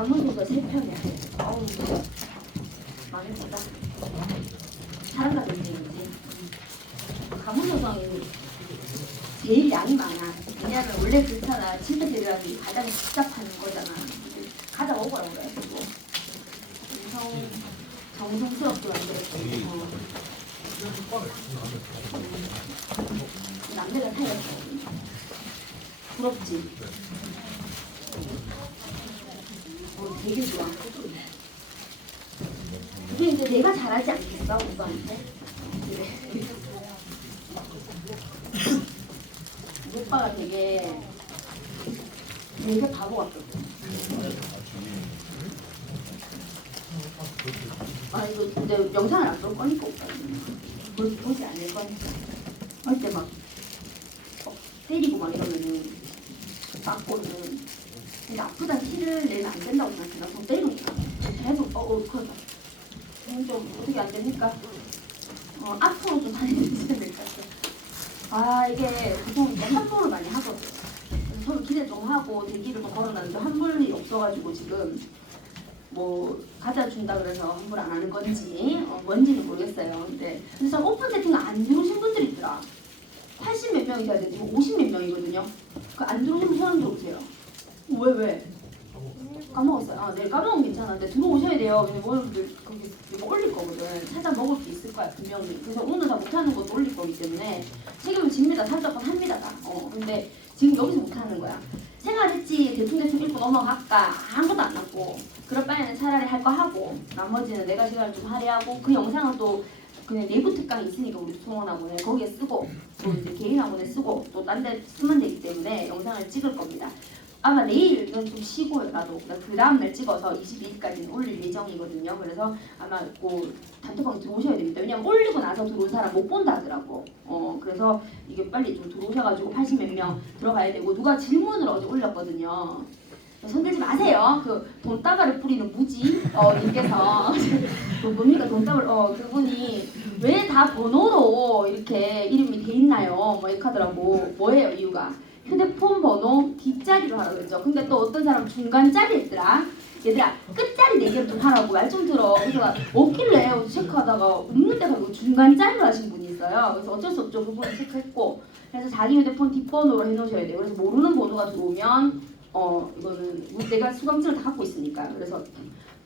가문소설 3편이야. 어우, 망했다. 사랑과 전쟁이지. 가문소설이 제일 양이 많아. 왜냐면 원래 그렇잖아. 친구들이랑 가장 복잡한 거잖아. 가자 먹으라고 그래가지고 엄청 정성스럽게 만들었어. 남자가 타였어. 부럽지? 되게 좋아. 그게 이제 내가 잘하지 않겠어, 오빠한테? 그래. 오빠가 되게 바보 같거든. 아 이거 근데 영상을 안 볼 거니까 오빠는 보지 않을 거니까. 할 때 막 때리고 막 이러면은 맞고는 근데 아프다 티를 내면 안 된다고 생각해. 나 좀 때리니까 계속 그러다. 좀 어떻게 안 됩니까? 앞으로 좀 다니는 될까? 아 이게 보통 이제 환불을 많이 하거든. 그래서 저도 기대 좀 하고 대기를 좀 걸어놨는데 환불이 없어가지고 지금 뭐 가져 준다 그래서 환불 안 하는 건지 뭔지는 모르겠어요. 근데 그래서 오픈 세팅 안 들어오신 분들이 있더라. 80 몇 명이셔야 되지 50 몇 명이거든요. 그 안 들어오시면 손 들어오세요. 왜? 까먹었어요. 네 까먹으면 괜찮은데 들어오셔야 돼요. 왜냐면 오늘 거기 이거 올릴 거거든. 찾아 먹을 수 있을 거야 분명히. 그래서 오늘 다 못하는 것도 올릴 거기 때문에 책임을 집니다. 살짝만 합니다. 근데 지금 여기서 못하는 거야. 생활했지 대충 읽고 넘어갈까 아무것도 안 났고 그럴 바에는 차라리 할 거 하고 나머지는 내가 시간을 좀 할애하고 그 영상은 또 그냥 내부 특강이 있으니까 우리 송원학원에 거기에 쓰고 또 이제 개인 학원에 쓰고 또 딴 데 쓰면 되기 때문에 영상을 찍을 겁니다. 아마 내일은 좀 쉬고요. 나도 그 다음날 찍어서 22일까지는 올릴 예정이거든요. 그래서 아마 그 단톡방 들어오셔야 됩니다. 왜냐면 올리고 나서 들어온 사람 못 본다 하더라고. 그래서 이게 빨리 좀 들어오셔가지고 80 몇 명 들어가야 되고 누가 질문을 어제 올렸거든요. 손대지 마세요. 그 돈다발을 뿌리는 무지 님께서 뭡니까 돈다발 그분이 왜 다 번호로 이렇게 이름이 돼 있나요? 뭐 이렇게 하더라고. 뭐예요 이유가? 휴대폰 번호 뒷자리로 하라고 그랬죠. 근데 또 어떤 사람 중간자리 했더라. 얘들아 끝자리 4개를 좀 하라고 말 좀 들어. 그래서 없길래 체크하다가 없는 데가 이거 중간자리로 하신 분이 있어요. 그래서 어쩔 수 없죠. 그분을 체크했고 그래서 자기 휴대폰 뒷번호로 해놓으셔야 돼요. 그래서 모르는 번호가 들어오면 이거는 내가 수강증을 다 갖고 있으니까 그래서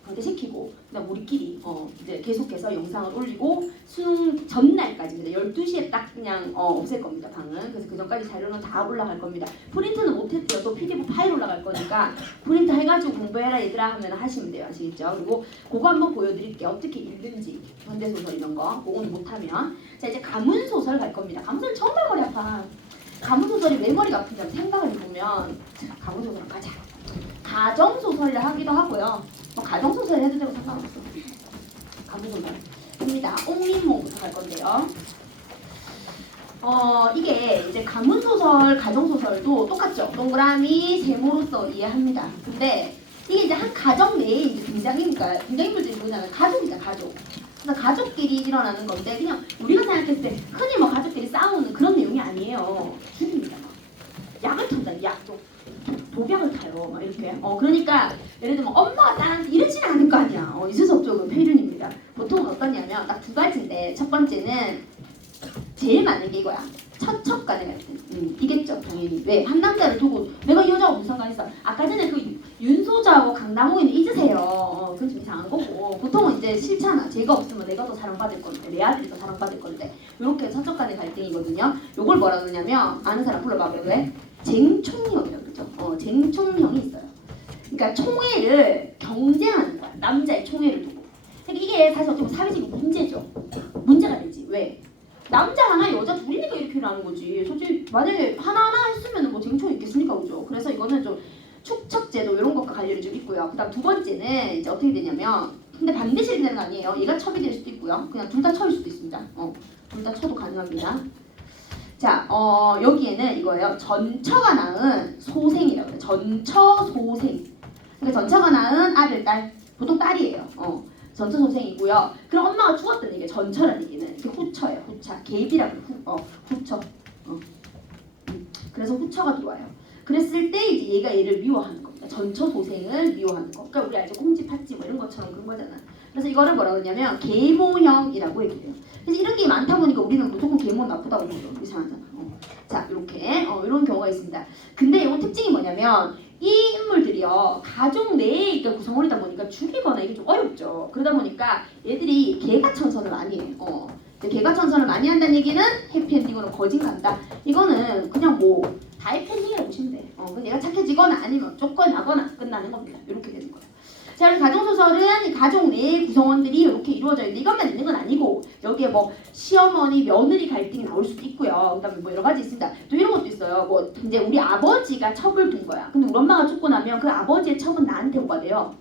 강퇴시키고 그다음 우리끼리 이제 계속해서 영상을 올리고 수능 전날까지입니다. 12시에 딱 그냥 없앨 겁니다. 방은. 그래서 그 전까지 자료는 다 올라갈 겁니다. 프린트는 못했대요. 또 PDF 파일 올라갈 거니까 프린트 해가지고 공부해라 얘들아 하면 하시면 돼요. 아시겠죠? 그리고 그거 한번 보여드릴게요. 어떻게 읽는지 현대소설 이런 거 그거는 못하면 자 이제 가문소설 갈 겁니다. 가문소설 정말 머리 아파. 가문소설이 왜 머리가 아픈지 생각을 해보면 가문소설 가자. 가정소설을 하기도 하고요. 가정소설 해도 되고 상관없어. 가문소설 입니다. 옥민몽부터 갈 건데요. 이게 이제 가문소설, 가정소설도 똑같죠. 동그라미, 세모로서 이해합니다. 근데 이게 이제 한 가정 내에 이제 등장인물들이 뭐냐면 가족이다, 가족. 그래서 가족끼리 일어나는 건데 그냥 우리가 생각했을 때 흔히 뭐 가족끼리 싸우는 그런 내용이 아니에요. 죽입니다. 약을 턴다, 약. 독약을 타요. 막 이렇게. 그러니까 예를 들면 엄마가 딸한테 이러지는 않을 거 아니야. 있을 수 없죠. 그 표현입니다. 보통은 어떠냐면 딱 2가지인데 첫 번째는 제일 많은 게 이거야. 척척간의 갈등. 이겠죠. 당연히. 왜? 한 남자를 두고 내가 이 여자하고 무슨 상관 있어. 아까 전에 그 윤소자하고 강남호이는 잊으세요. 그건 좀 이상한 거고 보통은 이제 싫잖아. 쟤가 없으면 내가 더 사랑받을 건데 내 아들이 더 사랑받을 건데 이렇게 척척간의 갈등이거든요. 요걸 뭐라 그러냐면 아는 사람 불러봐요. 왜? 쟁총형이라고 그러죠. 쟁총형이 있어요. 그러니까 총애를 경쟁하는 거야. 남자의 총애를 두고. 그러니까 이게 사실 어떻게 보면 사회적인 문제죠. 문제가 되지. 왜? 남자 하나 여자 둘이니까 이렇게 일하는 거지. 솔직히 만약에 하나하나 했으면 뭐 쟁총이 있겠습니까? 그죠? 그래서 이거는 좀 축척제도 이런 것과 관련이 좀 있고요. 그 다음 2번째는 이제 어떻게 되냐면 근데 반드시 이렇게 되는 거 아니에요. 얘가 첩이 될 수도 있고요. 그냥 둘 다 첩일 수도 있습니다. 둘 다 첩도 가능합니다. 자, 여기에는 이거예요. 전처가 낳은 소생이라고 해요. 전처 소생. 그러니까 전처가 낳은 아들, 딸. 보통 딸이에요. 전처 소생이고요. 그럼 엄마가 죽었던 얘기, 전처라는 얘기는 이렇게 후처예요. 후차. 계비라고 후처. 그래서 후처가 들어와요. 그랬을 때 이제 얘가 얘를 미워하는 겁니다. 전처 소생을 미워하는 거. 그러니까 우리 알죠? 콩쥐, 팥쥐 뭐 이런 것처럼 그런 거잖아. 그래서 이거를 뭐라고 하냐면 계모형이라고 얘기해요. 그래서 이런 게 많다 보니까 우리는 무조건 계모 나쁘다고 보죠. 이상하잖아. 자, 이렇게 이런 경우가 있습니다. 근데 이건 특징이 뭐냐면 이 인물들이요 가족 내에 구성원이다 보니까 죽이거나 이게 좀 어렵죠. 그러다 보니까 얘들이 개가천선을 많이 해요. 개가천선을 많이 한다는 얘기는 해피엔딩으로 거진 간다. 이거는 그냥 뭐 다해피엔딩이라고 보시면 돼. 그냥 얘가 착해지거나 아니면 쫓겨나거나 끝나는 겁니다. 이렇게 되는 거예요. 자, 그래서 가정소설은 이 가족 내의 구성원들이 이렇게 이루어져 있는데 이것만 있는 건 아니고 여기에 뭐 시어머니, 며느리 갈등이 나올 수도 있고요. 그다음에 뭐 여러 가지 있습니다. 또 이런 것도 있어요. 뭐 이제 우리 아버지가 첩을 둔 거야. 근데 우리 엄마가 죽고 나면 그 아버지의 첩은 나한테 오가 돼요.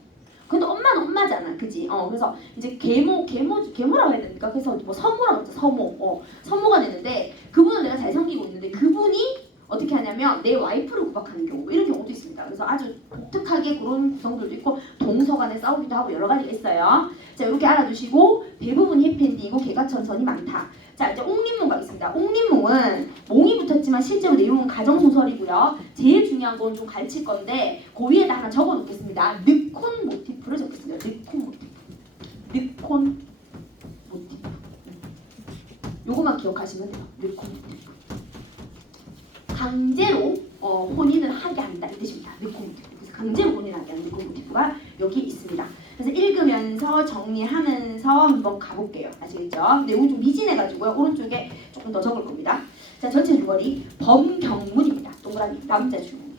근데 엄마는 엄마잖아, 그지? 그래서 이제 계모라고 해야 됩니까? 그래서 뭐 서모라고 했죠, 서모가 되는데 그분은 내가 잘 섬기고 있는데 그분이 어떻게 하냐면 내 와이프를 구박하는 경우 이런 경우도 있습니다. 그래서 아주 독특하게 그런 구성들도 있고 동서간에 싸우기도 하고 여러 가지가 있어요. 자, 이렇게 알아두시고 대부분 해피엔딩이고 개가천선이 많다. 자, 이제 옥림몽 가겠습니다. 옥림몽은 몽이 붙었지만 실제로 내용은 가정소설이고요. 제일 중요한 건 좀 가르칠 건데 그 위에다 하나 적어 놓겠습니다. 늑콘 모티프를 적겠습니다. 늑콘 모티프. 늑콘 모티프. 요것만 기억하시면 돼요. 늑콘 모티프. 강제로 혼인을 하게 한다 이 뜻입니다. 늑콘 모티프. 그래서 강제로 혼인을 하게 하는 늑콘 모티프가 여기 있습니다. 그래서 읽으면서 정리하면서 한번 가볼게요. 아시겠죠? 내용 좀 미진해가지고요. 오른쪽에 조금 더 적을 겁니다. 자, 전체 줄거리 범경문입니다. 동그라미 남자 주문.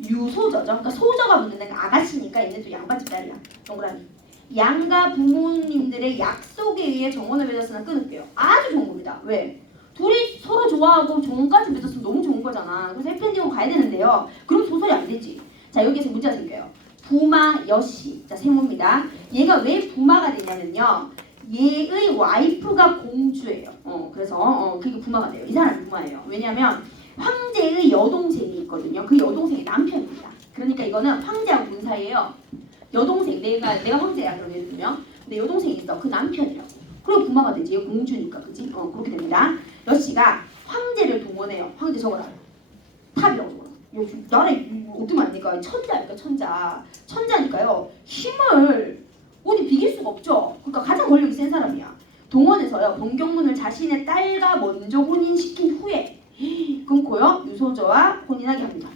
유소저죠. 그러니까 소저가 붙는 데가 아가씨니까 얘는 또 양반집 딸이야. 동그라미. 양가 부모님들의 약속에 의해 정혼을 맺었으나 끊을게요. 아주 좋은 겁니다. 왜? 둘이 서로 좋아하고 정혼까지 맺었으면 너무 좋은 거잖아. 그래서 해피엔딩으로 가야 되는데요. 그럼 소설이 안 되지. 자, 여기에서 문제가 생겨요. 부마 여시. 자, 세모입니다. 얘가 왜 부마가 되냐면요. 얘의 와이프가 공주예요. 그래서 그게 부마가 돼요. 이 사람이 부마예요. 왜냐면 황제의 여동생이 있거든요. 그 여동생이 남편입니다. 그러니까 이거는 황제하고 문 사이에요. 여동생, 내가 황제야. 그럼 예를 들면 근데 여동생이 있어. 그 남편이라고. 그리고 부마가 되지. 얘 공주니까. 그치? 그렇게 됩니다. 여씨가 황제를 동원해요. 황제 적어라. 탑이라고 적어라. 나라에 어떻게 합니까? 천자니까 천자니까요. 힘을 어디 비길 수가 없죠. 그러니까 가장 권력이 센 사람이야. 동원해서요. 범경문을 자신의 딸과 먼저 혼인시킨 후에 끊고요. 유소저와 혼인하게 합니다.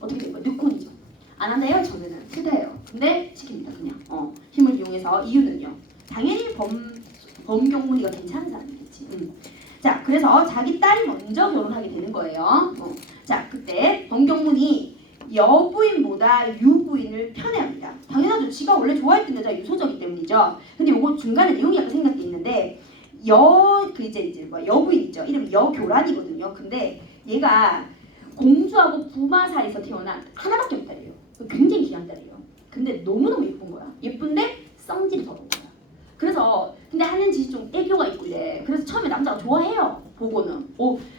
어떻게 된 거야? 늑혼이죠. 안 한다요? 처음에는 싫다해요. 근데 시킵니다. 그냥 힘을 이용해서. 이유는요. 당연히 범경문이가 괜찮은 사람이겠지. 자, 그래서 자기 딸이 먼저 결혼하게 되는 거예요. 자, 그때 범경문이 여부인보다 유부인을 편애합니다. 당연하죠. 지가 원래 좋아했던 여자가 유소저기 때문이죠. 근데 요거 중간에 내용이 약간 생각돼 있는데 이제 여부인 있죠. 이름이 여교란이거든요. 근데 얘가 공주하고 부마 사이에서 태어난 하나밖에 없는 딸이에요. 굉장히 귀한 딸이에요. 근데 너무너무 예쁜 거야. 예쁜데 성질이 더러운 거야. 그래서 근데 하는 짓이 좀 애교가 있고 이래. 그래서 처음에 남자가 좋아해요. 보고는.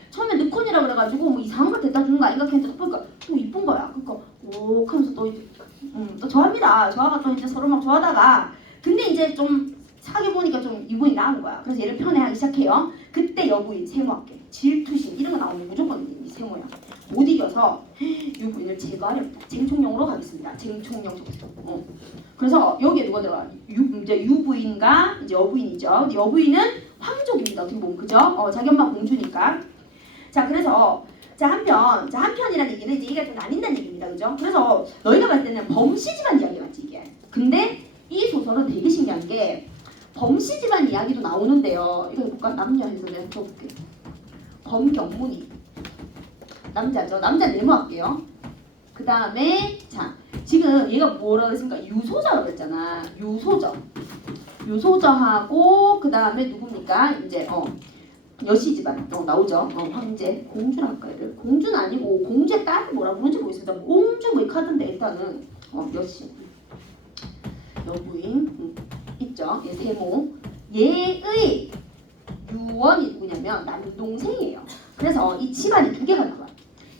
처음에 늑콘이라 그래가지고 뭐 이상한 거 데려다 주는 거 아닌가 했는데 보니까 또 이쁜 거야. 그러니까 오 하면서 또 이제 또 좋아합니다. 좋아가 또 이제 서로 막 좋아하다가 근데 이제 좀 사귀어 보니까 좀 유부인이 나은 거야. 그래서 얘를 편애하기 시작해요. 그때 여부인 세모할게. 질투심 이런 거 나오면 무조건 이 세모야. 못 이겨서 유부인을 제거하렵니다. 쟁총령으로 가겠습니다. 쟁총령 적죠. 그래서 여기에 누가 들어가? 이제 유부인과 이제 여부인이죠. 근데 여부인은 황족입니다. 어떻게 보면 그죠? 자기 엄마 공주니까. 자, 그래서 한편이라는 얘기는 이제 얘기가 좀 나뉜다는 얘기입니다. 그죠? 그래서 너희가 봤을 때는 범씨 집안 이야기 맞지 이게. 근데 이 소설은 되게 신기한 게 범씨 집안 이야기도 나오는데요. 이거 볼까? 남녀 해서 내가 써볼게. 범경문이 남자죠. 남자 네모할게요. 그 다음에 자 지금 얘가 뭐라 그랬습니까? 유소저라고 그랬잖아. 유소저하고 그 다음에 누굽니까? 이제 여시 집안 나오죠. 황제 공주라 할까 얘를 공주는 아니고 공주의 딸을 뭐라 부르는지 모르겠습니다. 공주 뭐 이렇게 하던데 일단은 여시 여부인 있죠. 얘 세모 얘의 유언이 누구냐면 남동생이에요. 그래서 이 집안이 두 개가 나와요.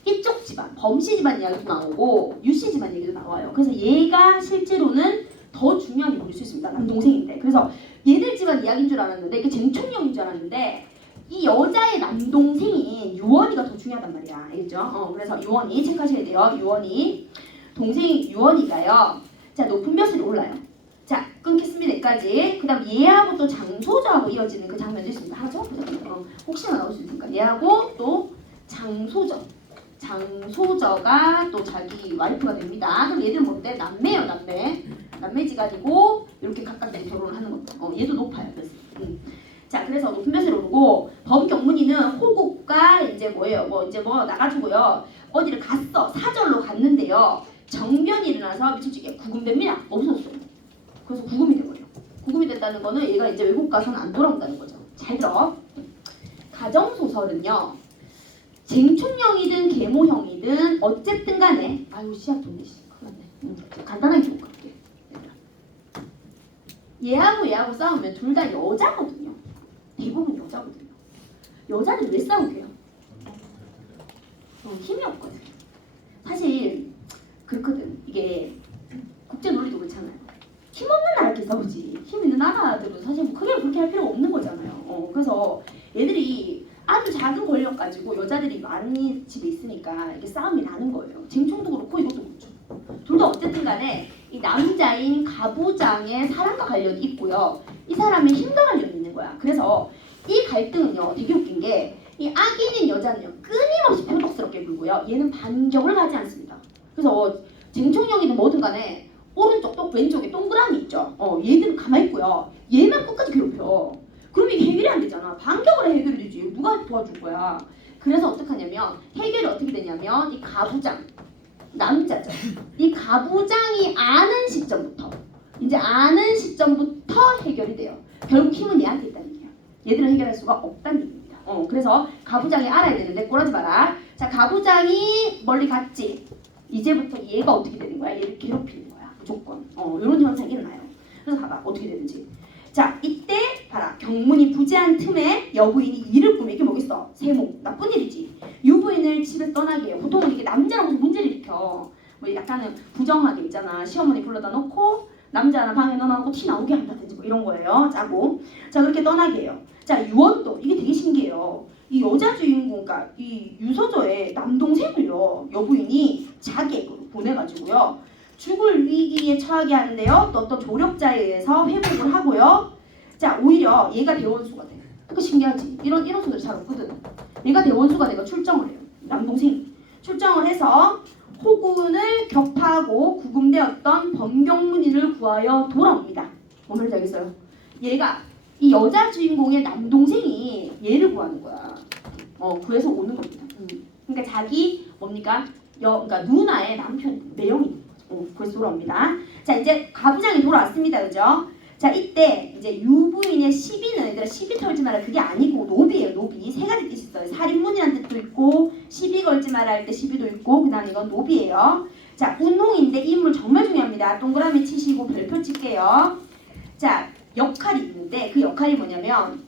이쪽 집안 범씨 집안 이야기도 나오고 유씨 집안 얘기도 나와요. 그래서 얘가 실제로는 더 중요한 인물일 수 있습니다. 남동생인데 그래서 얘들 집안 이야기인 줄 알았는데 이게 쟁총령인 줄 알았는데 이 여자의 남동생인 유원이가 더 중요하단 말이야. 알겠죠? 그래서 유원이 체크하셔야 돼요. 유원이 동생 유원이가요. 자, 높은 벼슬이 올라요. 자, 끊겠습니다. 여기까지. 그 다음 얘하고 또 장소저하고 이어지는 그 장면도 있습니다. 하나 적어보자. 혹시나 나올 수 있으니까. 얘하고 또 장소저. 장소저가 또 자기 와이프가 됩니다. 그럼 얘들은 뭔데? 남매예요, 남매. 남매지간이고 이렇게 각각 결혼을 하는 것도. 얘도 높아요. 그래서. 자, 그래서 높은 벼슬이 오르고 범경문이는 호국과 이제 뭐예요? 나가지고요. 어디를 갔어. 사절로 갔는데요. 정변이 일어나서 미칠지게 구금됩니다. 없었어요. 그래서 구금이 돼버려. 구금이 됐다는 거는 얘가 이제 외국 가서는 안 돌아온다는 거죠. 잘 들어. 가정소설은요. 쟁촌형이든 계모형이든 어쨌든 간에 아유 시작 좋네. 큰일 났네. 간단하게 좀 갈게. 얘하고 싸우면 둘 다 여자거든요. 대부분 여자거든요. 여자들 왜 싸우게요? 힘이 없거든. 사실 그렇거든. 이게 국제 논리도 그렇잖아요. 힘 없는 나라끼리 싸우지. 힘 있는 나라들은 사실 뭐 크게 그렇게 할 필요가 없는 거잖아요. 그래서 얘들이 아주 작은 권력 가지고 여자들이 많이 집에 있으니까 이렇게 싸움이 나는 거예요. 쟁총도 그렇고 이것도 그렇죠. 둘 다 어쨌든 간에 이 남자인 가부장의 사랑과 관련이 있고요. 이 사람의 힘과 관련이 있는 거야. 그래서 이 갈등은요. 되게 웃긴 게 이 악인인 여자는요. 끊임없이 표독스럽게 굴고요. 얘는 반격을 하지 않습니다. 그래서 쟁총형이든 뭐든 간에 오른쪽 또 왼쪽에 동그라미 있죠. 얘들은 가만히 있고요. 얘만 끝까지 괴롭혀. 그럼 이게 해결이 안 되잖아. 반격을 해결이 되지. 누가 도와줄 거야. 그래서 어떻게 하냐면 해결이 어떻게 되냐면 이 가부장 남자죠. 이 가부장이 이제 아는 시점부터 해결이 돼요. 결국 힘은 얘한테 있다는 얘기야. 얘들은 해결할 수가 없다는 얘기입니다. 그래서 가부장이 알아야 되는데 꼬라지 마라. 자, 가부장이 멀리 갔지. 이제부터 얘가 어떻게 되는 거야? 얘를 괴롭히는 거야. 무조건. 이런 현상이 일어나요. 그래서 봐봐. 어떻게 되는지. 자, 이때 봐라. 경문이 부재한 틈에 여부인이 일을 꾸며. 이게 뭐겠어? 세모. 나쁜 일이지. 유부인을 집에 떠나게 해요. 보통은 이게 남자랑 무슨 문제를 일으켜. 뭐 약간은 부정하게 있잖아. 시어머니 불러다 놓고 남자 하나 방에 넣어놓고 티 나오게 한다든지 뭐 이런 거예요. 짜고. 자, 그렇게 떠나게 해요. 자, 유언도 이게 되게 신기해요. 이 여자 주인공, 그러니까 이 유서조의 남동생을요. 여부인이 자객으로 보내가지고요. 죽을 위기에 처하게 하는데요. 또 어떤 조력자에 의해서 회복을 하고요. 자, 오히려 얘가 대원수가 돼. 그러니까 신기하지. 이런 소들 잘 없거든. 얘가 대원수가 돼가 출정을 해요. 남동생이. 출정을 해서 호군을 격파하고 구금되었던 범경문인을 구하여 돌아옵니다. 뭔 말인지 알겠어요? 얘가 이 여자 주인공의 남동생이 얘를 구하는 거야. 구해서 오는 겁니다. 그러니까 자기 뭡니까? 그러니까 누나의 남편 매형이 그래서 돌아옵니다. 자, 이제 가부장이 돌아왔습니다. 그죠? 자, 이때 이제 유부인의 시비는 얘들아 시비 털지 마라 그게 아니고 노비예요. 노비. 세 가지 뜻이 있어요. 살인문이라는 뜻도 있고 시비 걸지 마라 할 때 시비도 있고 그다음 이건 노비예요. 자, 운홍인데 이 인물 정말 중요합니다. 동그라미 치시고 별표 칠게요. 자, 역할이 있는데 그 역할이 뭐냐면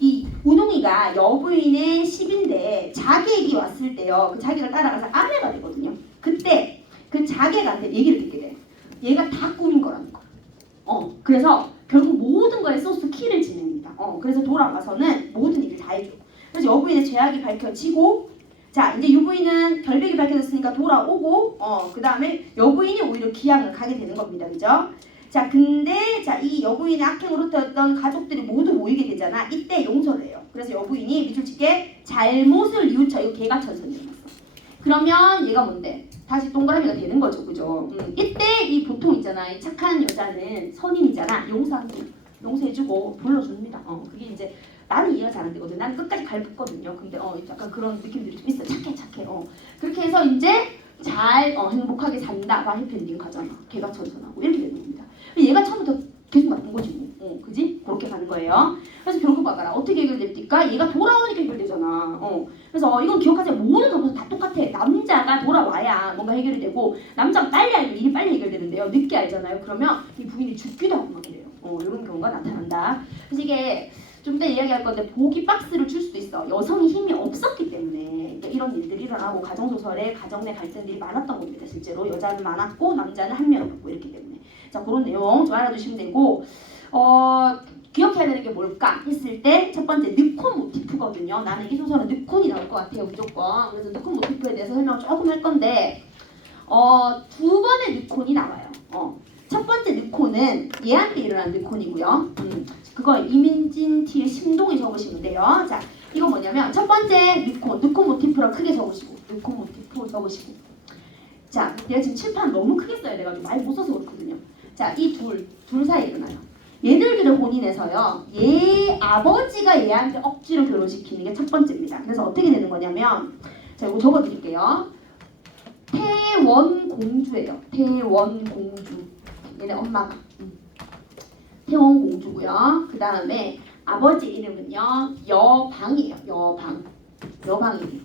이 운홍이가 여부인의 시비인데 자객이 왔을 때요. 그 자객을 따라가서 아내가 되거든요. 그때 그 자객한테 얘기를 듣게 돼. 얘가 다 꾸민 거라는 거. 그래서 결국 모든 거에 소스 키를 지냅니다. 그래서 돌아가서는 모든 일을 다 해줘. 그래서 여부인의 죄악이 밝혀지고, 자 이제 유부인은 결백이 밝혀졌으니까 돌아오고, 그 다음에 여부인이 오히려 기양을 가게 되는 겁니다. 그죠? 자 근데 자 이 여부인의 악행으로 떴던 가족들이 모두 모이게 되잖아. 이때 용서를 해요. 그래서 여부인이 미줄치게 잘못을 뉘우쳐. 이거 개가천선이 일어났어. 그러면 얘가 뭔데? 다시 동그라미가 되는 거죠. 그죠? 이때 이 보통 있잖아. 이 착한 여자는 선인이잖아. 용서해주고 불러줍니다. 그게 이제 나는 이해가 잘 안 되거든. 나는 끝까지 갈붙거든요. 근데 약간 그런 느낌들이 좀 있어. 착해. 그렇게 해서 이제 잘 행복하게 산다. 가 해피엔딩 가잖아. 개가천선하고 이렇게 되는 겁니다. 얘가 처음부터 계속 나쁜 거지 뭐. 그지? 그렇게 가는 거예요. 그래서 결국 봐봐라. 어떻게 해결됩니까? 얘가 돌아오니까 해결되잖아. 그래서 이건 기억하세요. 모든 것은 다 똑같아. 남자가 돌아와야 뭔가 해결이 되고 남자가 빨리 알면 일이 빨리 해결되는데요. 늦게 알잖아요. 그러면 이 부인이 죽기도 하고 막 그래요. 이런 경우가 나타난다. 그래서 이게 좀 이따 이야기할 건데 보기 박스를 줄 수도 있어. 여성이 힘이 없었기 때문에 이런 일들이 일어나고 가정소설에 가정 내 갈등들이 많았던 겁니다. 실제로 여자는 많았고 남자는 한 명이었고 이렇게 때문에 자 그런 내용 좀 알아두시면 되고 기억해야 되는 게 뭘까 했을 때 첫 번째 느콘 모티프거든요. 나는 이 소설은 느콘이 나올 것 같아요 무조건. 그래서 느콘 모티프에 대해서 설명 조금 할 건데 두 번의 느콘이 나와요. 첫 번째 느콘은 얘한테 일어난 느콘이고요. 그거 이민진 T의 심동이 적으시면 돼요. 자, 이거 뭐냐면 첫 번째 느콘 모티프로 크게 적으시고 느콘 모티프 적으시고 자, 내가 지금 칠판 너무 크게 써야 돼가지고 많이 못 써서 그렇거든요. 자, 이 둘 사이에 일어나요. 얘들끼리 혼인해서요. 얘 아버지가 얘한테 억지로 결혼시키는 게 첫 번째입니다. 그래서 어떻게 되는 거냐면 자, 이거 적어드릴게요. 태원공주예요. 태원공주. 얘네 엄마가 태원공주고요. 그 다음에 아버지 이름은요. 여방이에요. 여방이에요.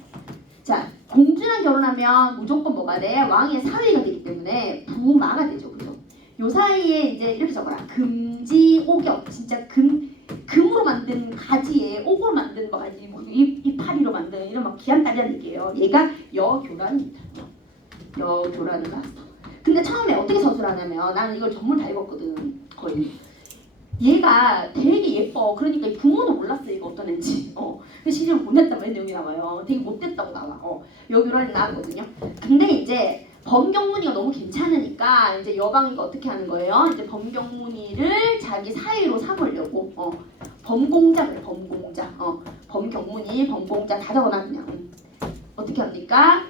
자, 공주랑 결혼하면 무조건 뭐가 돼? 왕의 사위가 되기 때문에 부마가 되죠. 그죠? 요 사이에 이제 이렇게 적어라. 금지 옥역. 진짜 금으로 만든 가지에 옥으로 만든 뭐 가지 이파리로 만든 이런 막 귀한 딸이라는 얘기예요. 얘가 여교란입니다. 여교란을 낳았어. 근데 처음에 어떻게 서술하냐면 나는 이걸 전문 다 읽었거든. 거의. 얘가 되게 예뻐. 그러니까 부모는 몰랐어 이거 어떤 애인지. 근데 시집을 보냈단 말이야 내용이 나와요. 되게 못됐다고 나와. 여교란이 나왔거든요. 근데 이제 범경문이가 너무 괜찮으니까 이제 여방이가 어떻게 하는 거예요? 이제 범경문이를 자기 사위로 삼으려고 범공자 그래 범공자. 범경문이 범공자 다 적어놔 그냥. 어떻게 합니까?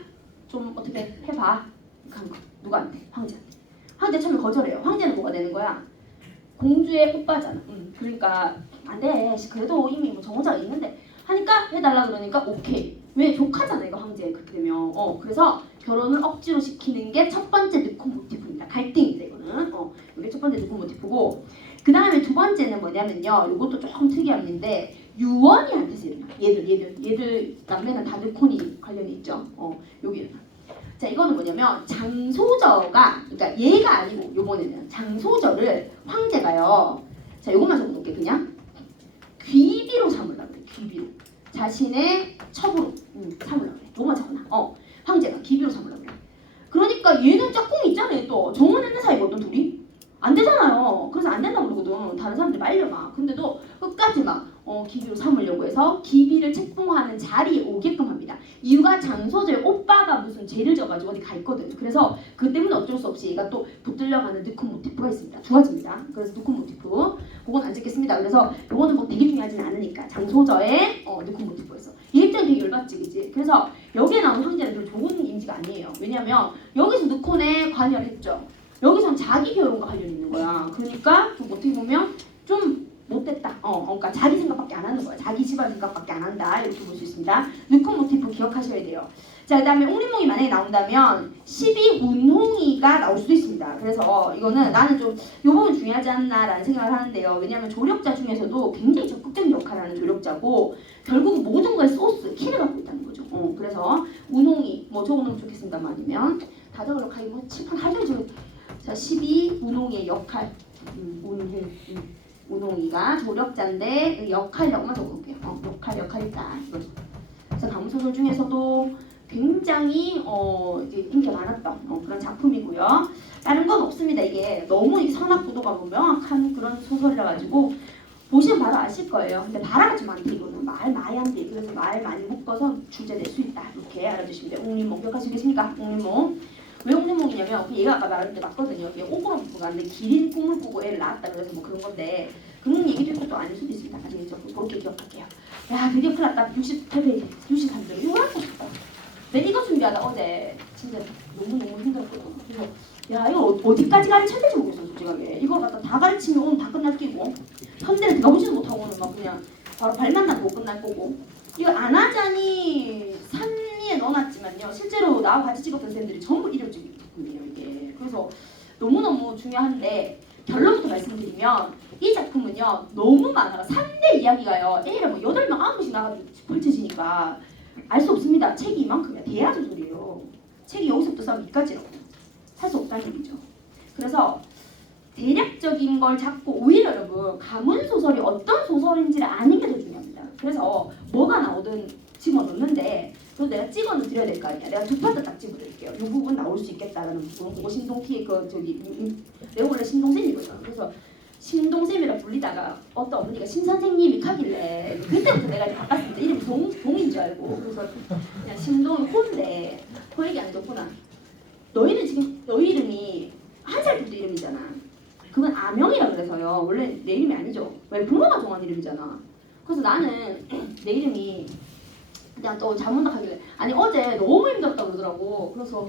좀 어떻게 해봐. 한 거. 누구한테? 황제한테. 황제 처음에 거절해요. 황제는 뭐가 되는 거야? 공주의 오빠잖아. 그러니까 안 돼. 그래도 이미 뭐 정호자가 있는데 하니까 해달라 그러니까 오케이. 왜 조카잖아 이거 황제 그렇게 되면. 그래서 결혼을 억지로 시키는 게 첫 번째 느콘 모티프입니다. 갈등입니다 이거는. 이게 첫 번째 느콘 모티프고 그 다음에 두 번째는 뭐냐면요. 이것도 조금 특이한 건데 유언이한테서 일어나. 얘들 남매는 다 느콘이 관련이 있죠. 여기 일어나. 자 이거는 뭐냐면 장소저가 그러니까 얘가 아니고 요번에는 장소저를 황제가요. 자 요것만 적어놓을게 그냥 귀비로 삼으려고 그래. 귀비로 자신의 첩으로 삼으려고 그래. 요것만 적어놔. 황제가 귀비로 삼으려고 그래. 그러니까 얘는 짝꿍이 있잖아요. 또 정혼했는 사이거든 둘이. 안 되잖아요. 그래서 안 된다고 그러거든. 다른 사람들 말려막. 근데도 끝까지 막 기비로 삼으려고 해서 기비를 책봉하는 자리에 오게끔 합니다. 이유가 장소저의 오빠가 무슨 죄를 져가지고 어디 가 있거든. 그래서 그 때문에 어쩔 수 없이 얘가 또 붙들려가는 느콘 모티프가 있습니다. 두 가지입니다. 그래서 느콘 모티프 그건 안 찍겠습니다. 그래서 요거는 뭐 되게 중요하지는 않으니까 장소저의 느콘 모티프에서 얘 입장이 되게 열받지 그지? 그래서 여기에 나오는 황제는 별로 좋은 이미지가 아니에요. 왜냐면 여기서 느콘에 관여했죠. 여기선 자기 결혼과 관련이 있는 거야. 그러니까 좀 어떻게 보면 좀 못됐다. 그러니까 자기 생각밖에 안 하는 거야. 자기 집안 생각밖에 안 한다. 이렇게 볼 수 있습니다. 느콘 모티프 기억하셔야 돼요. 자, 그 다음에 옥림몽이 만약에 나온다면 12운홍이가 나올 수도 있습니다. 그래서 이거는 나는 좀 이 부분 중요하지 않나라는 생각을 하는데요. 왜냐하면 조력자 중에서도 굉장히 적극적인 역할을 하는 조력자고 결국 모든 거의 소스, 키를 갖고 있다는 거죠. 그래서 운홍이 뭐 적어놓으면 좋겠습니다만 아니면 다 적으려고 하기 뭐 칠판 하죠 지금. 자, 12운홍이의 역할. 운홍이가 조력자인데 역할이라고만 적어볼게요. 역할이다. 그래서 가문소설 중에서도 굉장히 이제 인기가 많았던 그런 작품이고요. 다른 건 없습니다. 이게 너무 선악구도가 뭐 명확한 그런 소설이라 가지고 보시면 바로 아실 거예요. 근데 바라가 좀 많대 이거는 말 많이 안 돼. 그래서 말 많이 묶어서 출제 낼 수 있다. 이렇게 알아주시면 돼요. 옥림몽 기억하시겠습니까? 옥림몽. 왜 옥림몽이냐면 얘가 아까 말한 게 맞거든요. 얘 옥으로 부부가는데 기린 꿈을 꾸고 애를 낳았다 그래서 뭐 그런 건데 그런 얘기도 있고 또 아닐 수도 있습니다. 아시겠죠? 그렇게 기억할게요. 야 드디어 큰일 났다. 68페이지, 63페이지 이거 하고 싶다. 내가 이거 준비하다 어제 진짜 너무너무 힘들었거든. 그래서 야 이거 어디까지 가르쳐야 될지 모르겠어 솔직하게. 이거 갖다 다 가르치면 오늘 다 끝날 끼고 현대는 들어보지도 못하고는 막 그냥 바로 발만 나고 끝날 거고 이거 안 하자니 산리에 넣어놨지만요 실제로 나와 같이 찍었던 쌤들이 전부 이력직이에요 이게. 그래서 너무너무 중요한데 결론부터 말씀드리면 이 작품은요 너무 많아요. 3대 이야기가요 애를 뭐 8명 9명씩 나가지고 펼쳐지니까 알 수 없습니다. 책이 이만큼이야. 대야 소설이에요. 책이 여기서부터 싸우면 이까지라고 할 수 없다는 얘기죠. 그래서 대략적인 걸 잡고 오히려 여러분 가문 소설이 어떤 소설인지를 아는 게 더 중요합니다. 그래서 뭐가 나오든 집어넣는데 그래서 내가 찍어는 드려야 될 거 아니야. 내가 두 파트 딱 집어드릴게요. 이 부분 나올 수 있겠다라는 부분. 그거 신동키의 내가 원래 신동생이거든. 그래서 신동쌤이라 불리다가 어떤 어머니가 신선생님이 하길래 그때부터 내가 이제 바꿨습니다. 이름이 동인 줄 알고. 그래서 그냥 신동이 호인데 호 얘기 안 줬구나. 너희는 지금 너희 이름이 한 살부터 이름이잖아. 그건 아명이라 그래서요. 원래 내 이름이 아니죠. 왜 부모가 정한 이름이잖아. 그래서 나는 내 이름이 그냥 또 잘못 하길래 아니 어제 너무 힘들었다고 그러더라고. 그래서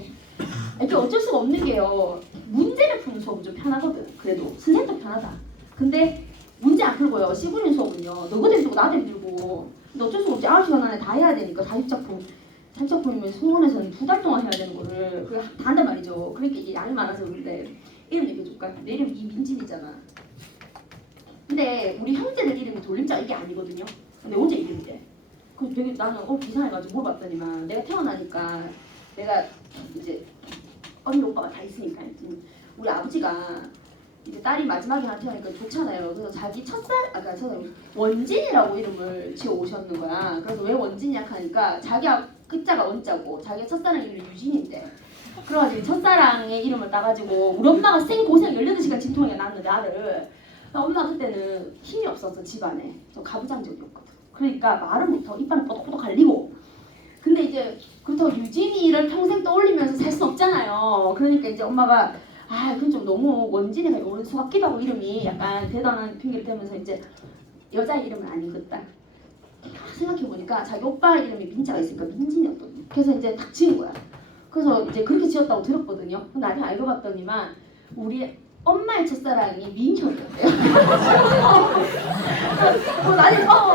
이게 어쩔 수가 없는 게요. 문제를 푸는 수업은 좀 편하거든. 그래도 선생님도 편하다. 근데 문제 안 풀고요. 시그린 수업은요. 너희들 들고 나들 들고. 근데 어쩔 수가 없지. 9시간 안에 다 해야 되니까 40작품이면 수원에서는 2달 동안 해야 되는 거를 그게 다 한단 말이죠. 그러니까 이게 양이 많아서 그런데 이름 얘기해줄까? 내 이름 이민진이잖아. 근데 우리 형제들 이름이 돌림자 이게 아니거든요. 근데 언제 이름인데? 그래서 되게 나는 기상해가지고 물어봤더니만 내가 태어나니까 내가 이제 언니 오빠가 다 있으니까 우리 아버지가 이제 딸이 마지막에 하나 태어나니까 좋잖아요. 그래서 자기 그러니까 원진이라고 이름을 지어 오셨는 거야. 그래서 왜 원진이야 하니까 자기가 끝자가 원자고 자기가 첫사랑 이름이 유진인데 그래가지고 첫사랑의 이름을 따가지고 우리 엄마가 생고생 18시간 진통에 낳았는데 나를 엄마 그때는 힘이 없어서 집안에 좀 가부장적이었거든. 그러니까 말을 못하고 이빨을 뽀독뽀독 갈리고 근데 이제 그렇다고 유진이를 평생 떠올리면서 살 순 없잖아요. 그러니까 이제 엄마가 그건 좀 너무 원진이가 원수 같기도 하고 이름이 약간 대단한 핑계를 대면서 이제 여자 이름은 아니겠다. 생각해보니까 자기 오빠 이름이 민자가 있으니까 민진이었거든요. 그래서 이제 딱 지은 거야. 그래서 이제 그렇게 지었다고 들었거든요. 나중에 알고 봤더니만 우리 엄마의 첫사랑이 민혁이었대요.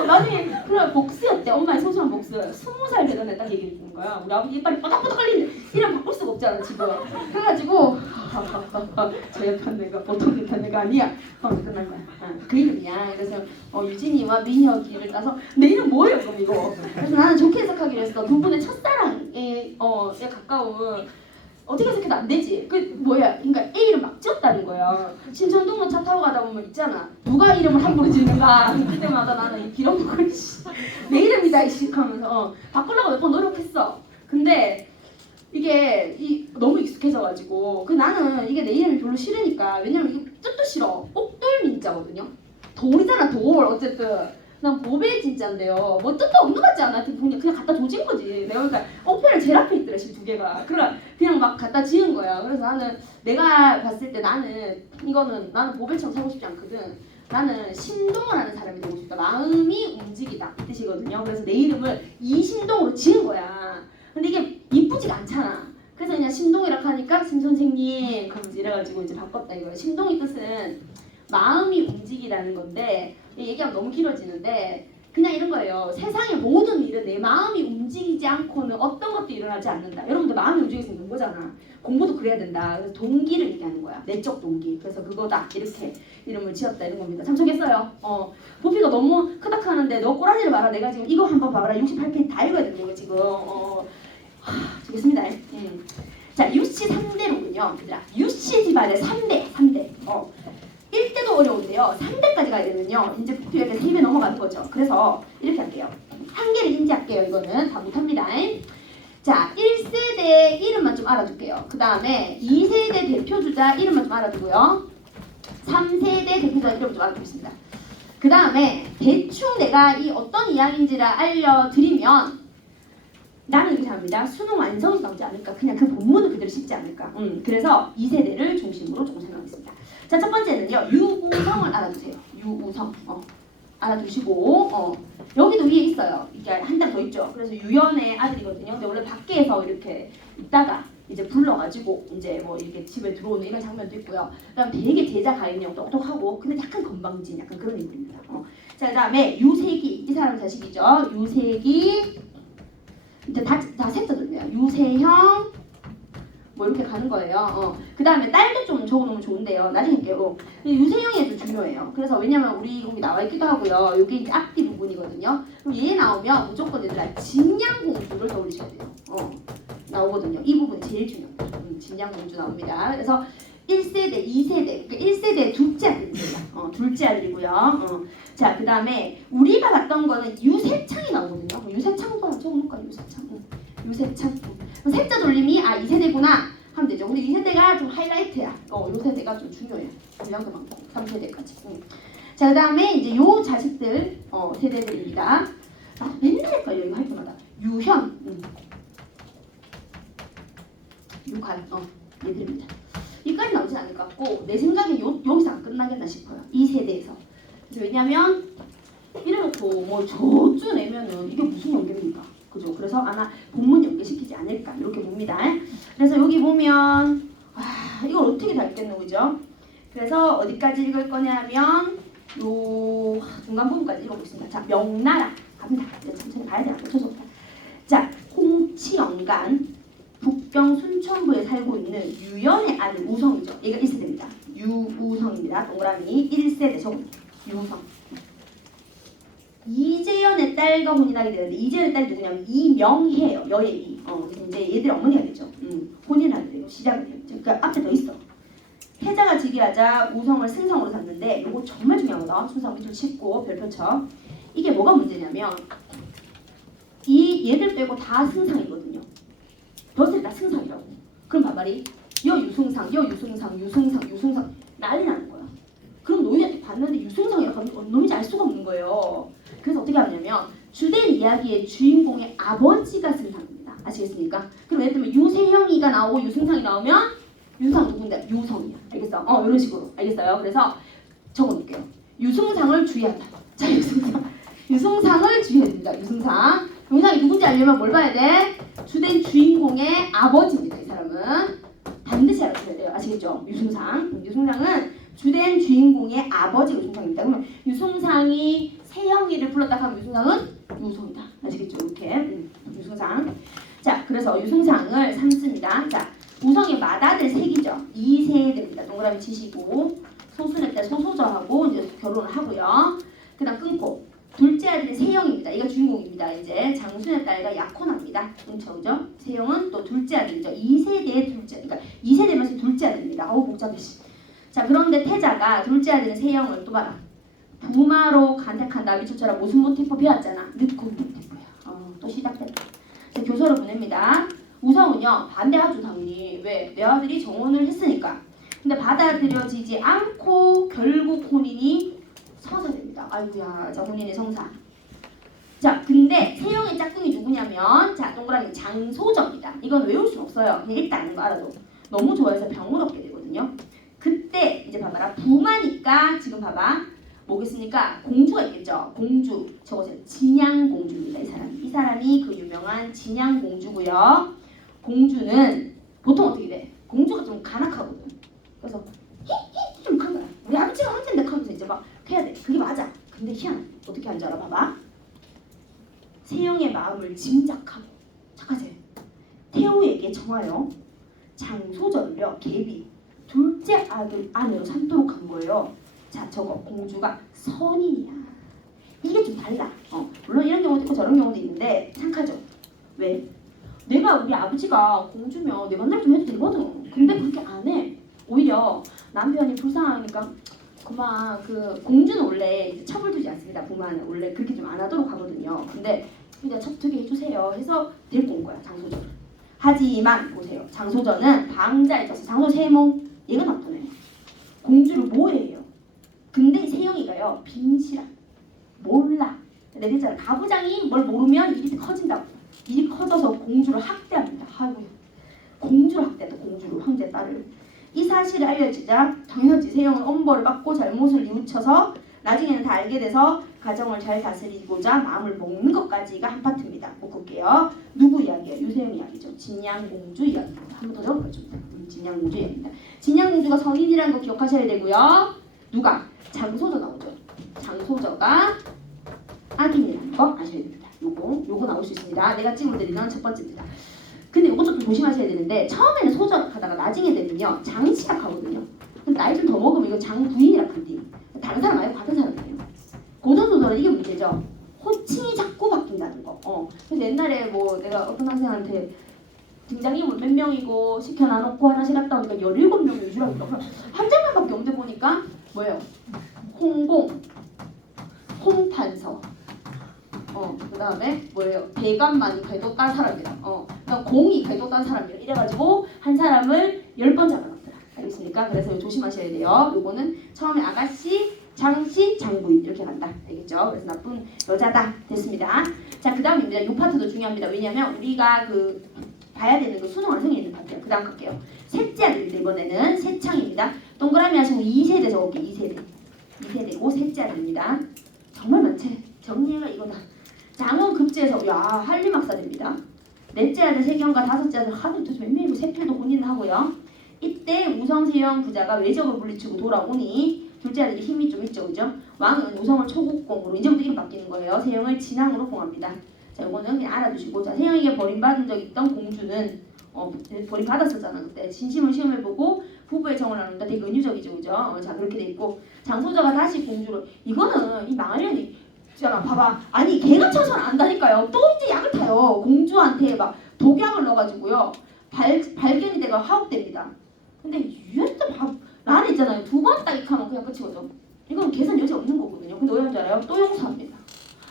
나중에 그래 복수였대. 엄마의 소중한 복수. 20살 되던 애 딱 얘기해 주는 거야. 우리 아버지 이빨이 빠닥빠닥 걸리는데 이름 바꿀 수가 없잖아 지금. 그래가지고 저 옆에 내가 보통 옆에 내가 아니야. 끝난 거야. 그 이름이야. 그래서 유진이와 민혁이를 따서 내 이름 뭐예요 그럼 이거. 그래서 나는 좋게 해석하기로 했어. 두 분의 첫사랑에 가까운 어떻게 해석해도 안 되지. 그러니까 A 이름 막 지었다는 거야. 신천동로 차 타고 가다 보면 있잖아. 누가 이름을 함부로 짓는가. 그때마다 나는 빌어먹을 내 이름이다 이씨 하면서 바꾸려고 몇 번 노력했어. 근데 이게 너무 익숙해져가지고 나는 이게 내 이름이 별로 싫으니까. 왜냐면 이게 뜻도 싫어. 옥돌민자거든요. 돌이잖아 돌. 어쨌든 난 보배 진짜인데요. 뭐 뜻도 없는 것 같지 않아? 그냥 갖다 조진 거지. 내가 그러니까 어플 제일 앞에 있더라 두 개가. 그냥 막 갖다 지은 거야. 그래서 나는 내가 봤을 때 나는 보배처럼 살고 싶지 않거든. 나는 신동을 하는 사람이 되고 싶다. 마음이 움직이다 이 뜻이거든요. 그래서 내 이름을 이신동으로 지은 거야. 근데 이게 이쁘지가 않잖아. 그래서 그냥 신동이라고 하니까 심선생님 그러면서 이래가지고 이제 바꿨다 이거야. 신동의 뜻은 마음이 움직이라는 건데 얘기하면 너무 길어지는데 그냥 이런 거예요. 세상의 모든 일은 내 마음이 움직이지 않고는 어떤 것도 일어나지 않는다. 여러분들 마음이 움직여서 있는 거잖아. 공부도 그래야 된다. 그래서 동기를 얘기하는 거야. 내적 동기. 그래서 그거다. 이렇게 이름을 지었다 이런 겁니다. 참석했어요. 부피가 너무 크다 하는데 너 꼬라지를 마라. 내가 지금 이거 한번 봐봐라. 68페이지 다 읽어야 되는 거 지금. 주겠습니다. 자, UC 3대로군요. 얘들아. UC 집안의 3대. 1대도 어려운데요. 3대까지 가야 되면요. 이제 부피가 이렇게 3배 넘어가는 거죠. 그래서 이렇게 할게요. 한계를 인지할게요. 이거는 다 못합니다. 자, 1세대 이름만 좀 알아둘게요. 그 다음에 2세대 대표주자 이름만 좀 알아두고요. 3세대 대표주자 이름 좀 알아두겠습니다. 그 다음에 대충 내가 이 어떤 이야기인지를 알려드리면 나는 이렇게 생각합니다. 수능 완성이 나오지 않을까. 그냥 그 본문을 그대로 씹지 않을까. 그래서 2세대를 중심으로 조금 생각하겠습니다. 자, 첫 번째는요. 유우성을 알아두세요. 유우성. 알아두시고 여기도 위에 있어요. 이게 한 장 더 있죠. 그래서 유연의 아들이거든요. 근데 원래 밖에서 이렇게 있다가 이제 불러가지고 이제 뭐 이렇게 집에 들어오는 이런 장면도 있고요. 그다음 되게 제자 가인형 똑똑하고 근데 약간 건방진 약간 그런 인물입니다. 자, 그다음에 유세기 이 사람 자식이죠. 유세기 이제 다 셋째들이에요. 유세형 뭐 이렇게 가는 거예요. 그 다음에 딸도 좀 적어놓으면 좋은데요. 나중에 할게요. 유세형이 좀 중요해요. 그래서 왜냐면 우리 여기 나와 있기도 하고요. 여기 이제 앞뒤 부분이거든요. 그럼 얘 나오면 무조건 얘들아 진양공주를 떠올리셔야 돼요. 나오거든요. 이 부분이 제일 중요해요. 진양공주 나옵니다. 그래서 1세대, 2세대, 그러니까 1세대 둘째 아들입니다. 둘째 아들이고요. 자, 그 다음에 우리가 봤던 거는 유세창이 나오거든요. 유세창도 적어놓을까? 유세창. 셋째 돌림이 2세대구나 하면 되죠. 근데 2세대가 좀 하이라이트야. 요 세대가 좀 중요해요. 분량도 많고 3세대까지. 자, 그다음에 이제 요 자식들 세대들입니다. 아, 맨날 헷갈려 이거 할 때마다. 유현, 유관, 얘들입니다. 여기까지 나오진 않을 것 같고 내 생각에 여기서 안 끝나겠나 싶어요. 이 세대에서. 그래서 왜냐면 이래놓고 뭐 저주 내면은 이게 무슨 연계입니까? 그죠? 그래서 아마 본문 연계시키지 않을까 이렇게 봅니다. 그래서 여기 보면 이걸 어떻게 다 읽겠노, 그죠? 그래서 어디까지 읽을 거냐면 요 중간 부분까지 읽어보겠습니다. 자, 명나라 갑니다. 천천히 봐야 되나 놓쳐서 없다. 자, 홍치영간 북경 순천부에 살고 있는 유연의 아들 우성이죠. 얘가 1세대입니다. 유우성입니다. 동그라미 1세대 저 유우성. 이재현의 딸과 혼인하게 되는데 이재현의 딸이 누구냐면 이명혜예요. 여의 이. 그래서 이제 얘들 어머니가 되죠. 혼인하게 되고 시작이 되죠. 그러니까 앞에 더 있어. 해자가 즉위하자 우성을 승성으로 삼는데 이거 정말 중요하거든. 순성 밑줄 짚고 별표 쳐. 이게 뭐가 문제냐면 이 얘들 빼고 다 승상이거든요. 벼슬 다 승상이라고. 그럼 반말이 여유승상, 여유승상, 유승상 난리 나는 거야. 그럼 노인한테 봤는데 유승상이라고 하면 놈인지 알 수가 없는 거예요. 그래서 어떻게 하냐면 주된 이야기의 주인공의 아버지가 승상입니다. 아시겠습니까? 그럼 예를 들면 유세형이가 나오고 유승상이 나오면 유상 누군데? 유성이야. 알겠어? 이런 식으로. 알겠어요? 그래서 적어놓을게요. 유승상을 주의한다. 자, 유승상을 주의해야 됩니다. 유승상. 유승상이 누군지 알려면 뭘 봐야 돼? 주된 주인공의 아버지입니다. 이 사람은 반드시 알아주셔야 돼요. 아시겠죠? 유승상. 유승상은 주된 주인공의 아버지가 유승상입니다. 그러면 유승상이 세형이를 불렀다 하면 유승상은 유성이다. 아시겠죠? 이렇게 유승상. 자, 그래서 유승상을 삼습니다. 자, 우성의 맏아들 색이죠. 2세대입니다. 동그라미 치시고 소순의 딸 소소저하고 이제 결혼을 하고요. 그다음 끊고 둘째 아들이 세영입니다. 이가 주인공입니다. 이제 장순의 딸과 약혼합니다. 그죠? 세영은 또 둘째 아들이죠. 2세대의 둘째, 그러니까 2세대면서 둘째 아들입니다. 어우 복잡해. 자, 그런데 태자가 둘째 아들인 세영을 또 봐라. 부마로 간택한 나비초처럼 무슨 모티프 배웠잖아. 늦고 모티프야. 또 시작됐다. 자, 교서를 보냅니다. 우성은요 반대하죠 당연히. 왜? 내 아들이 정혼을 했으니까. 근데 받아들여지지 않고 결국 혼인이 성사됩니다. 아이고야, 자 혼인의 성사. 자, 근데 세영의 짝꿍이 누구냐면 자 동그라미 장소정이다. 이건 외울 순 없어요. 그냥 일단 아는 거 알아도. 너무 좋아해서 병을 얻게 되거든요. 그때 이제 봐봐라. 부마니까 지금 봐봐. 뭐겠습니까? 공주가 있겠죠. 공주. 저거 진양공주입니다. 이 사람이 그 유명한 진양공주고요. 공주는 보통 어떻게 돼? 공주가 좀 간악하거든. 그래서 히히 좀 큰 거야. 우리 아버지가 한텐데 하면서 이제 막 해야 돼. 그게 맞아. 근데 희한해. 어떻게 하는 줄 알아? 봐봐. 세영의 마음을 짐작하고 착하지? 태우에게 정하여 장소절려 계비 둘째 아들 아내로 삼도록 한 거예요. 자, 저거 공주가 선인이야. 이게 좀 달라. 물론 이런 경우도 있고 저런 경우도 있는데 착하죠? 왜? 내가 우리 아버지가 공주면 내 만날 좀 해도 되거든. 근데 그렇게 안 해. 오히려 남편이 불쌍하니까 그만 그 공주는 원래 첩을 두지 않습니다. 부마는 원래 그렇게 좀 안 하도록 하거든요. 근데 그냥 첩 두게 해주세요 해서 데리고 온 거야 장소전. 하지만 보세요. 장소전은 방자에 쪄서 장소 세모 얘가 나쁘네. 공주를 모해해요. 근데 이 세영이가요 빈실아 몰라. 내가 했잖아. 가부장이 뭘 모르면 일이 커진다고. 일이 커져서 공주를 학대합니다. 아이고, 공주를 학대한다. 공주를 황제 딸을. 이 사실을 알려지자 당연하지 세영은 엄벌을 받고 잘못을 뉘우쳐서 나중에는 다 알게 돼서 가정을 잘 다스리고자 마음을 먹는 것까지가 한 파트입니다. 묶을게요. 누구 이야기예요? 유세영 이야기죠. 진양공주 이야기입니다. 한 번 더 적어봐줍니다. 진양공주 이야기입니다. 진양공주가 성인이라는 거 기억하셔야 되고요. 누가? 장소저 나오죠. 장소저가 악인이라는 거 아셔야 됩니다. 요거 나올 수 있습니다. 내가 찍어드리는 첫 번째입니다. 근데 이것도 좀 조심하셔야 되는데 처음에는 소저하다가 나중에 되면요 장씨라 하거든요. 나이 좀 더 먹으면 이거 장부인이라 한디. 다른 사람 말고 같은 사람이에요. 고전소설은 이게 문제죠. 호칭이 자꾸 바뀐다는 거. 그래서 옛날에 뭐 내가 어떤 학생한테 등장인물 몇 명이고 시켜놔놓고 화장실 갔다 오니까 17명 유주라고 그러고 한 장면밖에 없는데 보니까 뭐예요? 홍공, 홍판서. 그 다음에 뭐예요? 대감만이 궤도 딴 사람이라. 그다음 공이 궤도 딴 사람이라. 이래가지고 한 사람을 10번 잡아놨더라. 알겠습니까? 그래서 이거 조심하셔야 돼요. 요거는 처음에 아가씨, 장씨, 장부인 이렇게 간다. 알겠죠? 그래서 나쁜 여자다. 됐습니다. 자, 그 다음입니다. 이 파트도 중요합니다. 왜냐면 우리가 봐야 되는 그 수능 완성에 있는 파트야. 그 다음 갈게요. 셋째 아들입니다. 이번에는 세창입니다. 동그라미 하시고 2세대 적을게요. 2세대. 2세대고 셋째 아들입니다. 정말 많지? 정리해가 이거다. 장원 급제에서 한림학사됩니다. 넷째 아들 세경과 다섯째 아들 하늘 도대체 몇 명이고 세필도 본인은 하고요. 이때 우성세영 부자가 외적을 물리치고 돌아오니 둘째 아들이 힘이 좀 있죠, 그죠? 왕은 우성을 초국공으로 이제부터 이름 바뀌는 거예요. 세영을 진왕으로 봉합니다. 자, 이거는 그냥 알아두시고, 자, 세영에게 버림받은 적 있던 공주는 버림받았었잖아 그때. 진심을 시험해보고 부부의 정을 나눈다. 되게 은유적이죠, 그죠? 자, 그렇게 돼 있고, 장소저가 다시 공주로. 이거는 이 망하려니. 자, 봐봐. 아니 걔가 쳐서는 안다니까요. 또 이제 약을 타요. 공주한테 막 독약을 넣어가지고요. 발견이 돼가 하옥됩니다. 근데 유연도 나는 있잖아요. 두 번 딱 이렇게 하면 그냥 끝이거든. 이건 계산 여지 없는 거거든요. 근데 왜 하는 줄 알아요? 또 용서합니다.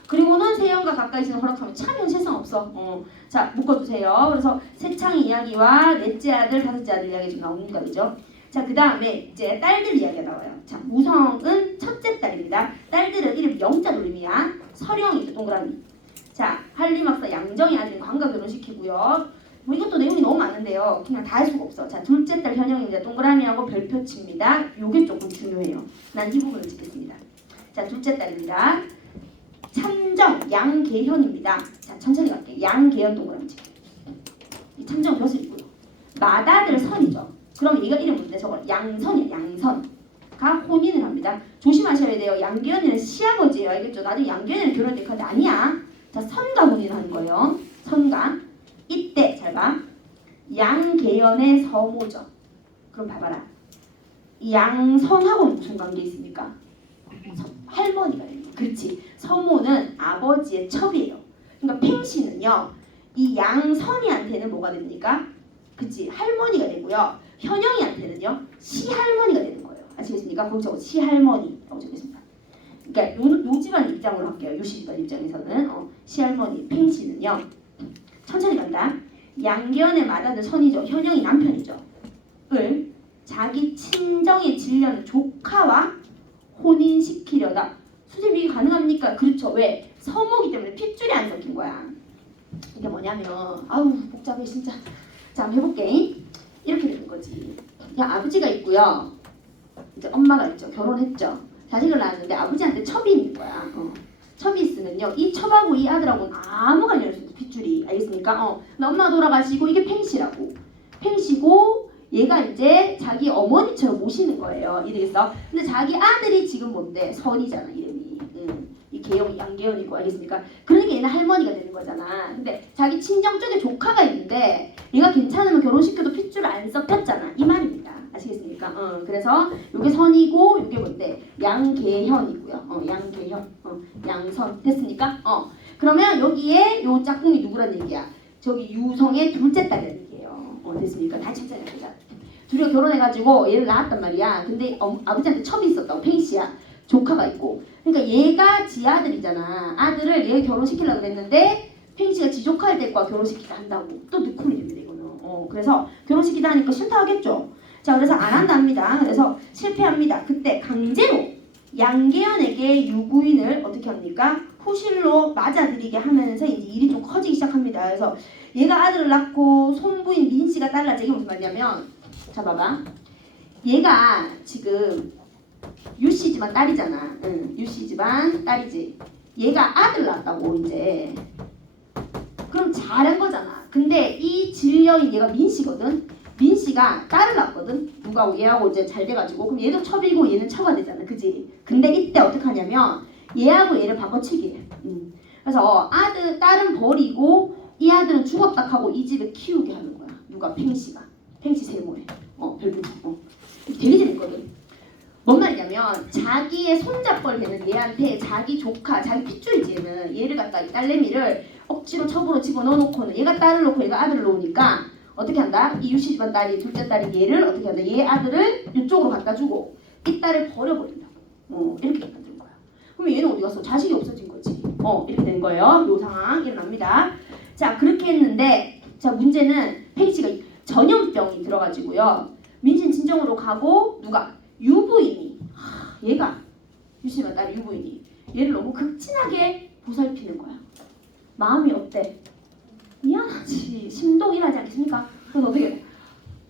그리고는 세영과 가까이 있는 허락하면 참 현실성 없어. 자, 묶어두세요. 그래서 세창의 이야기와 넷째 아들, 다섯째 아들 이야기 좀 나옵니다. 그죠? 자, 그 다음에 이제 딸들 이야기가 나와요. 자, 우성은 첫째 딸입니다. 딸들은 이름 영자 돌림이야. 서령이죠, 동그라미. 자, 한림학사 양정이 아들 관과 결혼시키고요. 뭐 이것도 내용이 너무 많은데요. 그냥 다 할 수가 없어. 자, 둘째 딸 현영입니다. 동그라미하고 별표 칩니다. 요게 조금 중요해요. 난 이 부분을 찍겠습니다. 자, 둘째 딸입니다. 참정 양계현입니다. 자, 천천히 갈게요. 양계현 동그라미 칠게요. 이 참정 벼슬이고요. 맏아들 선이죠. 그럼 얘가 이름 뭔데? 저거 양선이야. 양선가 혼인을 합니다. 조심하셔야 돼요. 양계현이는 시아버지예요. 알겠죠? 나중에 양계현이랑 결혼할 때 그런데 아니야. 자, 선가 혼인을 하는 거예요. 선가. 이때 잘 봐. 양계현의 서모죠. 그럼 봐봐라. 양선하고는 무슨 관계 있습니까? 할머니가 돼요. 그렇지. 서모는 아버지의 첩이에요. 그러니까 팽씨는요. 이 양선이한테는 뭐가 됩니까? 그치. 할머니가 되고요. 현영이한테는요. 시할머니가 되는 거예요. 아시겠습니까? 거기 적어 시할머니라고 적겠습니다. 그러니까 요 집안 입장으로 할게요. 요 집안 입장에서는 시할머니 팽씨는요. 천천히 간다. 양계현의 맏아들 선이죠. 현영이 남편이죠. 을 자기 친정에 질려는 조카와 혼인시키려다. 선생님 이게 가능합니까? 그렇죠. 왜? 서모기 때문에 핏줄이 안 섞인 거야. 이게 뭐냐면 아우 복잡해 진짜. 자, 한번 해볼게. 이렇게 되는 거지. 야, 아버지가 있고요. 이제 엄마가 있죠. 결혼했죠. 자식을 낳았는데 아버지한테 첩이 있는 거야. 첩이 있으면요. 이 첩하고 이 아들하고는 아무 관련이 없어요. 핏줄이. 알겠습니까? 근데 엄마가 돌아가시고 이게 팽씨라고. 팽씨고 얘가 이제 자기 어머니처럼 모시는 거예요. 이래서. 근데 자기 아들이 지금 뭔데? 선이잖아 이름이. 이 계영 양계현이고 알겠습니까? 그러니까 얘는 할머니가 되는 거잖아. 근데 자기 친정 쪽에 조카가 있는데 얘가 괜찮으면 결혼시켜도 핏줄 안 섞였잖아. 이 말입니다. 아시겠습니까? 그래서 요게 선이고 요게 뭔데? 양계현이고요. 양계현. 양선. 됐습니까? 그러면 여기에 요 짝꿍이 누구란 얘기야? 저기 유성의 둘째 딸이라는 얘기예요. 됐습니까? 다 천천히 보자. 둘이 결혼해가지고 얘를 낳았단 말이야. 근데 아버지한테 첩이 있었다고. 팽씨야. 조카가 있고. 그러니까 얘가 지 아들이잖아. 아들을 얘 결혼시키려고 그랬는데 팽씨가 지 조카를 데리고 결혼시키자 한다고. 또 늦콩이 됩니다 이거는. 그래서 결혼시키자 하니까 싫다하겠죠. 자, 그래서 안 한답니다. 그래서 실패합니다. 그때 강제로 양계현에게 유부인을 어떻게 합니까? 후실로 맞아들이게 하면서 이제 일이 좀 커지기 시작합니다. 그래서 얘가 아들을 낳고 손부인 민씨가 딸낳자. 이게 무슨 말이냐면 자, 봐봐. 얘가 지금 유씨 집안 딸이잖아. 유씨 집안 딸이지. 얘가 아들 낳았다고 이제. 그럼 잘한 거잖아. 근데 이 진려인 얘가 민씨거든. 민씨가 딸을 낳았거든. 누가 얘하고 이제 잘 돼가지고. 그럼 얘도 첩이고 얘는 첩가 되잖아. 그지? 근데 이때 어떻게 하냐면 얘하고 얘를 바꿔치기 해. 그래서 딸은 버리고 이 아들은 죽었다 하고 이 집에 키우게 하는 거야. 누가? 팽씨가. 팽씨 세모에. 별로. 되게 재밌거든. 뭔 말이냐면 자기의 손잡벌 되는 얘한테 자기 조카, 자기 핏줄이지 얘를 갖다 이 딸내미를 억지로 첩으로 집어넣어놓고는 얘가 딸을 놓고 얘가 아들을 놓으니까 어떻게 한다? 이 유씨 집안 딸이 둘째 딸이 얘를 어떻게 한다? 얘 아들을 이쪽으로 갖다 주고 이 딸을 버려버린다고. 이렇게 갖다 주는 거야. 그럼 얘는 어디 갔어? 자식이 없어진 거지. 이렇게 된 거예요. 요 상황 일어납니다. 자, 그렇게 했는데 자, 문제는 팽씨가 전염병이 들어가지고요. 민씨는 진짜 진정으로 가고 누가? 유부인이 얘가 유씨가 딸 유부인이 얘를 너무 극진하게 보살피는 거야. 마음이 어때? 미안하지. 심동이 나지 않겠습니까? 그래서 어떻게 해?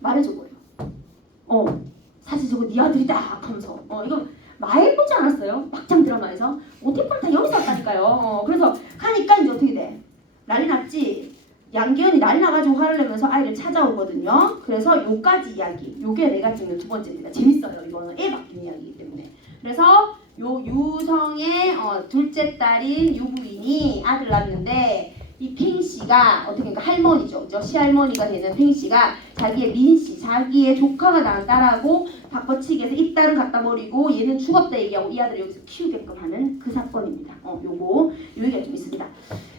말해줘 버려. 사실 저거 네 아들이다 하면서 이거 말해보지 않았어요? 막장 드라마에서 오티폴 다 여기서 왔다니까요. 그래서 가니까 이제 어떻게 돼? 난리 났지. 양기현이 난리 나가지고 화를 내면서 아이를 찾아오거든요. 그래서 요까지 이야기. 요게 내가 찍는 두 번째입니다. 재밌어요. 이거는 애 바뀐 이야기이기 때문에. 그래서 요 유성의 둘째 딸인 유부인이 아들 낳았는데 이 팽씨가 어떻게 그러니까 할머니죠. 그죠? 시할머니가 되는 팽씨가 자기의 민씨, 자기의 조카가 낳은 딸하고 바꿔치기해서 이 딸은 갖다 버리고 얘는 죽었다 얘기하고 이 아들을 여기서 키우게끔 하는 그 사건입니다. 요 얘기가 좀 있습니다.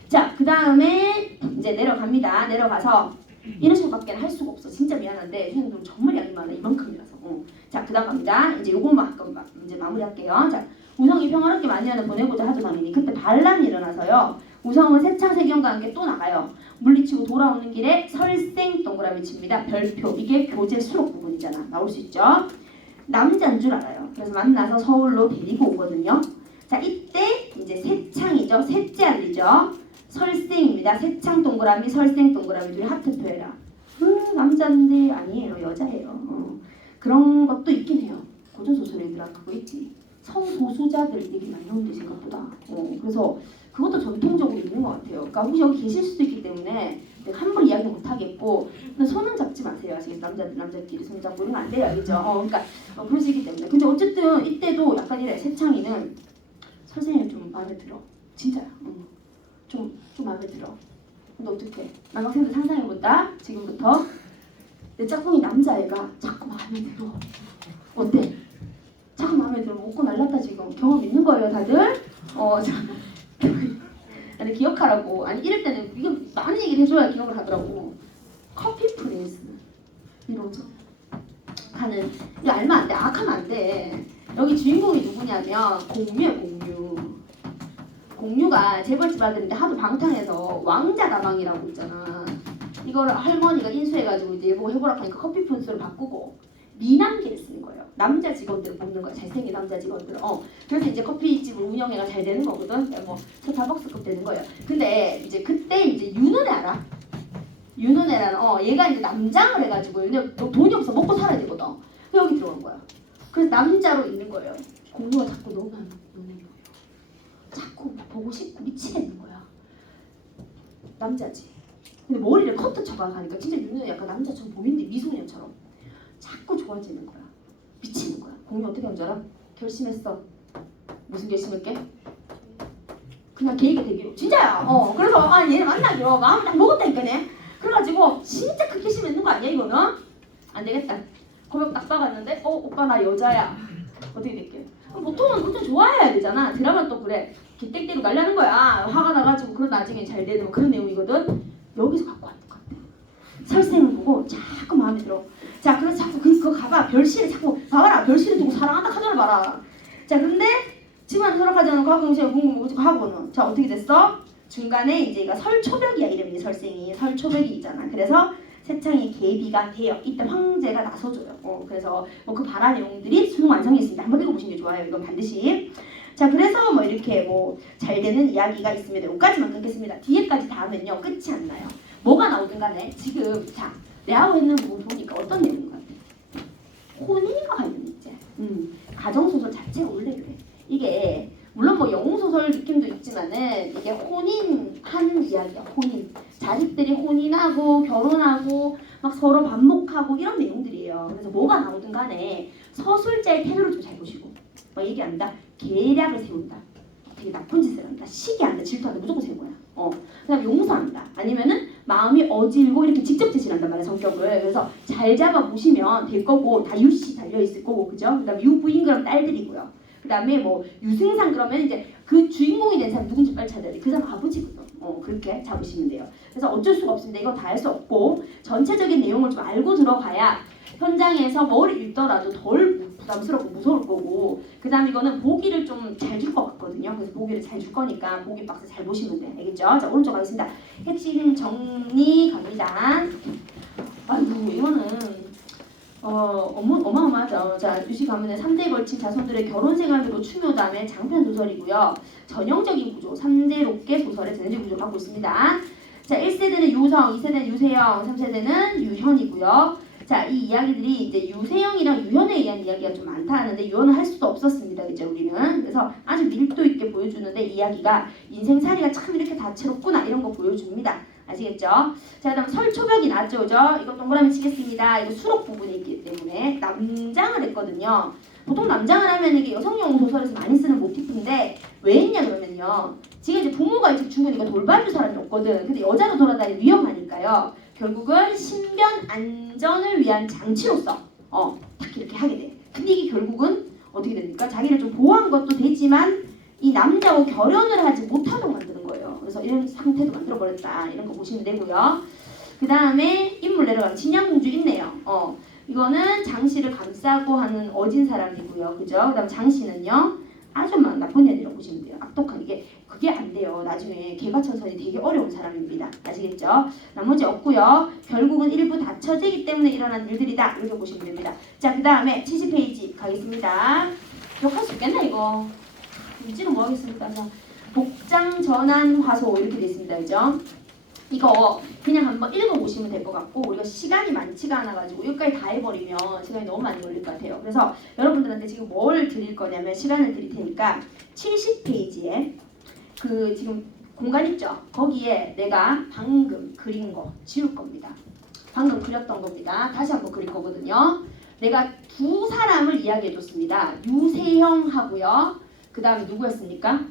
자, 그 다음에 이제 내려갑니다. 내려가서 이런 식으로밖에 할 수가 없어. 진짜 미안한데 선생님들 정말 양이 많아. 이만큼이라서. 자, 그 다음 갑니다. 이제 요거만 이제 마무리할게요. 자, 우성이 평화롭게 만년을 보내고자 하더라니 그때 반란이 일어나서요. 우성은 세창세경과 함께 또 나가요. 물리치고 돌아오는 길에 설생 동그라미 칩니다. 별표. 이게 교재 수록 부분이잖아. 나올 수 있죠. 남자인 줄 알아요. 그래서 만나서 서울로 데리고 오거든요. 자, 이때 이제 세창이죠. 셋째 아들이죠. 설생입니다. 세창 동그라미 설생 동그라미 둘이 하트표 해라. 남자인데 아니에요. 여자예요. 그런 것도 있긴 해요. 고전소설이더라 그거 있지. 성소수자들 얘기 많이 나오는데 생각보다. 그래서 그것도 전통적으로 있는 것 같아요. 그러니까 혹시 여기 계실 수도 있기 때문에 내가 함부로 이야기 못 하겠고 손은 잡지 마세요. 아시겠죠? 남자끼리 손 잡고 이러면 안 돼요. 알겠죠? 그러니까 그럴 수 있기 때문에. 근데 어쨌든 이때도 약간 이래. 세창이는 선생님이 좀 마음에 들어. 진짜야. 좀 마음에 들어. 근데 어떡해. 남학생들 상상해본다. 지금부터. 내 짝꿍이 남자애가 자꾸 마음에 들어. 어때? 자꾸 마음에 들어. 먹고 날랐다 지금. 경험 있는 거예요 다들? 아니 기억하라고. 아니 이럴 때는 이거 많은 얘기를 해줘야 기억을 하더라고. 커피 프린스 이러죠. 가는 이거 알면 안 돼. 악하면 안 돼. 여기 주인공이 누구냐면 공유야 공유. 공유가 재벌집 아들인데 하도 방탕해서 왕자 다방이라고 있잖아. 이걸 할머니가 인수해가지고 이제 보고 해보라 하니까 커피 프린스로 바꾸고 미남기를 쓰는 거예요. 남자 직원들을 뽑는 거야. 잘생긴 남자 직원들. 그래서 이제 커피집을 운영해가 잘 되는 거거든. 뭐 스타벅스급 되는 거예요. 근데 이제 그때 이제 윤은혜 알아? 윤은혜라는 얘가 이제 남장을 해가지고 근데 돈이 없어 먹고 살아야 되거든. 여기 들어간 거야. 그래서 남자로 있는 거예요. 공유가 자꾸 너무 눈에 자꾸 보고 싶고 미치겠는 거야. 남자지. 근데 머리를 커트 쳐가 가니까 진짜 윤은혜 약간 남자처럼 보이는데 미소년처럼 자꾸 좋아지는 거야. 미치는 거야. 공유 어떻게 한 줄 알아? 결심했어. 무슨 결심할게? 그냥 계획이 되기로. 진짜야. 그래서 얘네 만나기로 마음을 딱 먹었다니까네. 그래가지고 진짜 큰 결심했는 거 아니야 이거는? 안 되겠다. 고백 딱 박았는데 오빠 나 여자야. 어떻게 될게? 보통은 그좀 좋아해야 되잖아. 드라마 또 그래. 기땡대로 가려는 거야. 화가 나가지고 그런 나중에 잘 되는 뭐 그런 내용이거든. 여기서 갖고 왔는 것 같아. 설생을 보고 자꾸 마음에 들어. 자, 그래서 자꾸 그거 가봐. 별실에 자꾸 봐봐라. 별실에 두고 사랑한다 하잖아 봐라. 자, 근데 집안 허락하지 않고 하고 하고는 자 어떻게 됐어? 중간에 이제 이거 설초벽이야 이름이 설생이 설초벽이 있잖아. 그래서 세창이 계비가 돼요. 이때 황제가 나서줘요. 그래서 그 발화 내용들이 수능 완성했습니다. 한번 읽어보시는 게 좋아요. 이건 반드시. 자, 그래서 뭐 이렇게 뭐 잘 되는 이야기가 있습니다. 여기까지만 끊겠습니다. 뒤에까지 다 하면요 끝이 안 나요. 뭐가 나오든 간에 지금 자 내하고 있는 부분 보니까 어떤 내용인 것 같아? 혼인과 관련 있지. 가정소설 자체가 원래 그래. 이게 물론 뭐 영웅소설 느낌도 있지만은 이게 혼인하는 이야기야. 혼인. 자식들이 혼인하고 결혼하고 막 서로 반목하고 이런 내용들이에요. 그래서 뭐가 나오든 간에 서술자의 태도를 좀 잘 보시고 막 얘기한다. 계략을 세운다. 되게 나쁜 짓을 한다. 시기한다. 질투한다. 무조건 세운 거야. 그다음 용서한다. 아니면은 마음이 어질고 이렇게 직접 제시한단 말이야 성격을. 그래서 잘 잡아 보시면 될 거고 다 유씨 달려 있을 거고 그죠? 그다음 유부인 그럼 딸들이고요. 그다음에 뭐 유승상 그러면 이제 그 주인공이 된 사람 누군지 빨리 찾아야 돼. 그 사람 아버지거든. 그렇게 잡으시면 돼요. 그래서 어쩔 수가 없습니다. 이거 다 할 수 없고 전체적인 내용을 좀 알고 들어가야 현장에서 뭐를 읽더라도 덜 부담스럽고 무서울 거고 그 다음 이거는 보기를 좀 잘 줄 것 같거든요. 그래서 보기를 잘 줄 거니까 보기 박스 잘 보시면 돼. 알겠죠? 자 오른쪽 가겠습니다. 핵심 정리 갑니다. 아이고 이거는 어마어마하죠. 자, 유시 가문의 3대에 걸친 자손들의 결혼 생활으로 충효담의 장편 소설이고요. 전형적인 구조, 3대롭게 소설의 전형적인 구조를 갖고 있습니다. 자, 1세대는 유성, 2세대는 유세영, 3세대는 유현이고요. 자, 이 이야기들이 이제 유세영이랑 유현에 의한 이야기가 좀 많다 하는데 유현은 할 수도 없었습니다. 이제 우리는. 그래서 아주 밀도 있게 보여주는데 이야기가 인생살이가 참 이렇게 다채롭구나 이런 거 보여줍니다. 아시겠죠? 자, 그다음 설초벽이 나죠, 이거 동그라미 치겠습니다. 이거 수록 부분이 있기 때문에 남장을 했거든요. 보통 남장을 하면 이게 여성용 소설에서 많이 쓰는 모티프인데 왜 했냐 그러면요. 지금 이제 부모가 일찍 죽으니까 돌봐줄 사람이 없거든. 근데 여자로 돌아다니면 위험하니까요. 결국은 신변 안전을 위한 장치로서 딱 이렇게 하게 돼. 근데 이게 결국은 어떻게 됩니까? 자기를 좀 보호한 것도 되지만 이 남자하고 결혼을 하지 못하도록 만드는 거예요. 그래서 이런 상태도 만들어버렸다. 이런 거 보시면 되고요. 그 다음에 인물 내려가면 진양공주 있네요. 이거는 장씨를 감싸고 하는 어진 사람이고요. 그죠? 그 다음 장씨는요. 아주 나쁜 년이라고 보시면 돼요. 악독한 이게 그게 안 돼요. 나중에 개과천선이 되게 어려운 사람입니다. 아시겠죠? 나머지 없고요. 결국은 일부 다처지기 때문에 일어난 일들이다. 이렇게 보시면 됩니다. 자, 그 다음에 70페이지 가겠습니다. 기억할 수 있겠나 이거? 문제는 뭐 하겠습니까? 자, 복장 전환 화소 이렇게 돼 있습니다. 그죠? 이거 그냥 한번 읽어보시면 될 것 같고 우리가 시간이 많지가 않아가지고 여기까지 다 해버리면 시간이 너무 많이 걸릴 것 같아요. 그래서 여러분들한테 지금 뭘 드릴 거냐면 시간을 드릴 테니까 70페이지에 그 지금 공간 있죠? 거기에 내가 방금 그린 거 지울 겁니다. 방금 그렸던 겁니다. 다시 한번 그릴 거거든요. 내가 두 사람을 이야기해줬습니다. 유세형하고요. 그 다음에 누구였습니까?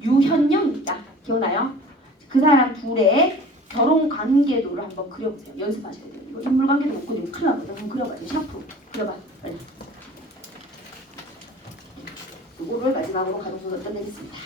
유현영입니다. 기억나요? 그 사람 둘의 결혼 관계도를 한번 그려보세요. 연습하셔야 돼요. 이거 인물 관계도 못 그리면 큰일 나거든요. 한번 그려봐요. 샤프 그려봐. 빨리. 이거를 마지막으로 가로수서 끝내겠습니다.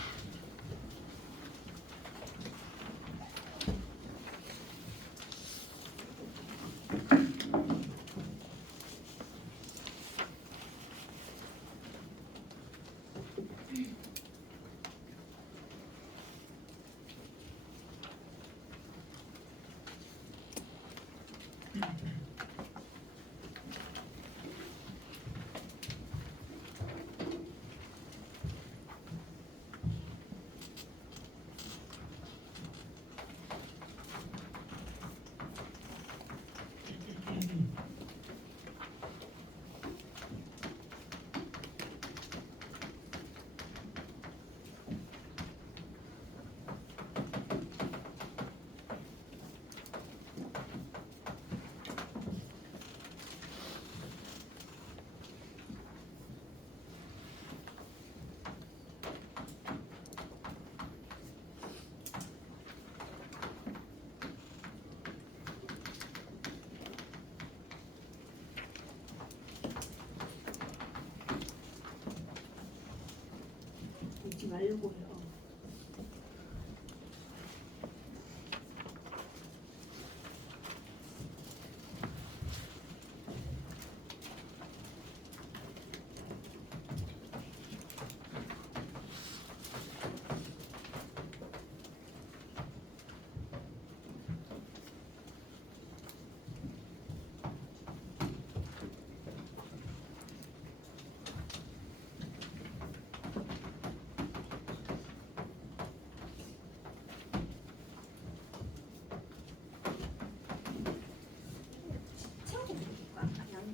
잊지 말고요.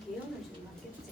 개연을 좀 맞겠지.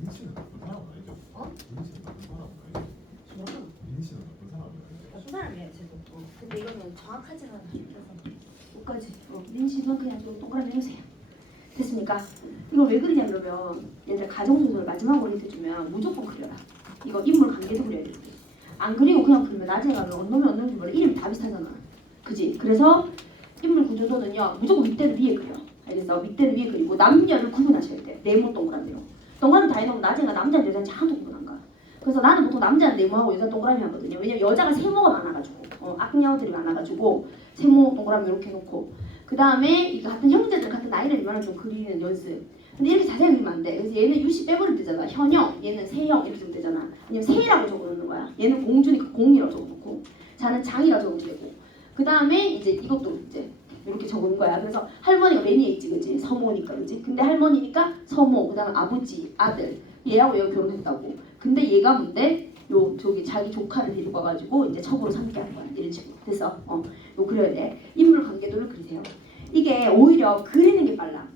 민씨는 나쁜 사람 아니죠? 민씨는 나쁜 사람 아니죠? 저는 민씨는 나쁜 사람 아니죠? 나쁜 사람이에요, 지금. 근데 이거는 정확하지는 않아서 끝까지. 민씨는 그냥 좀 동그라미 해주세요. 됐습니까? 이걸 왜 그리냐 그러면 얘들 가정소설을 마지막으로 해주면 무조건 그려라. 이거 인물 관계도 그려야 돼. 안 그리고 그냥 그리면 나중에 가면 언놈이 언놈인지 몰라. 이름이 다 비슷하잖아. 그지? 그래서 인물 구조도는요 무조건 윗대를 위에 그려. 알겠어? 윗대를 위에 그리고 남녀를 구분하셔야 돼. 네모 동그라미로. 동그라미 다 해놓으면 나중에 남자 여자인지 하나도 구분 안 가. 그래서 나는 보통 남자는 네모하고 여자 동그라미 하거든요. 왜냐면 여자가 세모가 많아가지고 악녀들이 많아가지고 세모 동그라미 이렇게 해놓고 그 다음에 이거 같은 형제들 같은 나이를 얼마나 좀 그리는 연습. 근데 이렇게 자세히 그리면 안 돼. 그래서 얘는 유씨 빼버리면 되잖아. 현영, 얘는 세영 이렇게 되면 되잖아. 아니면 세라고 적어놓는 거야. 얘는 공주니까 공이라고 적어놓고 자는 장이라고 적으면 되고 그 다음에 이제 이것도 이제 이렇게 적은 거야. 그래서 할머니가 맨 위에 있지, 그지? 서모니까, 그지? 근데 할머니니까 서모, 그 다음에 아버지, 아들. 얘하고 얘가 결혼했다고. 근데 얘가 뭔데? 요 저기 자기 조카를 데리고 와가지고 이제 첩으로 삼게 하는 거야. 이런 식으로. 됐어? 요 그려야 돼. 인물 관계도를 그리세요. 이게 오히려 그리는 게 빨라.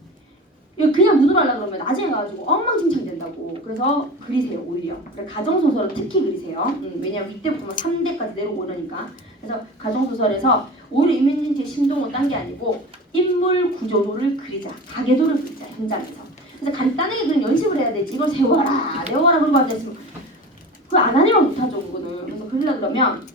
이거 그냥 눈으로 하려 그러면 나중에 가가지고 엉망진창 된다고. 그래서 그리세요 오히려. 가정소설은 특히 그리세요. 왜냐면 이때부터 막 3대까지 내려오고 이러니까. 그래서 가정소설에서 오히려 이미지 심동은 딴 게 아니고 인물 구조도를 그리자. 가계도를 그리자 현장에서. 그래서 간단하게 그냥 연습을 해야 되지. 이걸 세워라 내워라 그러고 앉아있으면 그거 안 하니까 못하죠 그거는. 그래서 그러려 그러면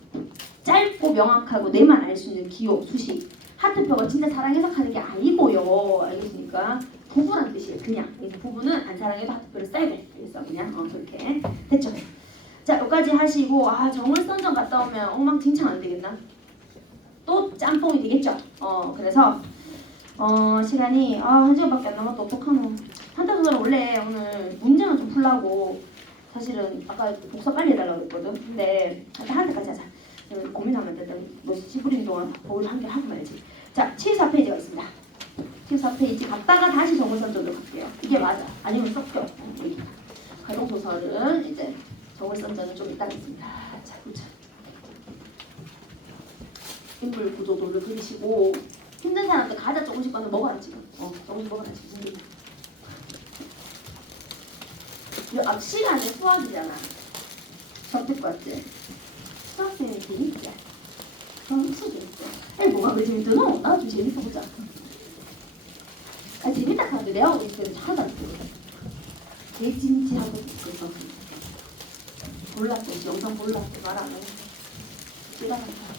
짧고 명확하고 내만 알 수 있는 기호, 수식. 하트표가 진짜 사랑 해석하는 게 아니고요. 알겠습니까? 부부란 뜻이에요. 그냥. 부부는 안 사랑해도 하트표를 써야 돼. 그래서 그냥 그렇게 됐죠. 자 여기까지 하시고 정월선전 갔다 오면 엉망진창 안 되겠나? 또 짬뽕이 되겠죠. 그래서 시간이 한 시간밖에 안 남았다. 어떡하노? 한타소설은 원래 오늘 문제만 좀 풀라고 사실은 아까 복사 빨리 해달라고 했거든. 근데 한 대까지 하자. 고민하면 된다. 뭐 10분 동안 거울 한 개 하고 말지. 자 74페이지가 있습니다. 74페이지 갔다가 다시 정월선전으로 갈게요. 이게 맞아. 아니면 섞여. 여기. 가정소설은 이제 정월선전은 좀 이따가 있습니다. 자 보자. 인물 구조도를 그리시고 힘든 사람들 과자 조금씩 꺼내 먹어라 지금. 조금씩 먹어라 지금. 앞 시간에 수학이잖아. 접할 것 같지? 수학생이 재밌지? 엄청 재밌어. 에이 뭐가 그래 재밌더노? 나도 좀 재밌어 보자. 재밌다 하는데 내가 하고 있을 때는 하나도 안 들어. 개진지하고 있어서 몰랐어. 영상 몰랐어. 말 안 하고 찌라간다.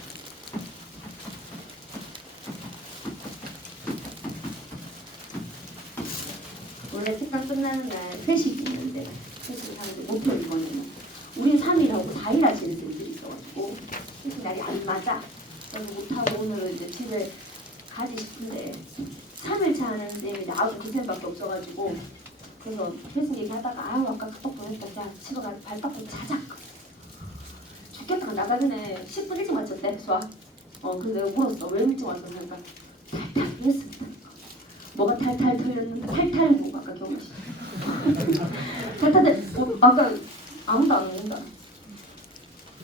원래 특강 끝나는 날 회식이 있는데 회식을 하는데 목표 이번에는 우린 3일하고 4일 하시는 분들이 있어가지고 회식 날이 안 맞아. 그래서 못하고 오늘은 이제 집에 가지 싶은데 3일차 하는 쌤이 나하고 그 쌤밖에 없어가지고 그래서 회식 얘기하다가 아까 카톡 보냈다. 야 집에 가서 발 닦고 자자. 죽겠다. 나가기 전에 10분 일찍 마쳤대 수학. 그래서 내가 물었어. 왜 일찍 왔어? 그러니까 탈탈 이랬습니다. 뭐가 탈탈 틀렸는데 탈탈 뭐 아까 기억나시죠? 탈탈 아까 아무도 안 온다.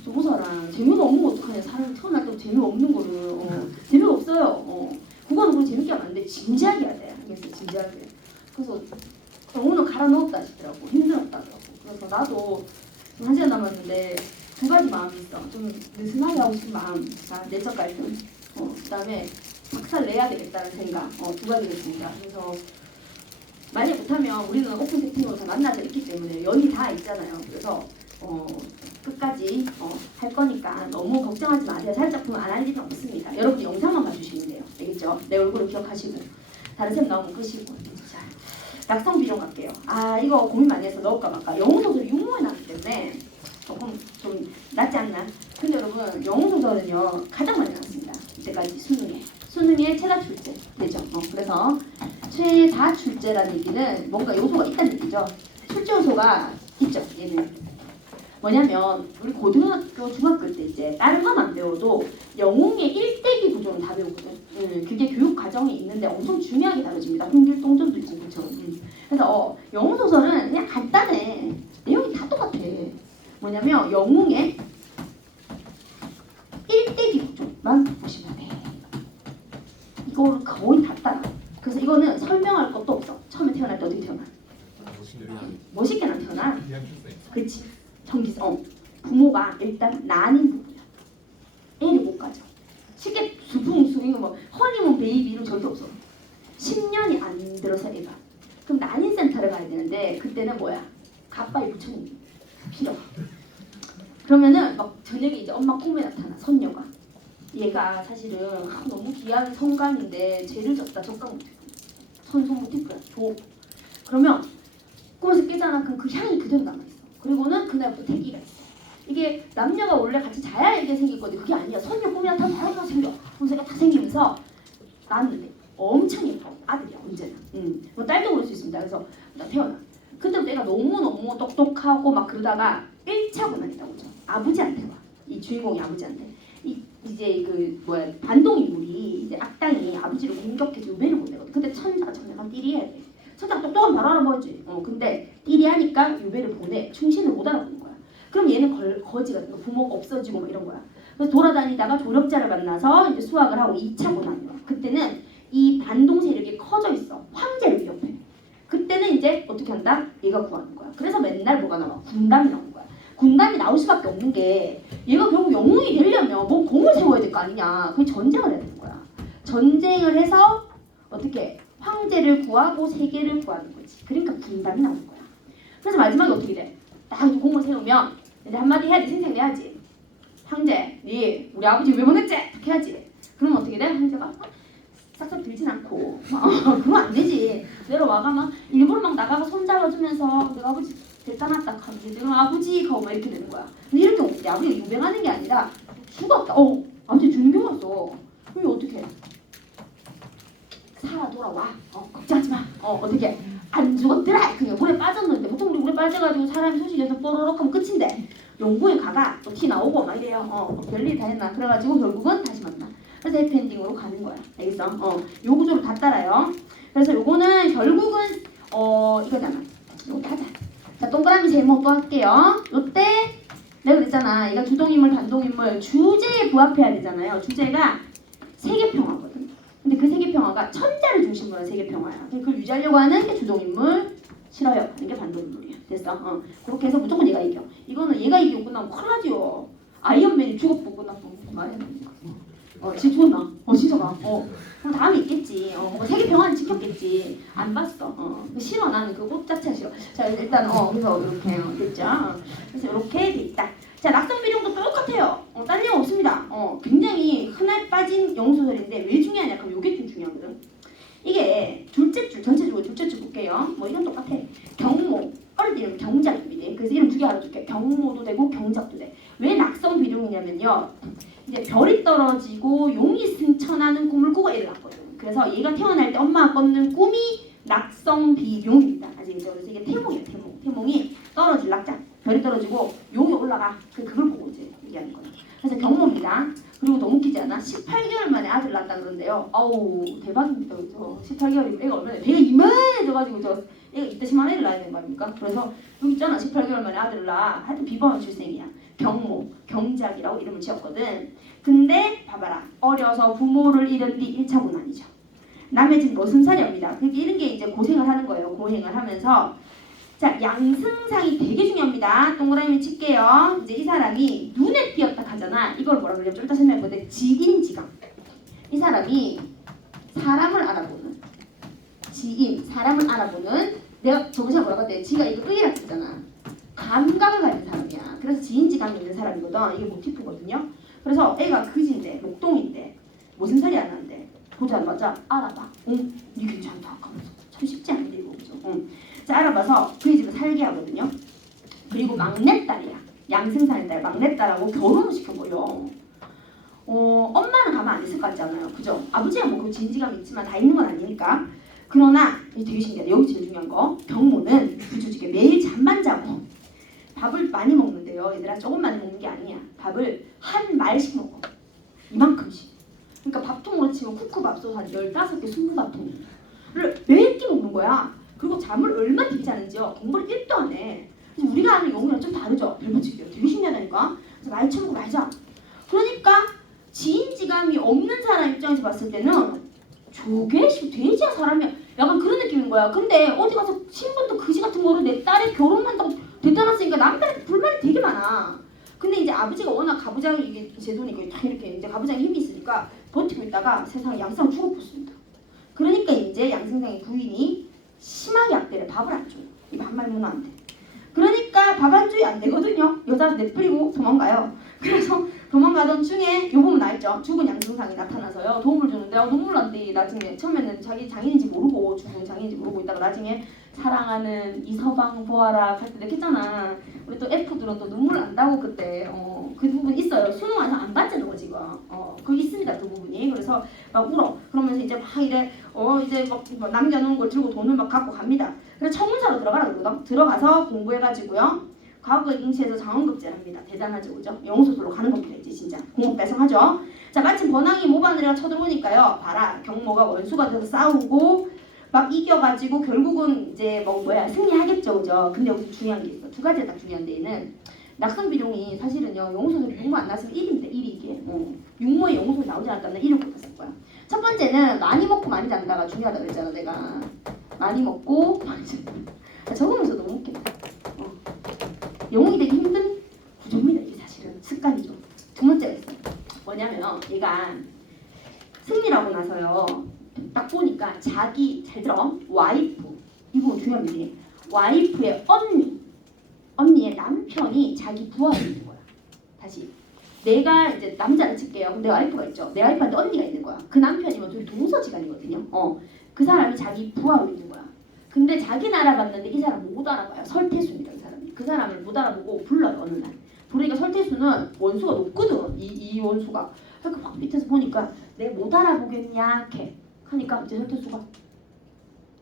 좀 웃어라. 재미가 없는 거 어떡하냐. 사람이 태어날 때 재미가 없는 거를 재미가 없어요. 그거는 그걸 재밌게 하면 안 돼. 진지하게 해야 돼. 알겠어? 진지하게. 그래서 영혼을 갈아 넣었다 하시더라고. 힘들었다더라고. 그래서 나도 1시간 남았는데 2가지 마음이 있어. 좀 느슨하게 하고 싶은 마음. 내적 갈등. 그 다음에 박살 내야 되겠다는 생각. 2가지가 있습니다. 그래서 만약 못하면 우리는 오픈 세팅으로 다 만나져 있기 때문에 연이 다 있잖아요. 그래서 끝까지 할 거니까 너무 걱정하지 마세요. 살짝 보면 안 할 일은 없습니다. 여러분 영상만 봐주시면 돼요. 알겠죠? 내 얼굴을 기억하시고 다른 셈 나오면 끄시고. 자, 낙성 비룡 갈게요. 이거 고민 많이 해서 넣을까 말까. 영웅소설이 육모에 나왔기 때문에 조금 좀 낫지 않나? 근데 여러분 영웅소설은요 가장 많이 나왔습니다. 이때까지 수능에 최다 출제 되죠. 그래서 최다 출제라는 얘기는 뭔가 요소가 있다는 얘기죠. 출제 요소가 있죠. 얘는 뭐냐면 우리 고등학교 중학교 때 이제 다른 건 안 배워도 영웅의 일대기 구조는 다 배우거든. 그게 교육 과정에 있는데 엄청 중요하게 다뤄집니다. 홍길동전도 있고 그렇죠. 그래서 영웅 소설은 그냥 간단해. 내용이 다 똑같아. 뭐냐면 영웅의 일대기 구조만 보시면 돼. 이거를 거의 다 따라. 그래서 이거는 설명할 것도 없어. 처음에 태어날 때 어떻게 태어나? 멋있게 안 태어나. 그렇지. 부모가 일단 난임 부부야. 애를 못 가져. 쉽게 수붕 이거 뭐 허니문 베이비 이런 절대 없어. 10년이 안 들어서 애가. 그럼 난임센터를 가야 되는데 그때는 뭐야? 갓바이 부처님 필요. 그러면은 막 저녁에 이제 엄마 꿈에 나타나 손녀가. 얘가 사실은 너무 귀한 성관인데 죄를 졌다 적각 못했고 손 못했고요. 줘. 그러면 꿈에서 깨잖아. 그럼 그 향이 그대로 남아있어. 그리고는 그날부터 태기가 있어. 이게 남녀가 원래 같이 자야 이게 생길 건데 그게 아니야. 손녀 꿈에 나타나면 바로 생겨. 손세가 다 생기면서 낳았는데 엄청 예뻐. 아들이야 언제나. 뭐 딸도 그럴 수 있습니다. 그래서 나 태어나. 그때부터 애가 너무너무 똑똑하고 막 그러다가 1차 고난이다 오죠. 아버지한테 와. 이 주인공이 아버지한테. 이제 그 뭐야 반동인물이 이제 악당이 아버지를 공격해서 유배를 보내거든. 근데 천자가 띠리해야 돼. 천자가 똑똑한 바로 알아보지. 근데 띠리하니까 유배를 보내. 충신을 못 알아보는 거야. 그럼 얘는 거지가 돼. 부모가 없어지고 막 이런 거야. 그래서 돌아다니다가 조력자를 만나서 이제 수학을 하고 2차 고난이 와. 그때는 이 반동 세력이 커져 있어. 황제를 위협해. 그때는 이제 어떻게 한다? 얘가 구하는 거야. 그래서 맨날 뭐가 나와? 군담이 나오는 거야. 군담이 나올 수밖에 없는 게 얘가 결국 영웅이 되려면 뭐 공을 세워야 될 거 아니냐. 그게 전쟁을 해야 되는 거야. 전쟁을 해서 어떻게 황제를 구하고 세계를 구하는 거지. 그러니까 군담이 나오는 거야. 그래서 마지막에 어떻게 돼? 딱 공을 세우면 이제 한마디 해야지. 생색내야지. 황제, 네 우리 아버지 왜 보냈지? 딱 해야지. 그러면 어떻게 돼? 황제가 싹싹 들진 않고 그러면 안 되지. 내려와가 막 일부러 막 나가가 손 잡아주면서 내가 아버지 됐다놨다 하지. 내가 아버지 가고 막 이렇게 되는 거야. 근데 이렇게 없대. 아버지가 유배하는 게 아니라 죽었다. 아버지 죽는 경우가 있어. 그럼 어떻게 해? 살아 돌아와. 걱정하지 마. 어떻게 안 죽었더라. 그냥 물에 빠졌는데 보통 우리 물에 빠져가지고 사람이 소식에서 뽀로록 하면 끝인데 영구에 가가 또 티 나오고 막 이래요. 별일 다 했나. 그래가지고 결국은 다시 만나. 그래서 해피엔딩으로 가는 거야. 알겠어? 요 구조를 다 따라요. 그래서 요거는 결국은 이거잖아. 요거 하자. 자, 동그라미 제목 또 할게요. 요때 내가 그랬잖아. 얘가 주동인물, 단동인물 주제에 부합해야 되잖아요. 주제가 세계평화거든. 근데 그 세계평화가 천자를 중심으로 한 세계평화야. 그걸 유지하려고 하는 게 주동인물, 싫어요 하는 게 반동인물이야. 됐어? 그렇게 해서 무조건 얘가 이겨. 이거는 얘가 이기고 끝나면 큰일 나지요. 아이언맨이 죽었고 끝나면 말해야 되니까. 진짜 죽었나? 진짜가. 그럼 다음에 있겠지. 뭔가 세계 평화는 지켰겠지. 안 봤어. 싫어. 나는 그 꽃 자체가 싫어. 자, 일단 그래서 이렇게 됐죠. 그래서 이렇게 돼 있다. 자, 낙성 비룡도 똑같아요. 딴 내용 없습니다. 굉장히 흔할 빠진 영소설인데 왜 중요하냐? 그럼 요게 좀 중요하거든. 이게 둘째 줄, 전체적으로 둘째 줄 볼게요. 뭐 이건 똑같아. 경모. 어릴 때 이름 경작입니다. 그래서 이름 두 개 알아줄게. 경모도 되고 경작도 돼. 왜 낙성 비룡이냐면요. 이제 별이 떨어지고 용이 승천하는 꿈을 꾸고 애를 낳거든. 그래서 얘가 태어날 때 엄마가 꿨는 꿈이 낙성비룡입니다. 아시겠죠? 그래서 이게 태몽이에요. 태몽이 떨어질 낙장. 별이 떨어지고 용이 올라가. 그걸 보고 이제 얘기하는 거예요. 그래서 경모입니다. 그리고 너무 웃기지 않아? 18개월 만에 아들 낳았다 그러는데요. 아우 대박입니다. 그죠? 18개월이면 애가 얼마나 배가 이만해져가지고 애가 이따시만 애를 낳아야 되는 거 아닙니까? 그래서 여기 있잖아. 18개월 만에 아들을 낳아. 하여튼 비범한 출생이야. 경모, 경작이라고 이름을 지었거든. 근데 봐봐라. 어려서 부모를 잃은 뒤 1차 고난이죠. 남의 집 머슴살이입니다. 그러니까 이런 게 이제 고생을 하는 거예요. 고행을 하면서 자, 양승상이 되게 중요합니다. 동그라미 칠게요. 이제 이 사람이 눈에 띄었다 하잖아. 이걸 뭐라 그래요? 좀 이따 설명할 건데 지인지감. 이 사람이 사람을 알아보는 지인, 사람을 알아보는 내가 저번에 뭐라고 했대? 지가 이거 의라 했잖아. 감각을 가진 사람이야. 그래서 지인지감이 있는 사람이거든. 이게 모티프거든요. 그래서 애가 그지인데 목동인데 무슨 살이 안 나는데 보자마자 알아봐. 니 괜찮다. 하면서 참 쉽지 않은데 이거 그죠? 자, 알아봐서 그의 집에 살게 하거든요. 그리고 막내딸이야. 양승산의 딸 막내딸하고 결혼을 시켜버려. 엄마는 가만 안 있을 것 같지 않아요? 그죠? 아버지야 뭐 그 지인지감이 있지만 다 있는 건 아니니까. 그러나 이게 되게 신기하다. 여기 제일 중요한 거. 경모는 부주직에 매일 잠만 자고 밥을 많이 먹는데요. 얘들아 조금 많이 먹는 게 아니야. 밥을 한 말씩 먹어. 이만큼씩. 그러니까 밥통으로 치면 쿠쿠밥솥 한 15개 20밥통을 매일 끼 먹는 거야. 그리고 잠을 얼마나 되게 자는지요. 공부를 1도 안 해. 그래서 우리가 아는 영웅이랑 좀 다르죠. 별반칙이에요. 되게 신기하다니까. 그래서 많이 쳐먹고 많이 자. 그러니까 지인지감이 없는 사람 입장에서 봤을 때는 저게 돼지야 사람이야. 약간 그런 느낌인 거야. 근데 어디 가서 신분도 그지 같은 거로 내 딸이 결혼한다고 됐다놨으니까 남편한테 불만이 되게 많아. 근데 이제 아버지가 워낙 가부장이 이게 제도니까 딱 이렇게 이제 가부장이 힘이 있으니까 버티고 있다가 세상에 양상 죽어버렸습니다. 그러니까 이제 양승상의 부인이 심하게 약대래. 밥을 안 줘요. 입 한 마리 문어한테. 그러니까 밥 안 줘야 안 되거든요. 여자를 내버리고 도망가요. 그래서 도망가던 중에 요 부분 알죠? 죽은 양승상이 나타나서요. 도움을 주는데 눈물 난대. 나중에 처음에는 자기 장인인지 모르고 죽은 장인인지 모르고 있다가 나중에 사랑하는 이서방 보아라 할 때 이렇게 했잖아. 우리 또 F들은 또 눈물 난다고 그때 그 부분 있어요. 수능 와서 안 봤잖아 지금. 그 있습니다 그 부분이. 그래서 막 울어. 그러면서 이제 막 이래 이제 막 남겨놓은 걸 들고 돈을 막 갖고 갑니다. 그래서 청문사로 들어가라 그러거든. 들어가서 공부해가지고요. 과거에 ing시해서 장원급제를 합니다. 대단하죠, 그죠? 영웅소설로 가는 겁니다, 이제 진짜. 공부 배성하죠. 자, 마침 번항이 모바늘이가 쳐들어오니까요. 봐라, 경모가 원수가 돼서 싸우고 막 이겨가지고 결국은 이제 승리하겠죠, 그죠? 근데 여기서 중요한 게 있어. 두 가지가 딱 중요한데 얘는 낙선비룡이 사실은요, 영웅소설이 육모 안 나왔으면 1위입니다, 1위 이게. 육모에 영웅소설이 나오지 않았다면 1위를 뽑았을 거야. 첫 번째는 많이 먹고 많이 잔다가 중요하다고 했잖아, 내가. 많이 먹고 많이 잔다. 적으면서 너무 웃기다. 영웅이 되기 힘든 구조입니다. 이게 사실은 습관이죠. 두 번째가 있어요. 뭐냐면 얘가 승리하고 나서요. 딱 보니까 자기 잘 들어 와이프 이 부분 중요합니다. 와이프의 언니의 남편이 자기 부하가 있는 거야. 다시 내가 이제 남자를 칠게요. 그럼 내 와이프가 있죠. 내 와이프한테 언니가 있는 거야. 그 남편이면 둘이 동서지간이거든요. 그 사람이 자기 부하로 있는 거야. 근데 자기는 알아봤는데 이 사람 못 알아봐요. 설태수입니다. 이 사람이. 그 사람을 못 알아보고 불러요. 어느 날. 부르니까 설태수는 원수가 높거든. 이 원수가. 그러니까 막 밑에서 보니까 내가 못 알아보겠냐 이렇게 하니까 이제 설태수가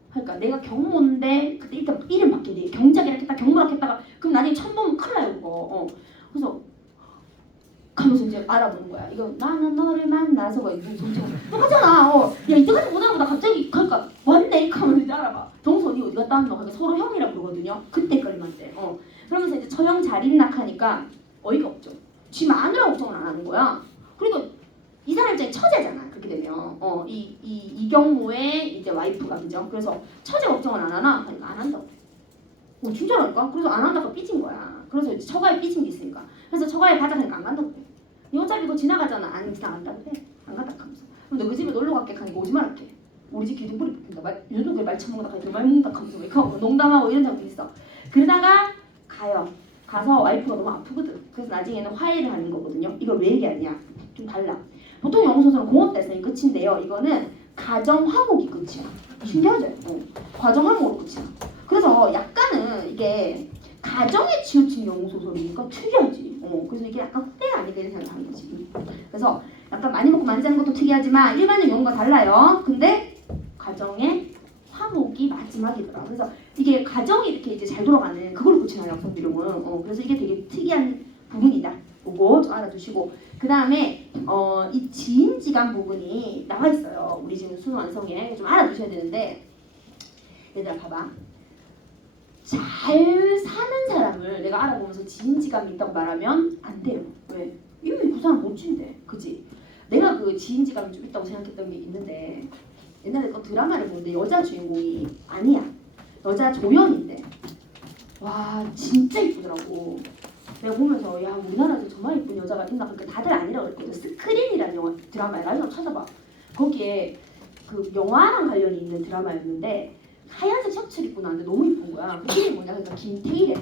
그러니까 내가 경모인데 그때 일단 이름 바뀌지. 경작이라 했다가 경모라 했다가 그럼 나중에 처음 보면 큰일 나요 그거. 그래서 가면서 이제 알아보는 거야. 이거 나는 너를 만나서가 이거 정말 똑같잖아. 야 이때까지 못 알아보다 갑자기 그러니까 왔네 하면서 이제 알아봐. 동선이 어디 갔다 왔노? 그러니까 서로 형이라 부르거든요. 그때 끌림한테. 그러면서 이제 처형 자린낙하니까 어이가 없죠. 지 마누라 걱정을 안 하는 거야. 그리고 이 사람 입장에 처제잖아. 그렇게 되면 이경모의 이제 와이프가 그죠. 그래서 처제 걱정을 안 하나? 그러니까 안 한다고. 진짜라니까? 그래서 안 한다고 삐진 거야. 그래서 이제 처가에 삐진 게 있으니까. 그래서 처가에 가자 하니까 안 간다고 해. 어차피 이거 지나가잖아. 안 지나간다고 해. 안 간다 하면서. 그럼 너 그 집에 놀러 갈게 하니까 오지 말할게. 우리 집 기둥뿌리 붙는다. 유독에 말 처먹는다 하니까 말 먹는다 하면서 이렇게 하고 농담하고 이런 적도 있어. 그러다가 가요. 가서 와이프가 너무 아프거든. 그래서 나중에는 화해를 하는 거거든요. 이걸 왜 얘기하냐? 좀 달라. 보통 영웅소설은 공업대성이 끝인데요. 이거는 가정화목이 끝이야. 신기하죠? 가정화목으로 끝이야. 그래서 약간은 이게 가정에 치우친 영웅소설이니까 특이하지. 그래서 이게 약간 흑대가 아닐까 이런 생각을 하는 거지. 그래서 약간 많이 먹고 많이 자는 것도 특이하지만 일반적 영웅과 달라요. 근데 가정의 화목이 마지막이더라. 그래서 이게 가정이 이렇게 이제 잘 돌아가는 그걸로 끝이나 약성비룡은. 그래서 이게 되게 특이한 부분이다. 그거 좀 알아두시고 그 다음에 이 지인지간 부분이 나와 있어요. 우리 지금 수능 완성에 좀 알아두셔야 되는데 얘들아 봐봐. 잘 사는 사람을 내가 알아보면서 지인지감이 있다고 말하면 안 돼요. 왜? 이미 그 사람 멋진데, 그지? 내가 그 지인지감이 좀 있다고 생각했던 게 있는데 옛날에 그 드라마를 보는데 여자 주인공이 아니야. 여자 조연인데 와 진짜 이쁘더라고. 내가 보면서 야 우리나라에서 정말 이쁜 여자가 있나 그러니까 다들 아니라고 그랬거든. 스크린이라는 영화 드라마야. 나중에 찾아봐. 거기에 그 영화랑 관련이 있는 드라마였는데 하얀색 셔츠를 입고 나왔는데 너무 이쁜 거야. 그 이름이 뭐냐? 그러니까 김태희래.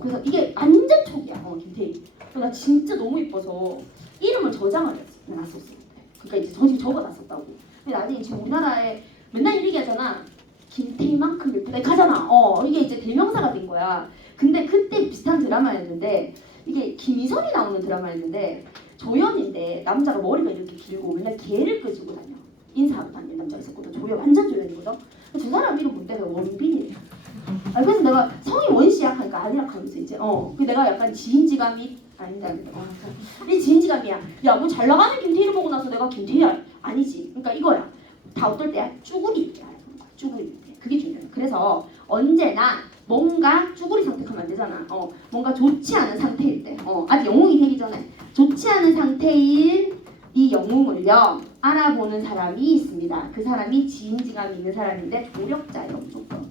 그래서 이게 완전 촉이야. 김태희. 나 진짜 너무 이뻐서 이름을 저장을 해놨었어. 그러니까 이제 적어놨었다고. 근데 나중에 지금 우리나라에 맨날 이렇게 하잖아. 김태희만큼 예쁘다 이렇게 하잖아. 이게 이제 대명사가 된 거야. 근데 그때 비슷한 드라마였는데 이게 김희선이 나오는 드라마였는데 조연인데 남자가 머리가 이렇게 길고 맨날 개를 끄지고 다녀. 인사하고 다니는 남자가 있었거든. 조연 완전 조연이거든. 저 사람 이름 볼 때가 원빈이래. 그래서 내가 성이 원씨야 하니까 아니라 하면서 이제 그 내가 약간 지인지감이 아니다. 이 지인지감이야. 야 뭐 잘 나가는 김태희를 보고 나서 내가 김태희야 아니지. 그러니까 이거야. 다 어떨 때야 쭈구리 있게 하는 거야. 쭈구리 있게. 그게 중요해. 그래서 언제나 뭔가 쭈구리 선택하면 안 되잖아. 뭔가 좋지 않은 상태일 때. 아직 영웅이 되기 전에 좋지 않은 상태인 이 영웅을요 알아보는 사람이 있습니다. 그 사람이 지인지감이 있는 사람인데 조력자예요. 무조건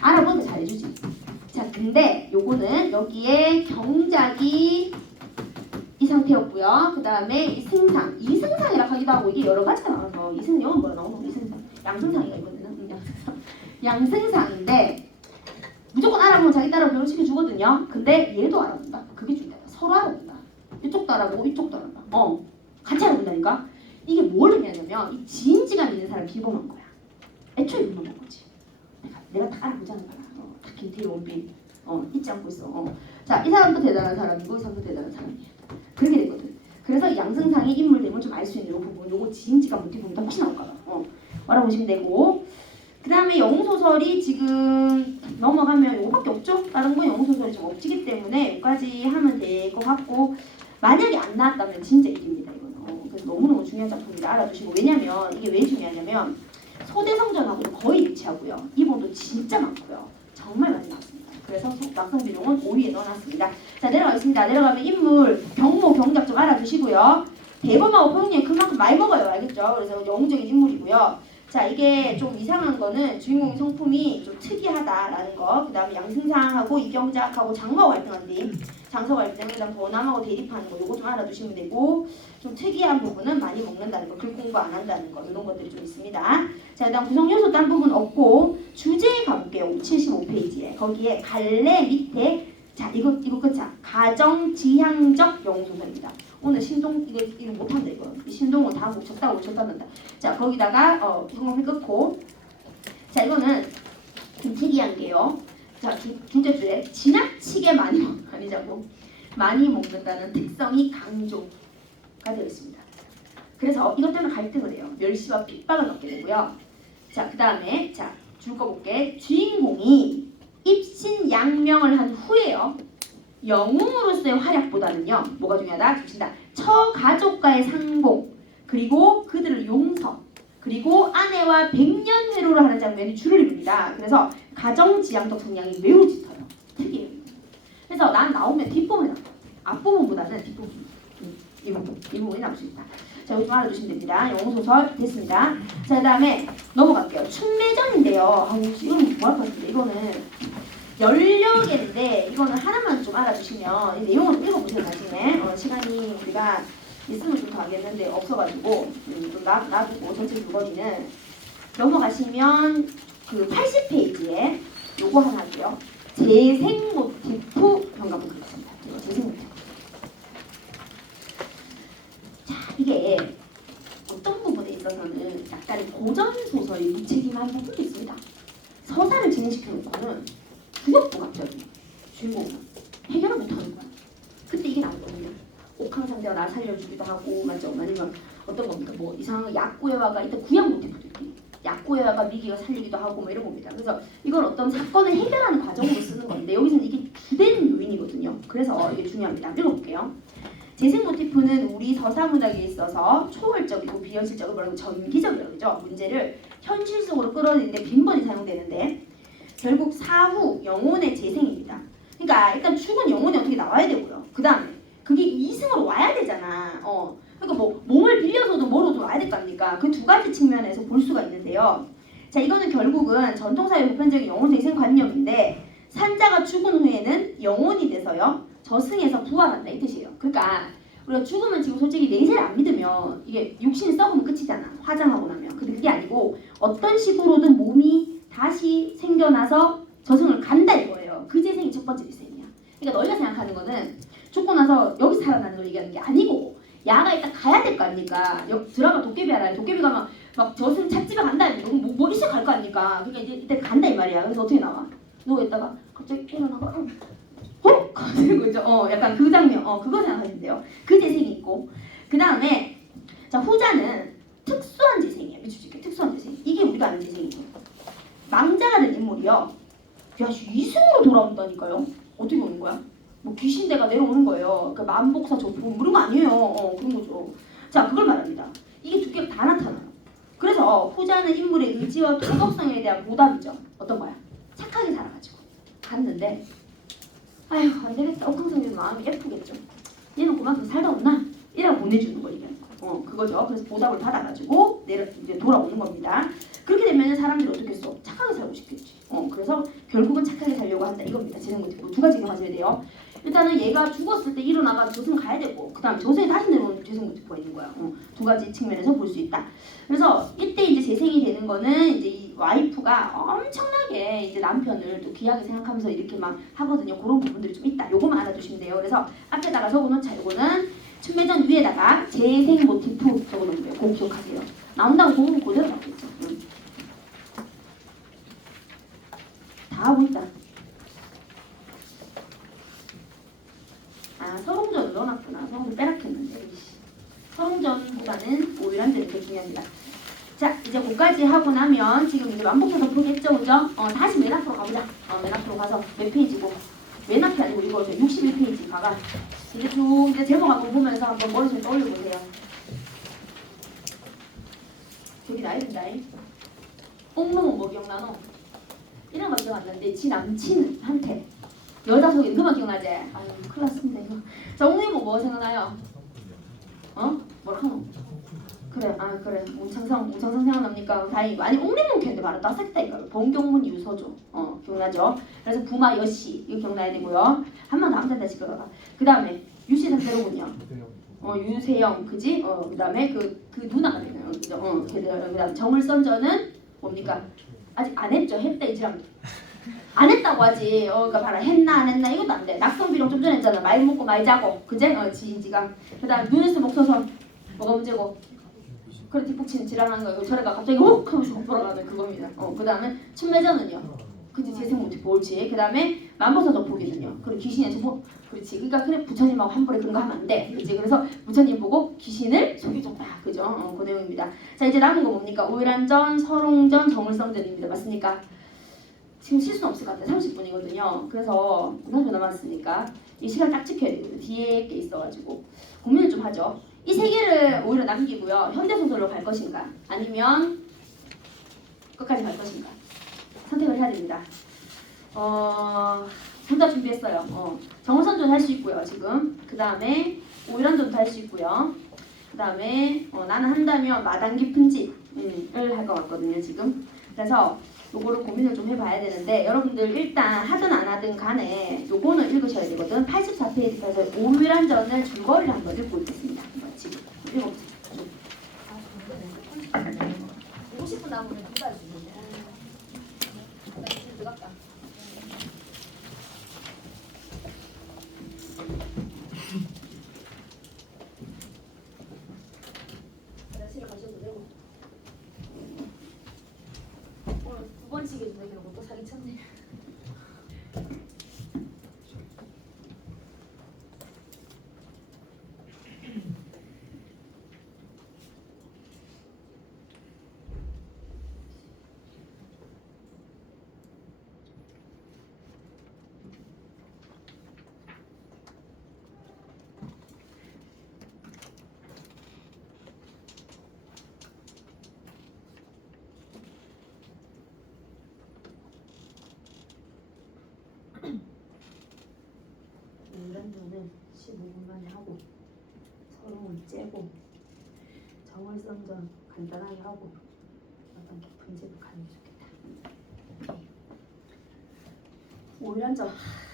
알아보면 잘해주지. 자 근데 요거는 여기에 경작이 이 상태였고요. 그 다음에 이 승상, 이승상이라 하기도 하고 이게 여러 가지가 나와서 이승 영은 뭐라 나오는 이승상, 양승상이가 있거든요. 양승상. 양승상인데 무조건 알아보면 자기 따라 변호시켜 주거든요. 근데 얘도 알아본다. 그게 중요하다. 서로 알아본다. 이쪽도 알아보고 이쪽도 알아봐. 같이 알아본다니까. 이게 뭘 의미하냐면 이 지인지감 있는 사람 비범한 거야. 애초에 비범한 거지. 내가 다 알아보자는 거야. 다 김태희 원빈 잊지 않고 있어. 자, 이 사람도 대단한 사람이고 이 사람도 대단한 사람이야. 그렇게 되거든. 그래서 양승상의 인물됨을 좀 알 수 있는 이 부분, 요거 지인지감 모티브보다 훨씬 나올까봐 알아보시면 되고. 그 다음에 영웅소설이 지금 넘어가면 요거밖에 없죠? 다른 건 영웅소설이 좀 없기 때문에 여기까지 하면 될 것 같고, 만약에 안 나왔다면 진짜 일입니다. 이거는. 그래서 너무너무 중요한 작품이라 알아두시고. 왜냐면 이게 왜 중요하냐면 소대성전하고도 거의 일치하고요. 이번도 진짜 많고요. 정말 많이 나왔습니다. 그래서 낙성비룡은 5위에 넣어놨습니다. 자, 내려가겠습니다. 내려가면 인물, 경모, 경작 좀 알아두시고요. 대범하고 평균이 그만큼 많이 먹어요. 알겠죠? 그래서 영웅적인 인물이고요. 자, 이게 좀 이상한 거는 주인공의 성품이 좀 특이하다라는 거. 그 다음에 양승상하고 이경작하고 장모가 갈등한 뒤 장서 갈등, 그다음 번함하고 대립하는 거, 요거 좀 알아두시면 되고, 좀 특이한 부분은 많이 먹는다는 거, 글 공부 안 한다는 거, 이런 것들이 좀 있습니다. 자, 일단 구성 요소 딴 부분 없고 주제에 가볼게요. 75페이지에 거기에 갈래 밑에 자 이거 끝이야. 가정 지향적 영웅소설입니다. 오늘 신동 이거 못한다 이거. 이 신동은 다 못 쳤다 못 쳤다는다. 자, 거기다가 성공을 끊고, 자 이거는 좀 특이한 게요. 자, 둘째 주에 지나치게 많이 먹는다는 특성이 강조가 되어 있습니다. 그래서 이것 때문에 갈등을 해요. 멸시와 핍박을 얻게 되고요. 자, 그 다음에 자 줄 거 볼게. 주인공이 입신양명을 한 후에요. 영웅으로서의 활약보다는요. 뭐가 중요하다? 주신다. 처가족과의 상봉, 그리고 그들을 용서, 그리고 아내와 백년회로를 하는 장면이 주를 이룹니다. 그래서 가정지향적 성향이 매우 짙어요. 특이해요. 그래서 난 나오면 뒷부분이 나와요. 앞부분보다는 뒷부분. 이 부분이 나올 수 있다. 자, 이거 좀 알아두시면 됩니다. 영웅소설 됐습니다. 자, 그 다음에 넘어갈게요. 춘매정인데요. 이건 뭐 할 것 같은데, 이거는 16개인데 이거는 하나만 좀 알아두시면, 이 내용을 좀 읽어보세요. 나중에 시간이 우리가 있으면 좀 더 하겠는데 없어가지고 좀 놔두고 전체 줄거리는 넘어가시면 그 80페이지에 요거 하나 할게요. 재생 모티프 평가문 그렇습니다. 이거 재생 모티프. 자, 이게 어떤 부분에 있어서는 약간 고전 소설이 무책임한 부분도 있습니다. 서사를 진행시켜놓고는 주역도 갑자기 주인공은 해결을 못하는 거야. 그때 이게 나오거든요. 옥황상제가 나 살려주기도 하고, 맞죠? 아니면 어떤 겁니까? 뭐 이상한 약고해화가 일단 구약 모티프도 있고, 약고해화가 미기가 살리기도 하고 뭐 이런 겁니다. 그래서 이건 어떤 사건을 해결하는 과정으로 쓰는 건데 여기서는 이게 주된 요인이거든요. 그래서 이게 중요합니다. 읽어볼게요. 재생 모티프는 우리 서사문학에 있어서 초월적이고 비현실적이고 뭐라고 전기적이라고 그러죠. 문제를 현실 속으로 끌어내는데 빈번히 사용되는데 결국 사후 영혼의 재생입니다. 그러니까 일단 죽은 영혼이 어떻게 나와야 되고요. 그 다음에 그게 이승으로 와야 되잖아. 그러니까 뭐 몸을 빌려서도 뭐로도 와야 될 거 아닙니까? 그 두 가지 측면에서 볼 수가 있는데요. 자, 이거는 결국은 전통사회 보편적인 영혼 재생 관념인데 산자가 죽은 후에는 영혼이 돼서요 저승에서 부활한다 이 뜻이에요. 그러니까 우리가 죽으면 지금 솔직히 내세를 안 믿으면 이게 육신이 썩으면 끝이잖아. 화장하고 나면. 근데 그게 아니고 어떤 식으로든 몸이 다시 생겨나서 저승을 간다 이거예요. 그 재생이 첫 번째 재생이야. 그러니까 너희가 생각하는 거는 죽고 나서 여기서 살아나는 걸 얘기하는 게 아니고 야가 일단 가야 될 거 아닙니까? 드라마 도깨비 알아요. 도깨비 가면 막 저승 찻집에 간다 이거 뭐 있어 갈 거 아닙니까? 그러니까 이제 이때 간다 이 말이야. 그래서 어떻게 나와? 누워 있다가 갑자기 일어나가 가는 거죠. 약간 그 장면, 그거 생각하시면 돼요. 그 재생이 있고, 그 다음에 자 후자는 특수한 재생이에요. 미추지게 특수한 재생. 이게 우리가 아는 재생이죠. 망자가 된 인물이요. 야, 이승으로 돌아온다니까요. 어떻게 오는 거야? 뭐 귀신대가 내려오는 거예요. 그 만복사 조품 그런 거 아니에요. 그런 거죠. 자, 그걸 말합니다. 이게 두 개가 다 나타나요. 그래서 후자는 인물의 의지와 도덕성에 대한 보답이죠. 어떤 거야? 착하게 살아가지고 갔는데 아휴 안 되겠다. 옥황상제는 마음이 예쁘겠죠. 얘는 그만큼 살다 온나? 이라고 보내주는 거 얘기하는 거. 그거죠. 그래서 보답을 받아가지고 이제 돌아오는 겁니다. 그렇게 되면 사람들이 어떻게 했어? 착하게 살고 싶겠지. 그래서 결국은 착하게 살려고 한다 이겁니다. 재생 모티브 두 가지 기억하셔야 돼요. 일단은 얘가 죽었을 때 일어나가 조승 가야 되고 그 다음에 조승이 다시 내려오는 재생 모티프가 있는 거야. 두 가지 측면에서 볼 수 있다. 그래서 이때 이제 재생이 되는 거는 이제 이 와이프가 엄청나게 이제 남편을 또 귀하게 생각하면서 이렇게 막 하거든요. 그런 부분들이 좀 있다. 요거만 알아두시면 돼요. 그래서 앞에다가 적어놓자. 요거는 춘매전 위에다가 재생 모티프 적어놓은 거예요. 꼭 기억하세요. 나온다고 그거 그대로 나오겠죠. 다 하고 있다. 아 서롱전을 넣어놨구나. 서롱전 빼락했는데. 서롱전보다는 오일한전이 더 중요합니다. 자 이제 거기까지 하고 나면 지금 이제 완복해서 보겠죠, 그죠? 다시 맨 앞으로 가보자. 맨 앞으로 가서 몇 페이지고 맨 앞이 아니고 이거 61페이지 가가 이제 쭉 이제 제목 한번 보면서 한번 머릿속에 떠올려보세요. 저기 나이 든다잉. 옥롱은 뭐 기억나노? 이런 거 기억 안 나는데 지 남친한테 여자 속인 그만 기억나지? 아유 큰일 났습니다 이거. 자 옥롱이 뭐 생각나요? 뭐라 하노? 그래, 그래. 문창성 생각납니까? 다행이고. 아니, 옥림문캔데 바로 따삭다 이거. 봉경문 유서조. 기억나죠? 그래서 부마 여씨 이거 기억나야 되고요. 한 번 더 아무 데나 집어가봐. 그 다음에 유씨 상대로군요. 유세영, 그지? 그 다음에 그 누나가 되나요? 그죠? 그 다음에 정을선전은 뭡니까? 아직 안 했죠? 했다 이지랑. 안 했다고 하지. 그러니까 봐라. 했나 안 했나 이것도 안 돼. 낙성비룡 좀 전에 했잖아. 많이 먹고 많이 자고. 그제? 지가. 그 다음에 뉴스 목소선 뭐가 문제고? 그래 뒷북치는 지랄하는 거 이거 저래가 갑자기 훅 하면서 돌아가는 그겁니다. 그 다음에 춘매전은요. 그치 재생 모티프 옳지. 그 다음에 만보사적 보기는요. 그리고 귀신의 정보 그렇지. 그러니까 그래 부처님하고 한 번에 그런 거 하면 안 돼. 그렇지. 그래서 부처님 보고 귀신을 속여줬다. 그죠? 그 내용입니다. 자 이제 남은 거 뭡니까? 오일한전, 설홍전, 정을성전입니다. 맞습니까? 지금 실수는 없을 것 같아요. 30분이거든요. 그래서 30분 남았으니까 이 시간 딱 지켜야 되거든요. 뒤에 게 있어가지고 고민을 좀 하죠. 이 세 개를 오히려 남기고요. 현대소설로 갈 것인가 아니면 끝까지 갈 것인가 선택을 해야 됩니다. 정답 준비했어요. 정선전 할 수 있고요. 지금 그 다음에 오일한전도 할 수 있고요. 그 다음에 나는 한다면 마당 깊은 집을 할 것 같거든요. 지금 그래서 요거를 고민을 좀 해봐야 되는데 여러분들 일단 하든 안 하든 간에 요거는 읽으셔야 되거든. 84페이지에서 오일한전을 줄거리를 한번 읽고 있겠습니다. 지금 읽어보세요. 50분 남으면 누가 할 수 있는데 나 지금 들어갔다. 화장실 가셔도 되고 오늘 9번씩 해주려고 또 사기쳤네. 오일한전은 15분 만에 하고 서롱은 째고 정월성전 간단하게 하고 약간 깊은 집을 가는 게 좋겠다. 오일한전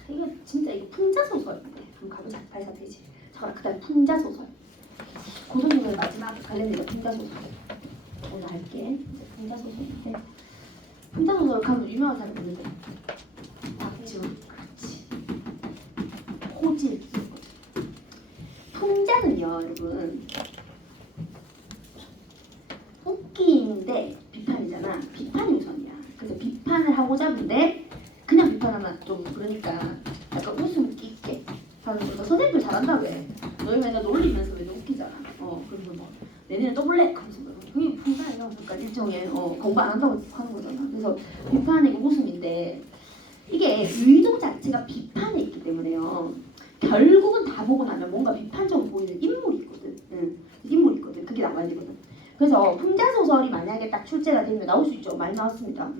이게 진짜 이거 풍자소설인데 한번 가보자. 84페이지 저랑 그 다음에 풍자소설 고소님의 마지막 관련된 풍자소설 오늘 할게. 풍자소설인데 풍자소설 가면 유명한 사람 있는데 박지원 그렇지. 호질 풍자는요 여러분 웃기인데 비판이잖아. 비판이 우선이야. 그래서 비판을 하고자 하는데 그냥 비판하면 좀 그러니까 약간 웃음 있게 하는 거죠. 선생님들 잘한다고 해. 너희 맨날 놀리면서 왜 웃기잖아. 그래서 뭐 내년에 또 볼래? 하면서 그게 풍자예요. 그러니까 일종의 공부 안 한다고 하는 거잖아. 그래서 비판이고 웃음인데 이게 의도 자체가 비판에 있기 때문에요. 결국은 다 보고 나면 뭔가 비판적으로 보이는 인물이 있거든. 인물이 있거든. 그게 나와야 되거든. 그래서 풍자소설이 만약에 딱 출제가 되면 나올 수 있죠. 많이 나왔습니다.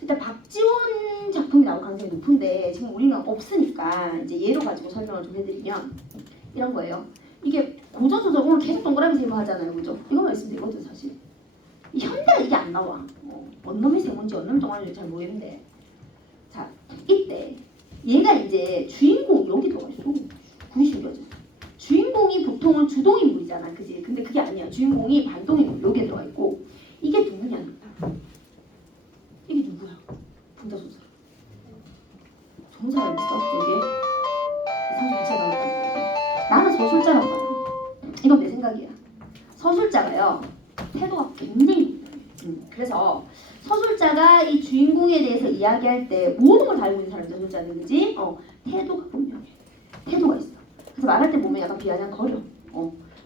일단 박지원 작품이 나올 가능성이 높은데 지금 우리는 없으니까 이제 예로 가지고 설명을 좀 해드리면 이런 거예요. 이게 고전소설 오늘 계속 동그라미 세모 하잖아요. 그죠? 이거만 있으면 되거든 사실. 이 현대가 이게 안 나와. 원놈이 세모인지 원놈이 동그라미인지 잘 모르겠는데 자 이때 얘가 이제 주인공 여기 들어가 있어. 그게 신기하지. 주인공이 보통은 주동인물이잖아, 그지? 근데 그게 아니야. 주인공이 반동인물 여기에 들어가 있고 이게 누구냐? 이게 누구야? 분자소설. 좋은 사람 있어? 여기에? 상품 찾아왔다. 나는 서술자라고 봐요. 이건 내 생각이야. 서술자가요 태도가 굉장히 높아요. 그래서 서술자가 이 주인공에 대해서 이야기할 때 모든 걸 다 알고 있는 사람이 서술자는 그지? 태도가 분명해. 태도가 있어. 그래서 말할 때 보면 약간 비아냥거려.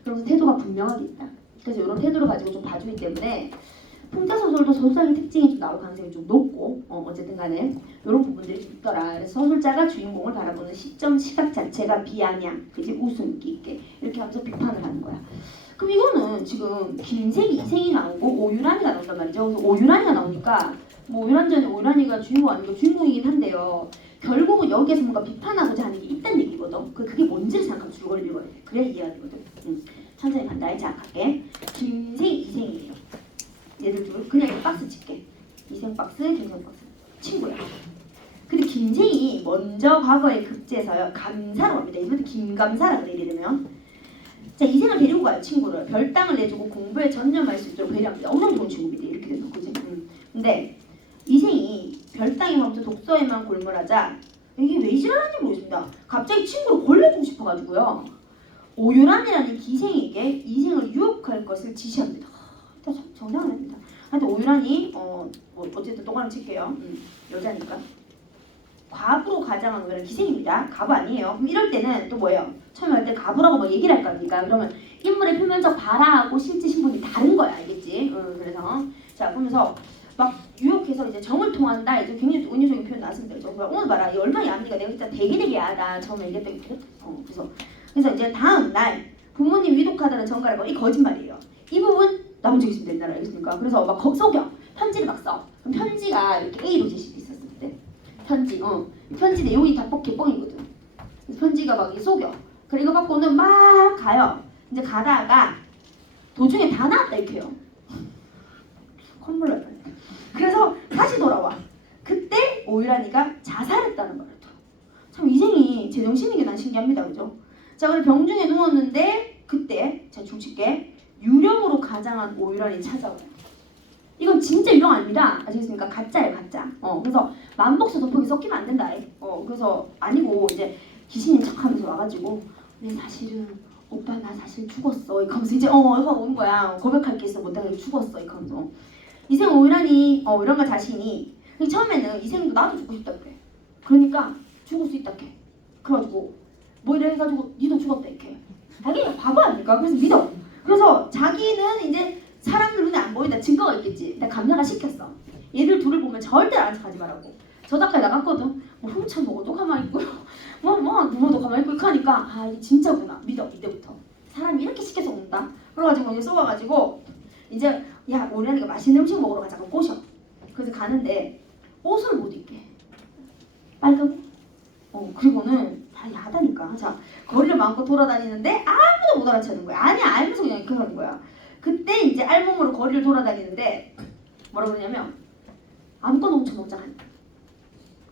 그래서 태도가 분명하게 있다. 그래서 이런 태도를 가지고 좀 봐주기 때문에 풍자소설도 서술자의 특징이 좀 나올 가능성이 좀 높고 어쨌든 간에 이런 부분들이 좀 있더라. 그래서 서술자가 주인공을 바라보는 시점, 시각 자체가 비아냥, 그지? 웃음기 있게 이렇게 하면서 비판을 하는 거야. 그럼 이거는 지금 김생이, 이생이 나오고 오유란이가 나온단 말이죠. 그래서 오유란이가 나오니까 뭐 오유란전에 오유란이가 주인공 아니고 주인공이긴 한데요. 결국은 여기에서 뭔가 비판하고자 하는 게 있다는 얘기거든. 그게 뭔지를 생각하면 줄거리를 읽어야 돼. 그래야 이해가 되거든. 천천히 간다. 자, 갈게. 김생, 이생이에요. 얘들 둘을 그냥 이렇게 박스 칠게. 이생 박스, 김생 박스. 친구야. 근데 김생이 먼저 과거에 급제해서요. 감사로 갑니다. 이번에 김감사라 그래 이러면. 자, 이생을 데리고 가요. 친구를. 별당을 내주고 공부에 전념할 수 있도록 배려합니다. 엄청 좋은 친구입니다. 이렇게 되면 그지? 근데 이생이 별당에 멈춰 독서에만 골몰하자 이게 왜 이러는지 모르겠습니다. 갑자기 친구를 걸려주고 싶어가지고요. 오유란이라는 기생에게 이생을 유혹할 것을 지시합니다. 정상은 아닙니다. 하여튼 오유란이 뭐 어쨌든 동그라미 칠게요. 여자니까. 과부로 가장한 오유란 기생입니다. 과부 아니에요. 그럼 이럴 때는 또 뭐예요? 처음에 할 때 과부라고 뭐 얘기를 할 겁니까? 그러면 인물의 표면적 발화하고 실제 신분이 다른 거야. 알겠지? 그래서 자 그러면서 막 유혹해서 이제 정을 통한다. 이제 굉장히 은유적인 표현 나왔습니다. 오늘 봐라. 얘 얼마나 야합니까? 내가 진짜 되게 야하다. 처음에 얘기했던 게 그래서 이제 다음 날 부모님 위독하다는 전가를 이 거짓말이에요. 이 부분 나온 적 있으면 된다. 알겠습니까? 그래서 막 속여. 편지를 막 써. 그럼 편지가 이렇게 A로 제시돼 있었을 때 편지. 편지 내용이 다 개뻥이거든. 편지가 막 속여. 그래 이거 갖고는 막 가요. 이제 가다가 도중에 다 나왔다 이렇게 해요. 콧물 나요. 그래서 다시 돌아와. 그때 오유란이가 자살했다는 말을 또. 참 이생이 제정신인 게 난 신기합니다. 그죠? 자 그래 병중에 누웠는데 그때 자 중치께 유령으로 가장한 오유란이 찾아와요. 이건 진짜 유령 아닙니다. 아시겠습니까? 가짜예요 가짜. 그래서 만복서 돋보기 섞이면 안 된다. 그래서 아니고 이제 귀신인 척하면서 와가지고 근데 사실은 오빠 나 사실 죽었어. 이렇게 하면서 이제 이거 오는 거야. 고백할 게 있어 못하게 죽었어. 이렇게 하면서 이생 오유란이 이런가 자신이 처음에는 이생도 나도 죽고 싶다 그래. 그러니까 죽을 수 있다 해. 그래가지고 뭐 이래 해가지고 니도 죽었다 이렇게. 자기가 바보 아닙니까? 그래서 믿어. 그래서 자기는 이제 사람들 눈에 안 보인다 증거가 있겠지. 근데 감사가 시켰어. 얘들 둘을 보면 절대 아는 척하지 말라고. 저 닭까지 나갔거든. 뭐 훔쳐먹어도 가만히 있고요. 누워도 가만히 있고 이렇게 하니까 아 이게 진짜구나. 믿어 이때부터. 사람이 이렇게 시켜서 온다. 그래가지고 이제 쏘아가지고 이제 야 오래니까 맛있는 음식 먹으러 가자고 꼬셔. 그래서 가는데 옷을 못 입게. 빨간 그리고는 다 야하다니까. 자 거리를 마음껏 돌아다니는데 아무도 못 알아채는 거야. 아니 알면서 그냥 그러는 거야. 그때 이제 알몸으로 거리를 돌아다니는데 뭐라고 그러냐면 아무거나 훔쳐먹자 하니까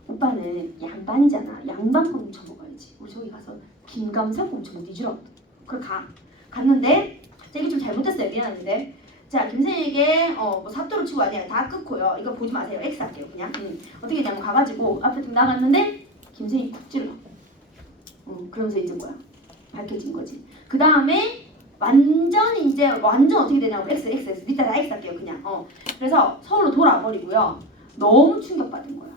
오빠는 양반이잖아. 양반거 훔쳐먹어야지. 우리 저기 가서 김감사 훔쳐먹 뒤주라고. 그래 갔는데 자 이게 좀 잘못됐어요. 미안한데 자 김생에게 뭐 사또를 치고 아니야 다 끊고요. 이거 보지 마세요. X 할게요 그냥. 어떻게 했냐면 가가지고 앞에 좀 나갔는데 김생이 쿡 찔러. 그러면서 이제 뭐야 밝혀진 거지. 그 다음에 완전 어떻게 되냐고 X 밑에 다 X 할게요 그냥. 그래서 서울로 돌아버리고요. 너무 충격받은 거야.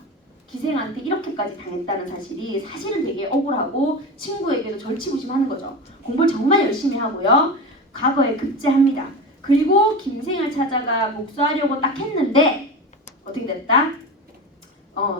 기생한테 이렇게까지 당했다는 사실이 사실은 되게 억울하고 친구에게도 절치부심하는 거죠. 공부를 정말 열심히 하고요. 과거에 급제합니다. 그리고 김생을 찾아가 복수하려고 딱 했는데 어떻게 됐다?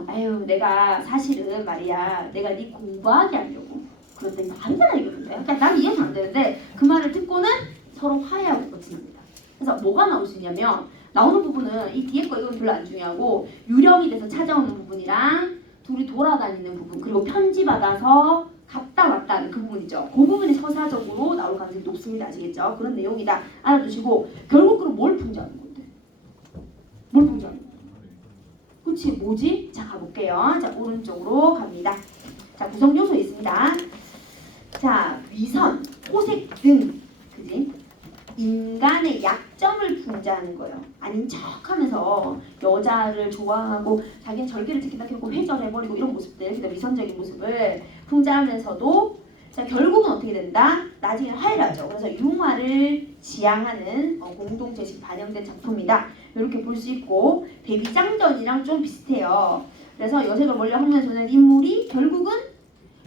아유 내가 사실은 말이야 내가 네 공부하게 하려고 그런데 안 되나 이러는데 그러니까 난 이해가 안 되는데 그 말을 듣고는 서로 화해하고 끝입니다. 그래서 뭐가 나올 수 있냐면 나오는 부분은 이 뒤에 거 이건 별로 안 중요하고 유령이 돼서 찾아오는 부분이랑 둘이 돌아다니는 부분 그리고 편지 받아서 갔다 왔다 하는 그 부분이죠. 그 부분이 서사적으로 나올 가능성이 높습니다. 아시겠죠? 그런 내용이다 알아두시고 결국 그럼 뭘 풍자하는 건데? 뭘 풍자하는 건데? 그치 뭐지? 자 가볼게요. 자 오른쪽으로 갑니다. 자 구성 요소 있습니다. 자 위선, 호색 등 그지? 인간의 약점을 풍자하는 거예요. 아닌 척하면서 여자를 좋아하고 자기는 절개를 지킨다 해고 회절해버리고 이런 모습들, 그다음 위선적인 모습을 풍자하면서도 자 결국은 어떻게 된다? 나중에 화해하죠. 그래서 융화를 지향하는 공동체식 반영된 작품이다. 이렇게 볼 수 있고 대비장전이랑 좀 비슷해요. 그래서 여색을 멀리 하면서는 인물이 결국은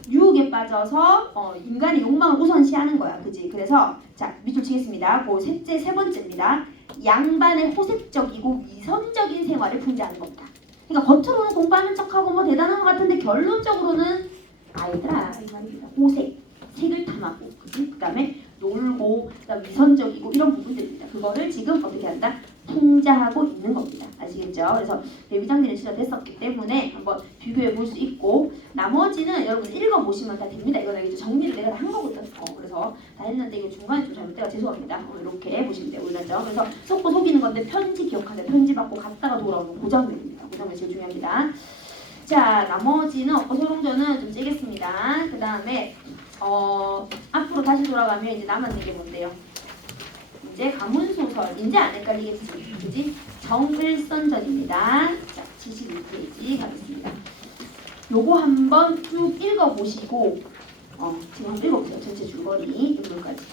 유혹에 빠져서 인간의 욕망을 우선시하는 거야, 그지? 그래서 자 밑줄 치겠습니다. 그 셋째 세 번째입니다. 양반의 호색적이고 위선적인 생활을 풍자하는 겁니다. 그러니까 겉으로는 공부하는 척하고 뭐 대단한 것 같은데 결론적으로는 아이들아 이 말입니다. 호색, 색을 탐하고, 그지? 그다음에 놀고, 그다음 위선적이고 이런 부분들입니다. 그거를 지금 어떻게 한다? 풍자하고 있는 겁니다. 아시겠죠? 그래서 대비장전이 시작됐었기 때문에 한번 비교해 볼 수 있고 나머지는 여러분 읽어보시면 다 됩니다. 이거는 이제 정리를 내가 다 한 거거든. 그래서 다 했는데 이거 중간에 좀 잘못돼가 죄송합니다. 이렇게 보시면 돼요. 올렸죠? 그래서 속고 속이는 건데 편지 기억하세요. 편지 받고 갔다가 돌아오는 고장면입니다. 고장면 제일 중요합니다. 자 나머지는 어소롱전은 좀 찌겠습니다. 그 다음에 앞으로 다시 돌아가면 이제 남았는 게 뭔데요? 이제 가문소설, 이제 안 헷갈리겠지, 그지? 정을선전입니다. 자, 72페이지 가겠습니다. 요거 한번 쭉 읽어보시고, 지금 한번 읽어보세요. 전체 줄거리 인물까지.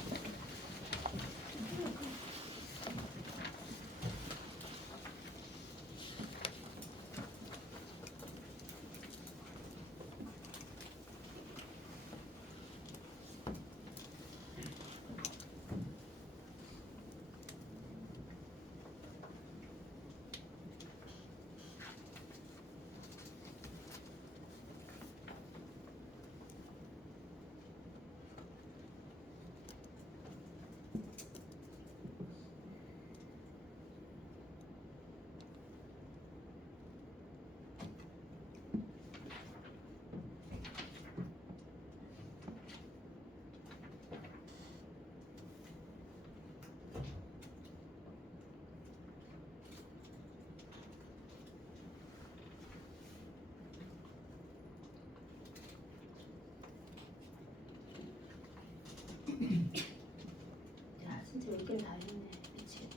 야, 진짜 10개를 다 했네. 미치겠다.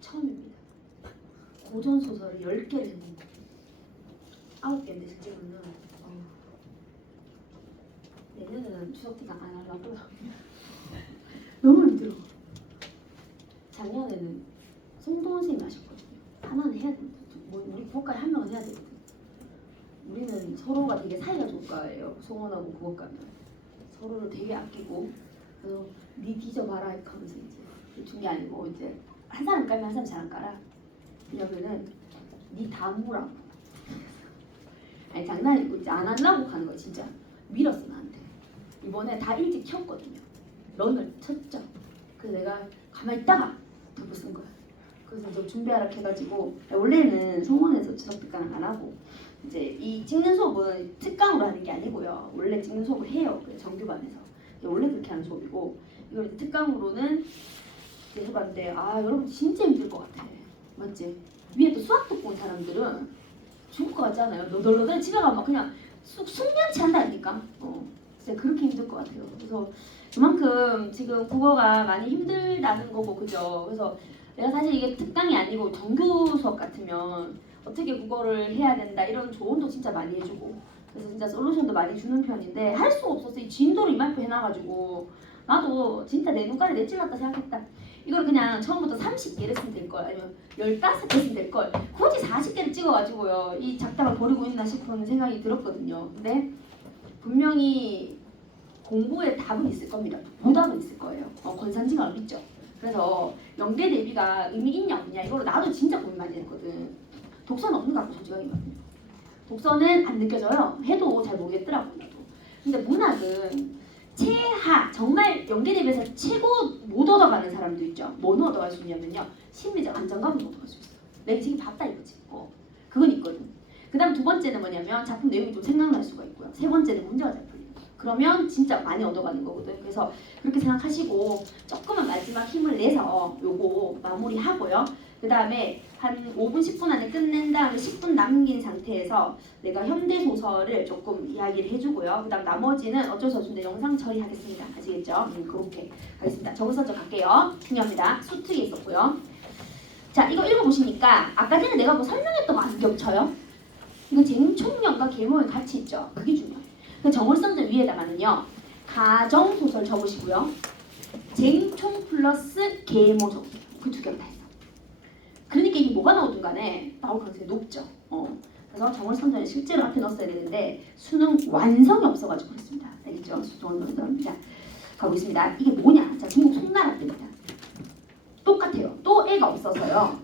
처음입니다. 고전소설을 10개를 했는데 9개인데 실제로는 내년에는 추석기간 안 하려고요. 너무 힘들어. 작년에는 송동원 선생님이 하셨거든요. 하나는 해야 된다. 우리 국어과에 한 명은 해야 되거든. 우리는 서로가 되게 사이가 좋을 거예요. 송원하고 국어과면 서로를 되게 아끼고, 그래서 니 뒤져봐라 하면서 이제 준 게 아니고 이제 한 사람 깔면 한 사람 잘 안 깔아. 왜냐면은 니 다 물라고. 아니 장난이고 이제 안 하려고 하는 거야. 진짜 밀었어 나한테. 이번에 다 일찍 켰거든요. 런을 쳤죠. 그래서 내가 가만히 있다가 덮어 쓴 거야. 그래서 이제 준비하라 해가지고 원래는 송원에서 추석 특강 안 하고 이제 이 찍는 수업은 특강으로 하는 게 아니고요. 원래 찍는 수업을 해요. 정규반에서 원래 그렇게 하는 수업이고 이걸 이제 특강으로는 이제 해봤는데 여러분 진짜 힘들 것 같아. 맞지? 위에 또 수학 듣고 온 사람들은 죽을 것 같지 않아요? 너덜너덜 집에 가면 그냥 숙면치 한다니까. 진짜 그렇게 힘들 것 같아요. 그래서 그만큼 지금 국어가 많이 힘들다는 거고, 그죠? 그래서 내가 사실 이게 특강이 아니고 정규 수업 같으면 어떻게 국어를 해야 된다 이런 조언도 진짜 많이 해주고, 그래서 진짜 솔루션도 많이 주는 편인데 할 수가 없어서 이 진도를 이만큼 해놔가지고 나도 진짜 내 눈깔이 내찔렀다 생각했다. 이걸 그냥 처음부터 30개를 쓰면 될걸, 아니면 15개 쓰면 될걸, 굳이 40개를 찍어가지고요 이 작담을 벌이고 있나 싶은 생각이 들었거든요. 근데 분명히 공부에 답은 있을 겁니다. 보답은 있을 거예요. 권산징악을 믿죠. 그래서 영대 대비가 의미 있냐 없냐 이거로 나도 진짜 고민 많이 했거든. 독서는 없는 것 같고 솔직하게 말해요. 독서는 안 느껴져요. 해도 잘 모르겠더라고요. 나도. 근데 문학은 최하, 정말 영대 대비에서 최고 못 얻어가는 사람도 있죠. 뭐 얻어갈 수 있냐면요, 심리적 안정감을 얻어갈 수 있어요. 내가 지금 봤다 이거지. 그건 있거든. 그 다음 두 번째는 뭐냐면 작품 내용이 좀 생각날 수가 있고요. 세 번째는 문제가 잘 풀려요. 그러면 진짜 많이 얻어가는 거거든. 그래서 그렇게 생각하시고 조금은 마지막 힘을 내서 요거 마무리하고요. 그 다음에 한 5분 10분 안에 끝낸 다음에 10분 남긴 상태에서 내가 현대 소설을 조금 이야기를 해주고요. 그다음 나머지는 어쩔 수 없는데 영상 처리하겠습니다. 아시겠죠? 그렇게 하겠습니다. 적은 선적 갈게요. 중요합니다. 소특이 있었고요. 자, 이거 읽어보시니까 아까 전에 내가 뭐 설명했던 거 안 겹쳐요? 이거 쟁총명과 계모형 같이 있죠? 그게 중요해요. 그 정월선전 위에다가는요. 가정소설 적으시고요. 쟁총 플러스 계모 적으세요. 그 두 개를 다 했어. 그러니까 이게 뭐가 나오든 간에 나올 가능성이 높죠. 그래서 정월선전을 실제로 앞에 넣었어야 되는데 수능 완성이 없어가지고 그렇습니다. 알겠죠? 정월선전입니다. 가보겠습니다. 이게 뭐냐? 자, 중국 송나라 때입니다. 똑같아요. 또 애가 없어서요.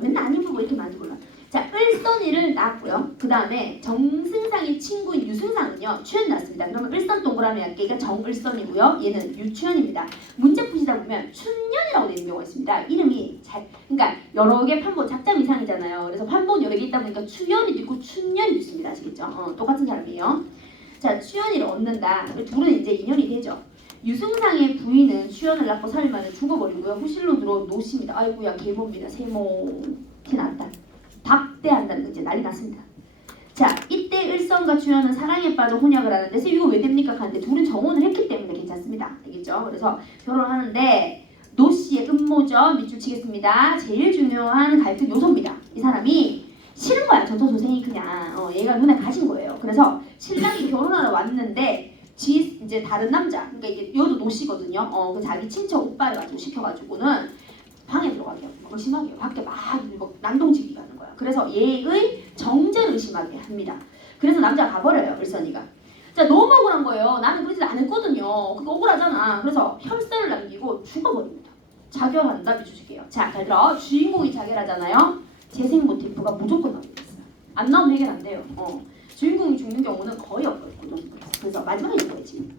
맨날 안 입고 이렇게 많이 골라. 자, 을선이를 낳았고요. 그 다음에 정승상의 친구인 유승상은요. 추연 낳았습니다. 그러면 을선 동그라미 할게가 정을선이고요. 얘는 유추연입니다. 문제 푸시다 보면 춘년이라고 되는 경우가 있습니다. 이름이 그러니까 여러 개 판본 작작 이상이잖아요. 그래서 판본 여러 개 있다 보니까 추연이도 있고 춘년이도 있습니다. 아시겠죠? 똑같은 사람이에요. 자, 추연이를 얻는다. 둘은 이제 인연이 되죠. 유승상의 부인은 추연을 낳고 살만은 죽어버리고요. 후실로 들어온 노씨입니다. 아이고야 계모입니다. 세모 티났다. 박대한다는 거 이제 난리 났습니다. 자, 이때 을선과 추연은 사랑에 빠져 혼약을 하는데 이거 왜 됩니까? 하는데 둘은 정혼을 했기 때문에 괜찮습니다. 알겠죠? 그래서 결혼하는데 노씨의 음모죠. 밑줄 치겠습니다. 제일 중요한 갈등 요소입니다. 이 사람이 싫은 거야. 전토소생이 그냥 얘가 눈에 가신 거예요. 그래서 신랑이 결혼하러 왔는데 이제 다른 남자, 그러니까 이게 여도 노씨거든요. 그 자기 친척 오빠를 가지고 시켜가지고는 방에 들어가게 하고 의심하게 밖에 막 난동지기 가는 거야. 그래서 얘의 정제를 의심하게 합니다. 그래서 남자가 가버려요. 을선이가. 자, 너무 억울한 거예요. 나는 그러지 안 했거든요. 그거 억울하잖아. 그래서 혈서를 남기고 죽어버립니다. 자결한다. 비춰줄게요. 자, 잘 들어. 주인공이 자결하잖아요. 재생 모티프가 무조건 나오게 있어요. 안 나오면 해결 안 돼요. 주인공이 죽는 경우는 거의 없거든요. 그래서 마지막에 이거지.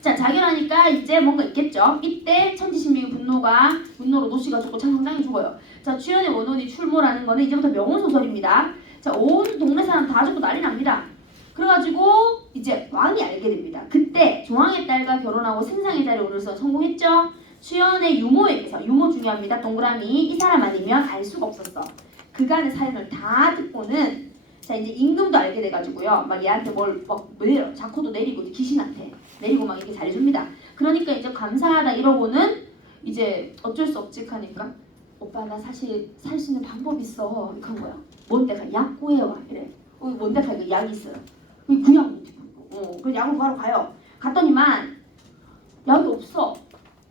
자, 자결하니까 이제 뭔가 있겠죠. 이때 천지신명의 분노로 노씨가 죽고 창상당이 죽어요. 자, 추연의 원혼이 출몰하는 거는 이제부터 명언소설입니다. 자, 온 동네 사람 다 죽고 난리 납니다. 그래가지고 이제 왕이 알게 됩니다. 그때 조왕의 딸과 결혼하고 승상의 자리에 오르서 성공했죠. 추연의 유모에게서, 유모 중요합니다. 동그라미, 이 사람 아니면 알 수가 없었어. 그간의 사연을 다 듣고는 자, 이제 임금도 알게 돼가지고요. 막 얘한테 막 내려, 자코도 내리고 귀신한테 내리고 막 이렇게 잘해줍니다. 그러니까 이제 감사하다 이러고는 이제 어쩔 수 없지 하니까 오빠 나 사실 살 수 있는 방법이 있어. 이렇게 한 거야. 뭔데? 약 구해와. 이래. 뭔데? 그 약이 있어요. 구약 모티프. 그 약을 구하러 가요. 갔더니만 약이 없어.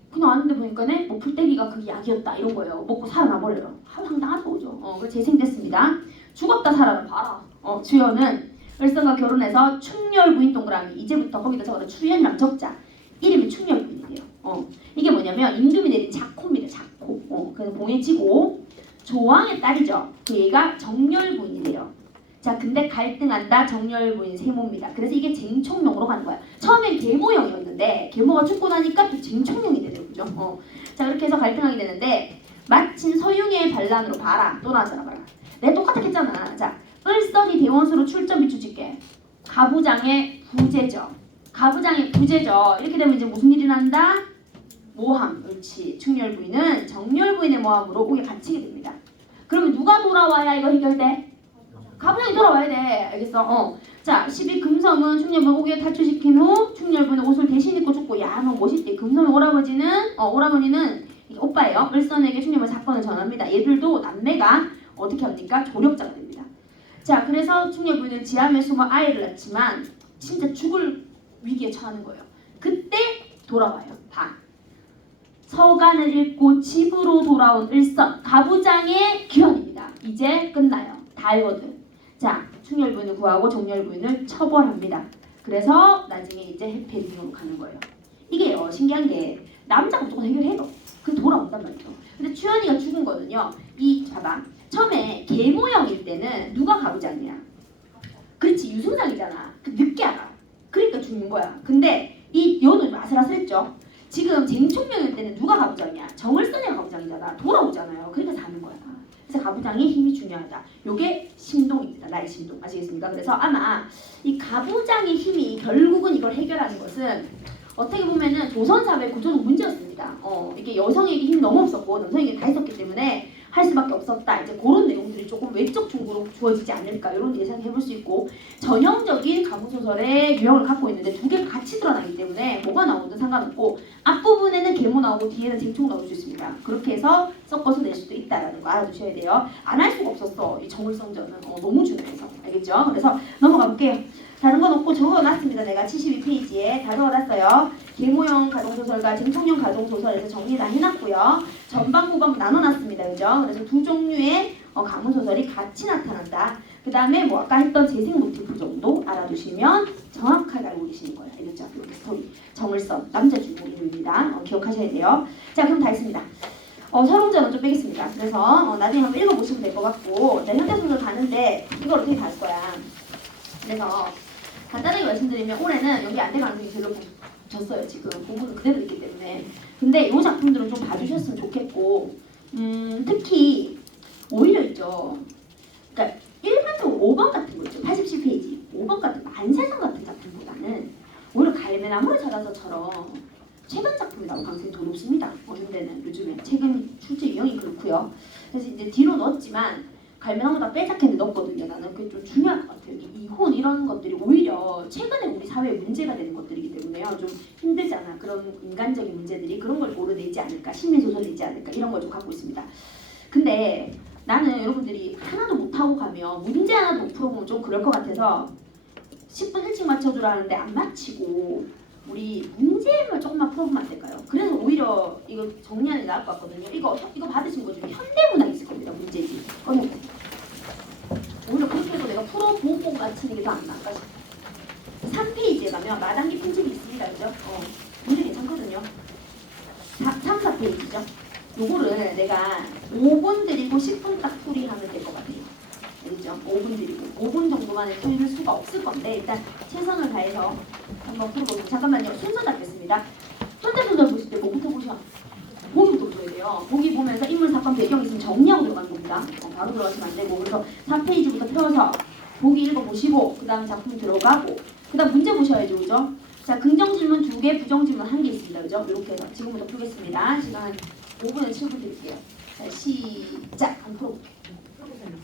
그냥 왔는데 보니까는 뭐 풀떼기가 그 약이었다 이런 거예요. 먹고 살아나버려요. 황당하죠, 그죠? 그래서 재생됐습니다. 죽었다 살아나 봐라. 주연은 을선과 결혼해서 충렬부인 동그라미. 이제부터 거기다 적어서 추연이랑 적자. 이름이 충렬부인이 돼요. 이게 뭐냐면 임금이 내린 자코입니다. 자코. 그래서 봉해지고 조왕의 딸이죠. 그 얘가 정렬부인이 돼요. 자, 근데 갈등한다. 정렬부인 세모입니다. 그래서 이게 쟁총명으로 가는 거야. 처음엔 계모형이었는데 계모가 죽고 나니까 또 쟁총명이 되죠. 그죠? 자, 그렇게 해서 갈등하게 되는데 마침 서융의 반란으로 봐라. 또 나왔잖아. 봐라. 내가 똑같이 했잖아. 자, 을선이 대원수로 출전 비추줄게. 가부장의 부재죠. 가부장의 부재죠. 이렇게 되면 이제 무슨 일이 난다? 모함. 옳지. 충렬부인은 정렬부인의 모함으로 옥에 갇히게 됩니다. 그러면 누가 돌아와야 이거 해결돼? 가부장이 돌아와야 돼. 알겠어? 자, 12금성은 충렬부인 옥에 탈출시킨 후 충렬부인은 옷을 대신 입고 죽고 야, 너 멋있대. 금성의 오라버니는 오빠예요. 을선에게 충렬부인 사건을 전합니다. 얘들도 남매가 어떻게 합니까? 조력자가 됩니다. 자, 그래서 충렬부인은 지함에 숨어 아이를 낳지만 진짜 죽을 위기에 처하는 거예요. 그때 돌아와요. 봐. 서간을 읽고 집으로 돌아온 을선. 가부장의 귀환입니다. 이제 끝나요. 다 알거든. 자, 충렬부인을 구하고 정렬부인을 처벌합니다. 그래서 나중에 이제 해피엔딩으로 가는 거예요. 이게요, 신기한 게 남자가 무조건 해결해요. 그 돌아온단 말이죠. 근데 추연이가 죽은 거는요. 봐봐. 처음에 계모형일 때는 누가 가부장이야? 그렇지, 유승상이잖아. 늦게 알아. 그러니까 죽는 거야. 근데 이 여도 아슬아슬했죠. 지금 쟁총명일 때는 누가 가부장이야? 정을선이가 가부장이잖아. 돌아오잖아요. 그러니까 사는 거야. 그래서 가부장의 힘이 중요하다. 요게 심동입니다. 나의 심동. 아시겠습니까? 그래서 아마 이 가부장의 힘이 결국은 이걸 해결하는 것은 어떻게 보면은 조선사회 구조도 문제였습니다. 이게 여성에게 힘이 너무 없었고 남성에게 다 있었기 때문에 할 수밖에 없었다. 이제 그런 내용들이 조금 외적 충고로 주어지지 않을까 이런 예상해 볼 수 있고 전형적인 가무소설의 유형을 갖고 있는데 두 개가 같이 드러나기 때문에 뭐가 나오든 상관없고 앞부분에는 계모 나오고 뒤에는 쟁총 나올 수 있습니다. 그렇게 해서 섞어서 낼 수도 있다라는 거 알아두셔야 돼요. 안 할 수가 없었어. 이 정울성전은 너무 중요해서 알겠죠? 그래서 넘어가 볼게요. 다른 건 없고 적어놨습니다. 내가 72페이지에 다 적어놨어요. 계모형 가정소설과 쟁총형 가정소설에서 정리 다 해놨고요. 전반 후반 나눠놨습니다. 그죠? 그래서 두 종류의 가문소설이 같이 나타난다. 그 다음에 뭐 아까 했던 재생 모티프 정도 알아두시면 정확하게 알고 계시는 거예요. 알겠죠? 이렇게 스토리. 정을선 남자 주인공 이름입니다. 기억하셔야 돼요. 자 그럼 다 했습니다. 서론전은 좀 빼겠습니다. 그래서 나중에 한번 읽어보시면 될 것 같고 내 현대소설 가는데 이걸 어떻게 갈 거야. 그래서 간단하게 말씀드리면 올해는 여기 안될 가능성이 별로 졌어요. 지금 공부는 그대로 있기 때문에. 근데 이 작품들은 좀 봐주셨으면 좋겠고 특히 오히려 있죠. 그러니까 일반적으로 5번 같은 거 있죠. 87페이지 5번 같은 만세상 같은 작품보다는 오히려 갈매나무를 찾아서처럼 최근 작품이 나올 가능성이 더 높습니다. 현대는 요즘에 최근 출제 유형이 그렇고요. 그래서 이제 뒤로 넣었지만 갈매나무다 빼작했는데 넣었거든요. 나는 그게 좀 중요할 것 같아요. 이혼 이런 것들이 오히려 최근에 우리 사회에 문제가 되는 것들이기 때문에요. 좀 힘들잖아. 그런 인간적인 문제들이 그런 걸 몰아내지 않을까. 심리소설이지 않을까. 이런 걸 좀 갖고 있습니다. 근데 나는 여러분들이 하나도 못하고 가면 문제 하나도 못 풀어보면 좀 그럴 것 같아서 10분 일찍 맞춰주라는데 안 맞히고 우리 문제만 조금만 풀어보면 안 될까요? 그래서 오히려 이거 정리하는 게 나을 것 같거든요. 이거 받으신 거 중에 현대문학 있을 겁니다. 문제지. 꺼내보세요. 오히려 그렇게 해서 내가 풀어보고 맞히는 게 더 안 나을까 싶어요. 3페이지에 가면 마당기 편집이 있습니다. 그죠? 문제 괜찮거든요. 3, 4페이지죠. 요거를 내가 5분 드리고 10분 딱 풀이하면 될 것 같아요. 알겠죠? 5분 드리고 5분 정도만에 풀릴 수가 없을 건데 일단 최선을 다해서 한번 풀어보세요. 잠깐만요. 순서 잡겠습니다. 현대소설 보실 때 뭐부터 보셔? 보기부터 보셔야 돼요. 보기 보면서 인물, 사건, 배경 있으면 정리하고 들어가는 겁니다. 바로 들어가시면 안 되고 그래서 4페이지부터 펴서 보기 읽어보시고 그 다음 작품 들어가고 그 다음 문제 보셔야죠. 그죠? 자, 긍정질문 2개, 부정질문 1개 있습니다. 그죠? 이렇게 해서 지금부터 풀겠습니다. 시간 한 5분에 7분 드릴게요. 자, 시작! 한번 풀어볼게요.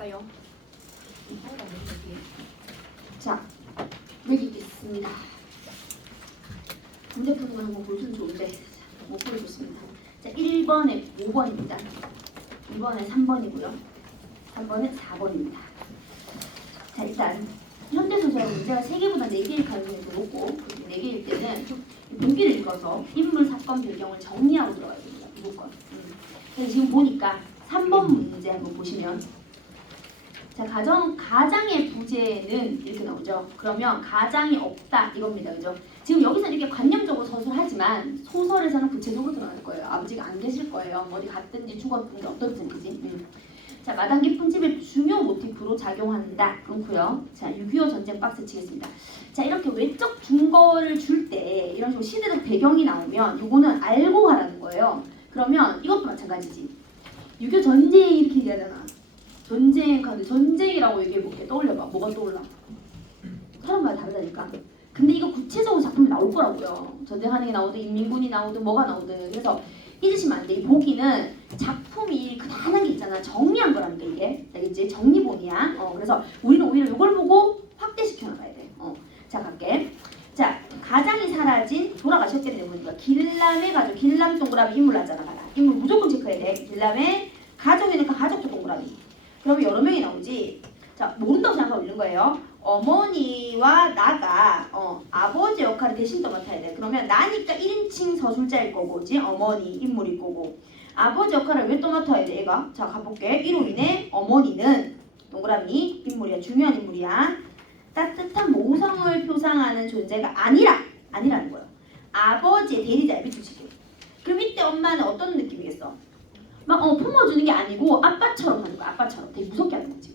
할까요? 자, 여기 있겠습니다. 문제 푸는 거 한번 보시면 좋은데 못 보여줬습니다. 자, 1번에 5번입니다. 2번에 3번이고요. 3번은 4번입니다. 자, 일단 현대소설 문제가 3개보다 4개일 가능성이 더 높고 4개일 때는 분기를 읽어서 인물, 사건, 배경을 정리하고 들어가야 됩니다. 무조건. 그래서 지금 보니까 3번 문제 한번 보시면 자, 가장의 부재는 이렇게 나오죠. 그러면 가장이 없다 이겁니다. 그죠? 지금 여기서 이렇게 관념적으로 서술하지만 소설에서는 구체적으로 들어갈 거예요. 아버지가 안 계실 거예요. 어디 갔든지 죽었든지 어떻든지. 자, 마당 깊은 집을 중요 모티프로 작용한다. 끊고요. 자, 6.25 전쟁 박스 치겠습니다. 자, 이렇게 외적 증거를 줄 때 이런 식으로 시대적 배경이 나오면 이거는 알고 가라는 거예요. 그러면 이것도 마찬가지지. 6.25 전쟁 이렇게 얘기하잖아. 전쟁이라고 얘기해볼게. 떠올려봐. 뭐가 떠올라? 사람마다 다르다니까. 근데 이거 구체적으로 작품이 나올 거라고요. 전쟁하는 게 나오든 인민군이 나오든 뭐가 나오든. 그래서 잊으시면 안 돼. 이 보기는 작품이 그다한 게 있잖아. 정리한 거라니까 이게. 알겠지? 정리본이야. 그래서 우리는 오히려 이걸 보고 확대시켜 나가야 돼. 자, 갈게. 자, 가장이 사라진 돌아가셨기 때문이니까 길람의 가족, 길람 동그라미 인물 나잖아. 봐라. 인물 무조건 체크해야 돼. 길람의 가족이니까 가족도 동그라미. 그러면 여러 명이 나오지. 자, 모른다고 생각하고 있는 거예요. 어머니와 나가 아버지 역할을 대신 또 맡아야 돼. 그러면 나니까 1인칭 서술자일 거고, 그지? 어머니 인물일 거고. 아버지 역할을 왜 또 맡아야 돼, 얘가? 자, 가볼게. 이로 인해 어머니는 동그라미 인물이야. 중요한 인물이야. 따뜻한 모성을 표상하는 존재가 아니라는 거야. 아버지의 대리자야. 밑줄치기. 그럼 이때 엄마는 어떤 느낌이겠어? 막 품어주는 게 아니고 아빠처럼 하는 거야. 아빠처럼 되게 무섭게 하는 거지.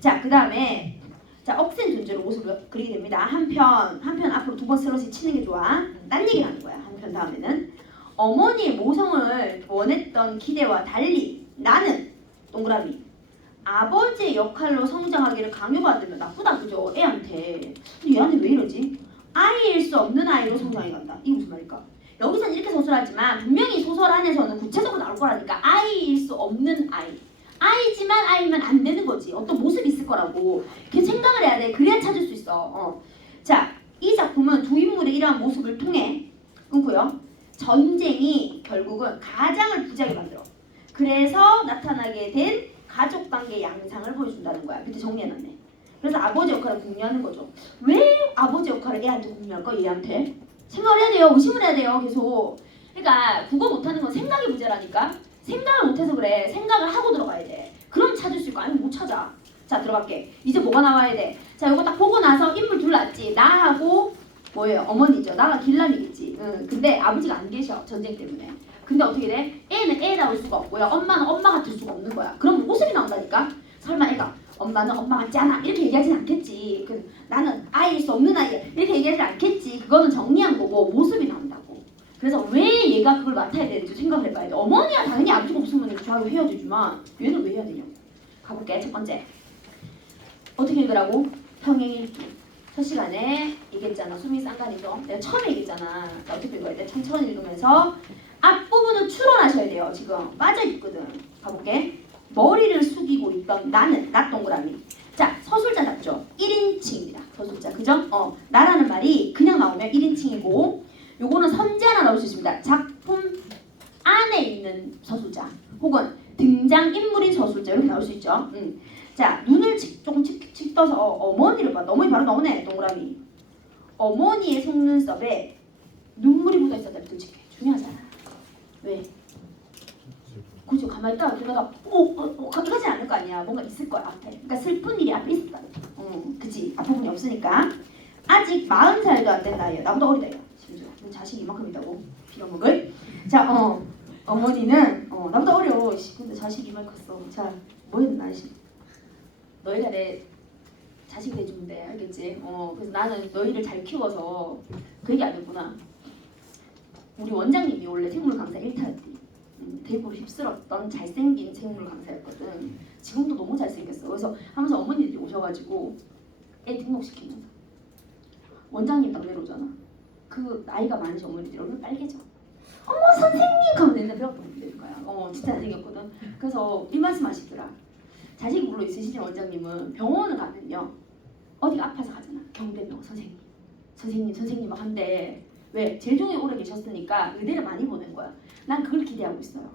자, 그 다음에 자, 억센 존재로 모습을 그리게 됩니다. 한편 앞으로 2번 슬롯이 치는 게 좋아. 딴 얘기를 하는 거야. 한편 다음에는 어머니의 모성을 원했던 기대와 달리 나는 동그라미 아버지의 역할로 성장하기를 강요받으면 나쁘다, 그죠? 애한테. 근데 얘한테 왜 이러지? 아이일 수 없는 아이로 성장해 간다. 이게 무슨 말일까? 여기서는 이렇게 서술하지만 분명히 소설 안에서는 구체적으로 나올 거라니까. 아이일 수 없는 아이. 아이지만 아이면 안 되는 거지. 어떤 모습이 있을 거라고. 이렇게 생각을 해야 돼. 그래야 찾을 수 있어. 자, 이 작품은 두 인물의 이러한 모습을 통해 끊고요. 전쟁이 결국은 가장을 부자게 만들어. 그래서 나타나게 된 가족관계 양상을 보여준다는 거야. 밑에 정리해놨네. 그래서 아버지 역할을 공유하는 거죠. 왜 아버지 역할을 애한테 공유할까? 얘한테? 생각을 해야 돼요. 의심을 해야 돼요. 계속. 그러니까 국어 못하는 건 생각이 문제라니까. 생각을 못해서 그래. 생각을 하고 들어가야 돼. 그럼 찾을 수 있고 아니면 못 찾아. 자, 들어갈게. 이제 뭐가 나와야 돼? 자, 이거 딱 보고 나서 인물 둘 났지. 나하고 뭐예요? 어머니죠. 나가 길람이겠지. 근데 아버지가 안 계셔. 전쟁 때문에. 근데 어떻게 돼? 애는 애다울 수가 없고요. 엄마는 엄마가 될 수가 없는 거야. 그럼 모습이 나온다니까? 설마 애가 엄마는 엄마 같지 않아? 이렇게 얘기하진 않겠지. 나는 아이일 수 없는 아이야. 이렇게 얘기하진 않겠지. 그거는 정리한 거고 모습이 나온다고. 그래서 왜 얘가 그걸 맡아야 되는지 생각을 해봐야 돼. 어머니야 당연히 아버지가 없으면 저하고 헤어지지만 얘는 왜 해야 되냐고. 가볼게. 첫 번째. 어떻게 읽으라고? 평행일기. 첫 시간에 얘기했잖아. 수미 쌍간이죠. 내가 처음에 얘기했잖아. 자, 어떻게 읽어야 돼? 천천히 읽으면서 앞부분은 추론하셔야 돼요. 지금 빠져있거든. 가볼게. 머리를 숙이고 있던 나는 나 동그라미. 자, 서술자 잡죠. 1인칭입니다. 서술자. 그죠? 나라는 말이 그냥 나오면 1인칭이고 요거는 선지 하나 나올 수 있습니다. 작품 안에 있는 서술자 혹은 등장인물인 서술자 이렇게 나올 수 있죠. 자, 눈을 조금 칙 떠서 어머니를 봐. 어머니 바로 나오네. 동그라미. 어머니의 속눈썹에 눈물이 묻어있었다. 밑줄치기. 중요하잖아. 왜? 그죠? 가만히 있다가 그러다가 하지 않을 거 아니야. 뭔가 있을 거야 앞에. 그러니까 슬픈 일이 앞에 있었다. 그치? 앞부분이 없으니까. 아직 40살도 안 된 나이야. 나보다 어리다 이거. 심지어 자식이 이만큼 있다고 빌어먹을. 자, 어머니는 나보다 어려. 근데 자식이 이만 컸어. 자, 뭐였나 나시. 너희가 내 자식 돼주면 돼. 알겠지? 그래서 나는 너희를 잘 키워서 그 얘기 안 했구나. 우리 원장님이 원래 생물 강사 1타였대. 대부로 휩쓸었던 잘생긴 생물 강사였거든. 지금도 너무 잘생겼어. 그래서 하면서 어머니들이 오셔가지고 애 등록시키면서 원장님 딱 내려오잖아. 그 나이가 많으신 어머니들이 얼굴 빨개져. 어머 선생님! 하면 옛날 배웠던 분들일 거야. 진짜 잘생겼거든. 그래서 이 말씀 하시더라. 자식이 물론 있으시지만 원장님은 병원을 가면요. 어디가 아파서 가잖아. 경대병 선생님 막 한데 왜? 제일 종에 오래 계셨으니까 의대를 많이 보낸 거야. 난 그걸 기대하고 있어요.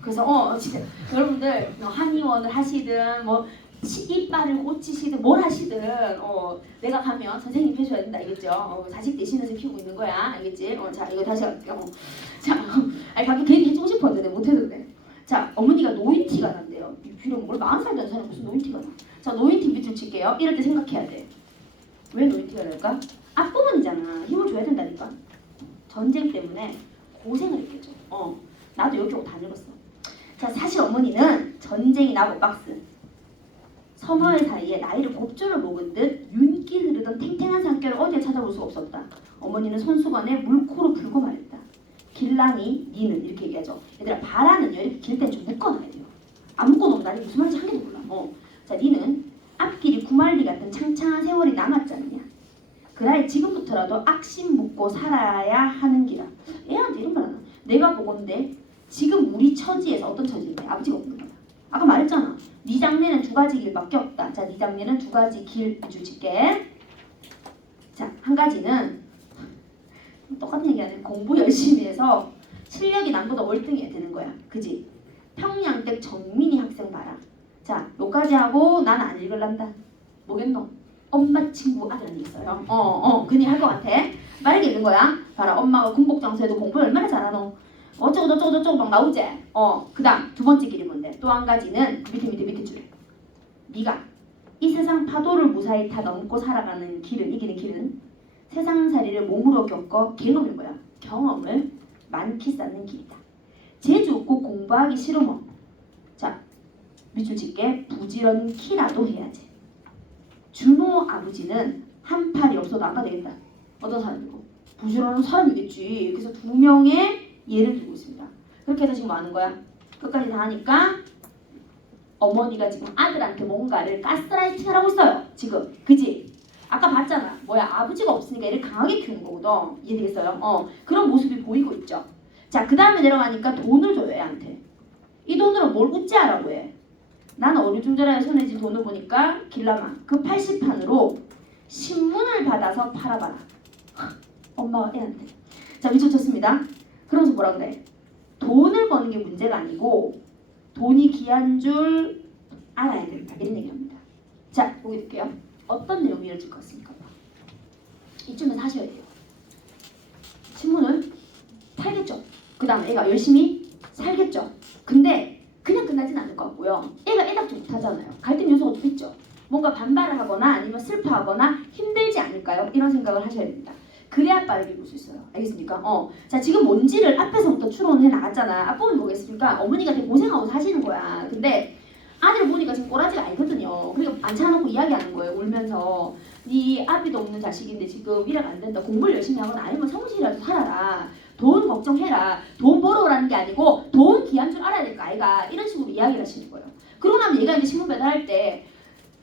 그래서 진짜 여러분들 한의원을 하시든 뭐 이빨을 꽂히시든 뭘 하시든 내가 가면 선생님 해줘야 된다 알겠죠? 자식 대신해서 키우고 있는 거야 알겠지? 자 이거 다시 할게요. 자 아니 가끔 괜히 해주고 싶었는데 못해도 돼. 자 어머니가 노인티가 난대요. 비록 뭘 40살 된 사람이 무슨 노인티가 나. 자 노인티 밑줄 칠게요. 이럴 때 생각해야 돼. 왜 노인티가 날까? 앞부분이잖아. 힘을 줘야 된다니까. 전쟁 때문에 고생을 했겠죠. 나도 여기 오고 다 늙었어. 자 사실 어머니는 전쟁이 나고 박스 서너의 사이에 나이를 곱절을 먹은 듯 윤기 흐르던 탱탱한 산결을 어디에 찾아볼 수가 없었다. 어머니는 손수건에 물코로 불고 말했다. 길랑이 니는 이렇게 얘기하죠. 얘들아 바라는요 이렇게 길 땐 좀 묶어놔야 돼요. 안 묶어놓으면 나중에 무슨 말인지 한 개도 몰라. 자 니는 앞길이 구말리 같은 창창한 세월이 남았지 않느냐. 그라에 지금부터라도 악심 묻고 살아야 하는 기라. 애한테 이런 말 하나. 내가 보건대 지금 우리 처지에서 어떤 처지인데 아버지가 없는 거야. 아까 말했잖아. 네 장래는 두 가지 길밖에 없다. 자, 네 장래는 두 가지 길 줄게. 자, 한 가지는 똑같은 얘기 하네. 공부 열심히 해서 실력이 남보다 월등해야 되는 거야. 그지? 평양댁 정민이 학생 봐라. 자, 요까지 하고 난 안 읽을란다. 뭐겠노? 엄마 친구 아들이 있어요. 그냥 할 것 같아. 빠르게 읽는 거야. 봐라, 엄마가 군복장소에도 공부 얼마나 잘하노. 어쩌고 저쩌고 저쩌고 막 나오지. 그 다음 두 번째 길이 뭔데? 또 한 가지는 밑에 줄. 네가 이 세상 파도를 무사히 타 넘고 살아가는 길은 이기는 길은 세상살이를 몸으로 겪어 경험이 뭐야? 경험을 많이 쌓는 길이다. 재주 없고 공부하기 싫으면 자 밑줄 칠게 부지런히라도 해야지. 준호 아버지는 한 팔이 없어도 아까 되겠다. 어떤 사람이고? 부지런한 사람이겠지. 그래서 두 명의 예를 들고 있습니다. 그렇게 해서 지금 뭐 하는 거야? 끝까지 다 하니까 어머니가 지금 아들한테 뭔가를 가스라이팅을 하고 있어요. 지금 그지? 아까 봤잖아. 뭐야 아버지가 없으니까 얘를 강하게 키우는 거거든. 이해되겠어요? 그런 모습이 보이고 있죠. 자 그 다음에 내려가니까 돈을 줘요 애한테. 이 돈으로 뭘 웃자라고 해. 나는 어리둥절하게 손에 쥔 돈을 보니까 길라마 그 80판으로 신문을 받아서 팔아봐라. 엄마가 애한테. 자 미쳐쳤습니다. 그러면서 뭐라 그래? 돈을 버는 게 문제가 아니고 돈이 귀한 줄 알아야 된다. 이런 얘기합니다. 자 보기 볼게요. 어떤 내용이 이어질 것 같습니까? 이쯤에서 하셔야 돼요. 신문을 팔겠죠. 그 다음에 애가 열심히 살겠죠. 근데 그냥 끝나진 않을 것 같고요. 애가 애답지 못하잖아요. 갈등 요소가 좀 있죠. 뭔가 반발을 하거나 아니면 슬퍼하거나 힘들지 않을까요? 이런 생각을 하셔야 됩니다. 그래야 빠르게 볼 수 있어요. 알겠습니까? 자 지금 뭔지를 앞에서부터 추론을 해 나갔잖아. 앞부분 뭐겠습니까? 어머니가 되게 고생하고 사시는 거야. 근데 아들 보니까 지금 꼬라지가 아니거든요. 그러니까 앉혀놓고 이야기하는 거예요. 울면서 네 아비도 없는 자식인데 지금 이래가 안 된다. 공부를 열심히 하거나 아니면 성실이라도 살아라. 돈 걱정해라. 돈 벌어오라는 게 아니고 돈 귀한 줄 알아야 될 거 아이가. 이런 식으로 이야기를 하시는 거예요. 그러고 나면 얘가 이제 신문 배달할 때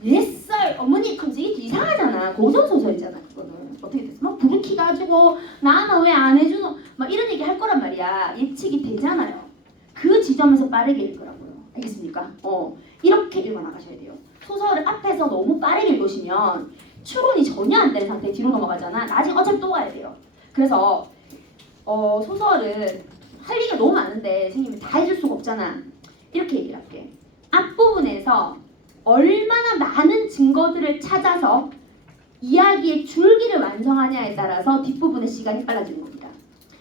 뱃살 어머니 하면서 이게 이상하잖아. 고전소설이잖아. 그거는 어떻게 됐어? 막 부르키 가지고 나는 왜 안 해주노? 막 이런 얘기 할 거란 말이야. 예측이 되잖아요. 그 지점에서 빠르게 읽으라고요. 알겠습니까? 이렇게 읽어나가셔야 돼요. 소설을 앞에서 너무 빠르게 읽으시면 추론이 전혀 안 되는 상태에 뒤로 넘어가잖아. 나중에 어차피 또 가야 돼요. 그래서 소설은 할 얘기가 너무 많은데 선생님이 다 해줄 수가 없잖아. 이렇게 얘기를 할게. 앞부분에서 얼마나 많은 증거들을 찾아서 이야기의 줄기를 완성하냐에 따라서 뒷부분의 시간이 빨라지는 겁니다.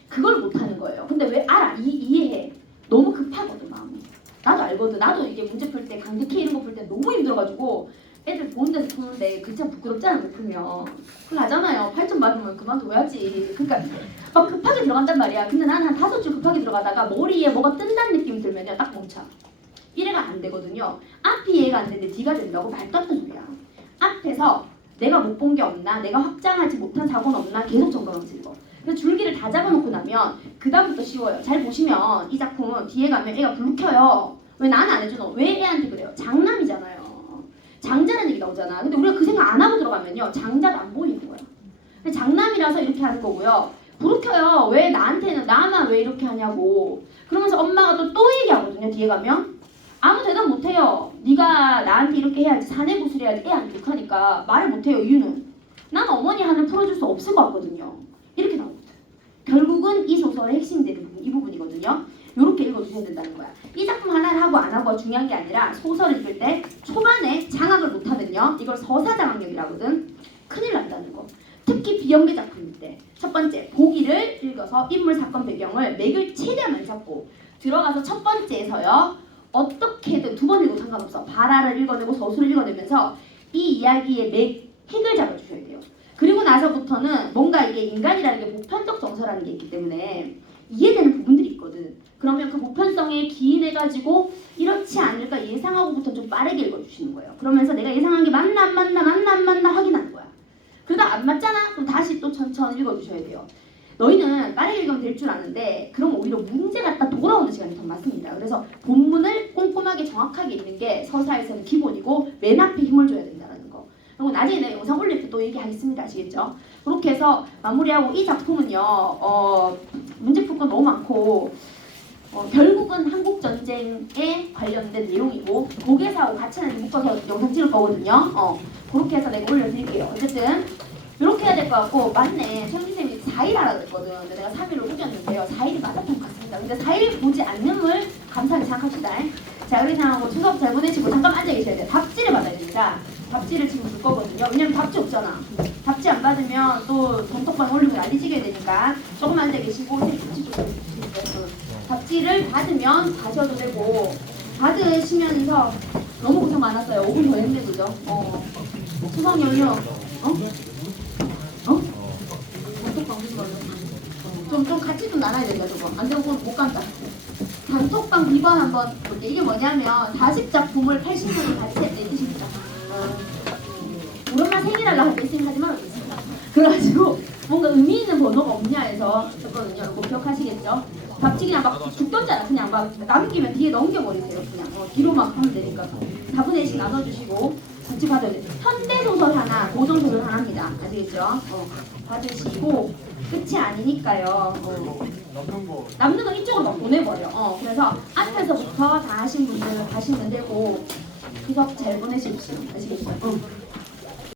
그걸 못하는 거예요. 근데 왜 알아? 이해해. 너무 급하거든 마음이. 나도 알거든. 나도 이게 문제 풀 때 강제케 이런 거 풀 때 너무 힘들어가지고 애들 보는 데서 푸는데 그 진짜 부끄럽잖아 못 풀면. 그걸 하잖아요. 8점 받으면 그만둬야지. 그러니까 막 급하게 들어간단 말이야. 근데 나는 한 5줄 급하게 들어가다가 머리에 뭐가 뜬다는 느낌이 들면요 딱 멈춰. 이래가 안 되거든요. 앞이 이해가 안 되는데 뒤가 된다고 말도 안 되는 소리야. 앞에서 내가 못 본 게 없나, 내가 확장하지 못한 사고는 없나 계속 점검하면서 읽어. 그래서 줄기를 다 잡아놓고 나면 그 다음부터 쉬워요. 잘 보시면 이 작품은 뒤에 가면 애가 불 켜요. 왜 나는 안 해주노? 왜 애한테 그래요? 장남이잖아요. 장자라는 얘기 나오잖아. 근데 우리가 그 생각 안 하고 들어가면요 장자도 안 보이는 거야. 장남이라서 이렇게 하는 거고요. 불 켜요. 왜 나한테는 나만 왜 이렇게 하냐고. 그러면서 엄마가 또 얘기하거든요. 뒤에 가면 아무 대답 못해요. 네가 나한테 이렇게 해야지, 사내 구술해야지, 애 안 욕하니까 말을 못해요. 이유는 난 어머니 하는 풀어줄 수 없을 것 같거든요. 이렇게 나오거든. 결국은 이 소설의 핵심되는 부분, 이 부분이거든요. 이렇게 읽어주셔야 된다는 거야. 이 작품 하나를 하고 안 하고가 중요한 게 아니라 소설을 읽을 때 초반에 장악을 못하면요, 이걸 서사장악력이라 하거든. 큰일 난다는 거. 특히 비연계 작품일 때 첫 번째, 보기를 읽어서 인물 사건 배경을 맥을 최대한 많이 잡고 들어가서 첫 번째에서요, 어떻게든 두 번 읽어도 상관없어. 발화를 읽어내고 서술을 읽어내면서 이 이야기의 핵을 잡아주셔야 돼요. 그리고 나서부터는 뭔가 이게 인간이라는 게 보편적 정서라는 게 있기 때문에 이해되는 부분들이 있거든. 그러면 그 보편성에 기인해가지고 이렇지 않을까 예상하고부터 좀 빠르게 읽어주시는 거예요. 그러면서 내가 예상한 게 맞나 안 맞나 확인하는 거야. 그러다 안 맞잖아? 그럼 다시 또 천천히 읽어주셔야 돼요. 너희는 빠르게 읽으면 될 줄 아는데 그럼 오히려 문제 갖다 돌아오는 시간이 더 많습니다. 그래서 본문을 꼼꼼하게 정확하게 읽는 게 서사에서는 기본이고 맨 앞에 힘을 줘야 된다는 거. 그리고 나중에 내가 영상 올릴 때 또 얘기하겠습니다. 아시겠죠? 그렇게 해서 마무리하고, 이 작품은요, 문제 풀 건 너무 많고 결국은 한국 전쟁에 관련된 내용이고 고개사하고 같이 묶어서 영상 찍을 거거든요. 그렇게 해서 내가 올려드릴게요. 어쨌든 이렇게 해야 될 것 같고, 맞네. 천기쌤이 4일 하라 그랬거든. 근데 내가 3일을 우겼는데요. 4일이 맞았던 것 같습니다. 근데 4일 보지 않음을 감사하게 생각합시다. 자, 그렇게 생각하고 추석 잘 보내시고 잠깐 앉아 계셔야 돼요. 답지를 받아야 됩니다. 답지를 지금 줄 거거든요. 왜냐면 답지 없잖아. 답지 안 받으면 또 단톡방 올리고 난리 지게 되니까 조금 앉아 계시고 답지 좀 해주시고요. 답지를 받으면 가셔도 되고, 받으시면서 너무 고생 많았어요. 5분 더 했네, 그죠? 추석 연휴 단톡방 무슨 말이야? 좀 같이 좀 나눠야 된다, 저거. 안 되면 못 간다. 단톡방 비번 한번 볼게요. 이게 뭐냐면 40작품을 80분을 같이 했대 뜻입니다. 우리 엄마 생일하려고 할 때 하지 말아주겠습니다. 그래가지고 뭔가 의미 있는 번호가 없냐 해서 줬거든요. 이거 기억하시겠죠? 답지 그냥 막 죽던잖아. 그냥 막 남기면 뒤에 넘겨버리세요. 그냥 뒤로 막 하면 되니까 4분의 1씩 나눠주시고 같이 받아야 돼요. 현대소설 하나, 고전소설 하나입니다. 아시겠죠? 받으시고 끝이 아니니까요. 남는 거 이쪽으로 막 보내버려. 그래서 앞에서부터 다 하신 분들 가시면 되고 추석 잘 보내십시오. 아시겠죠?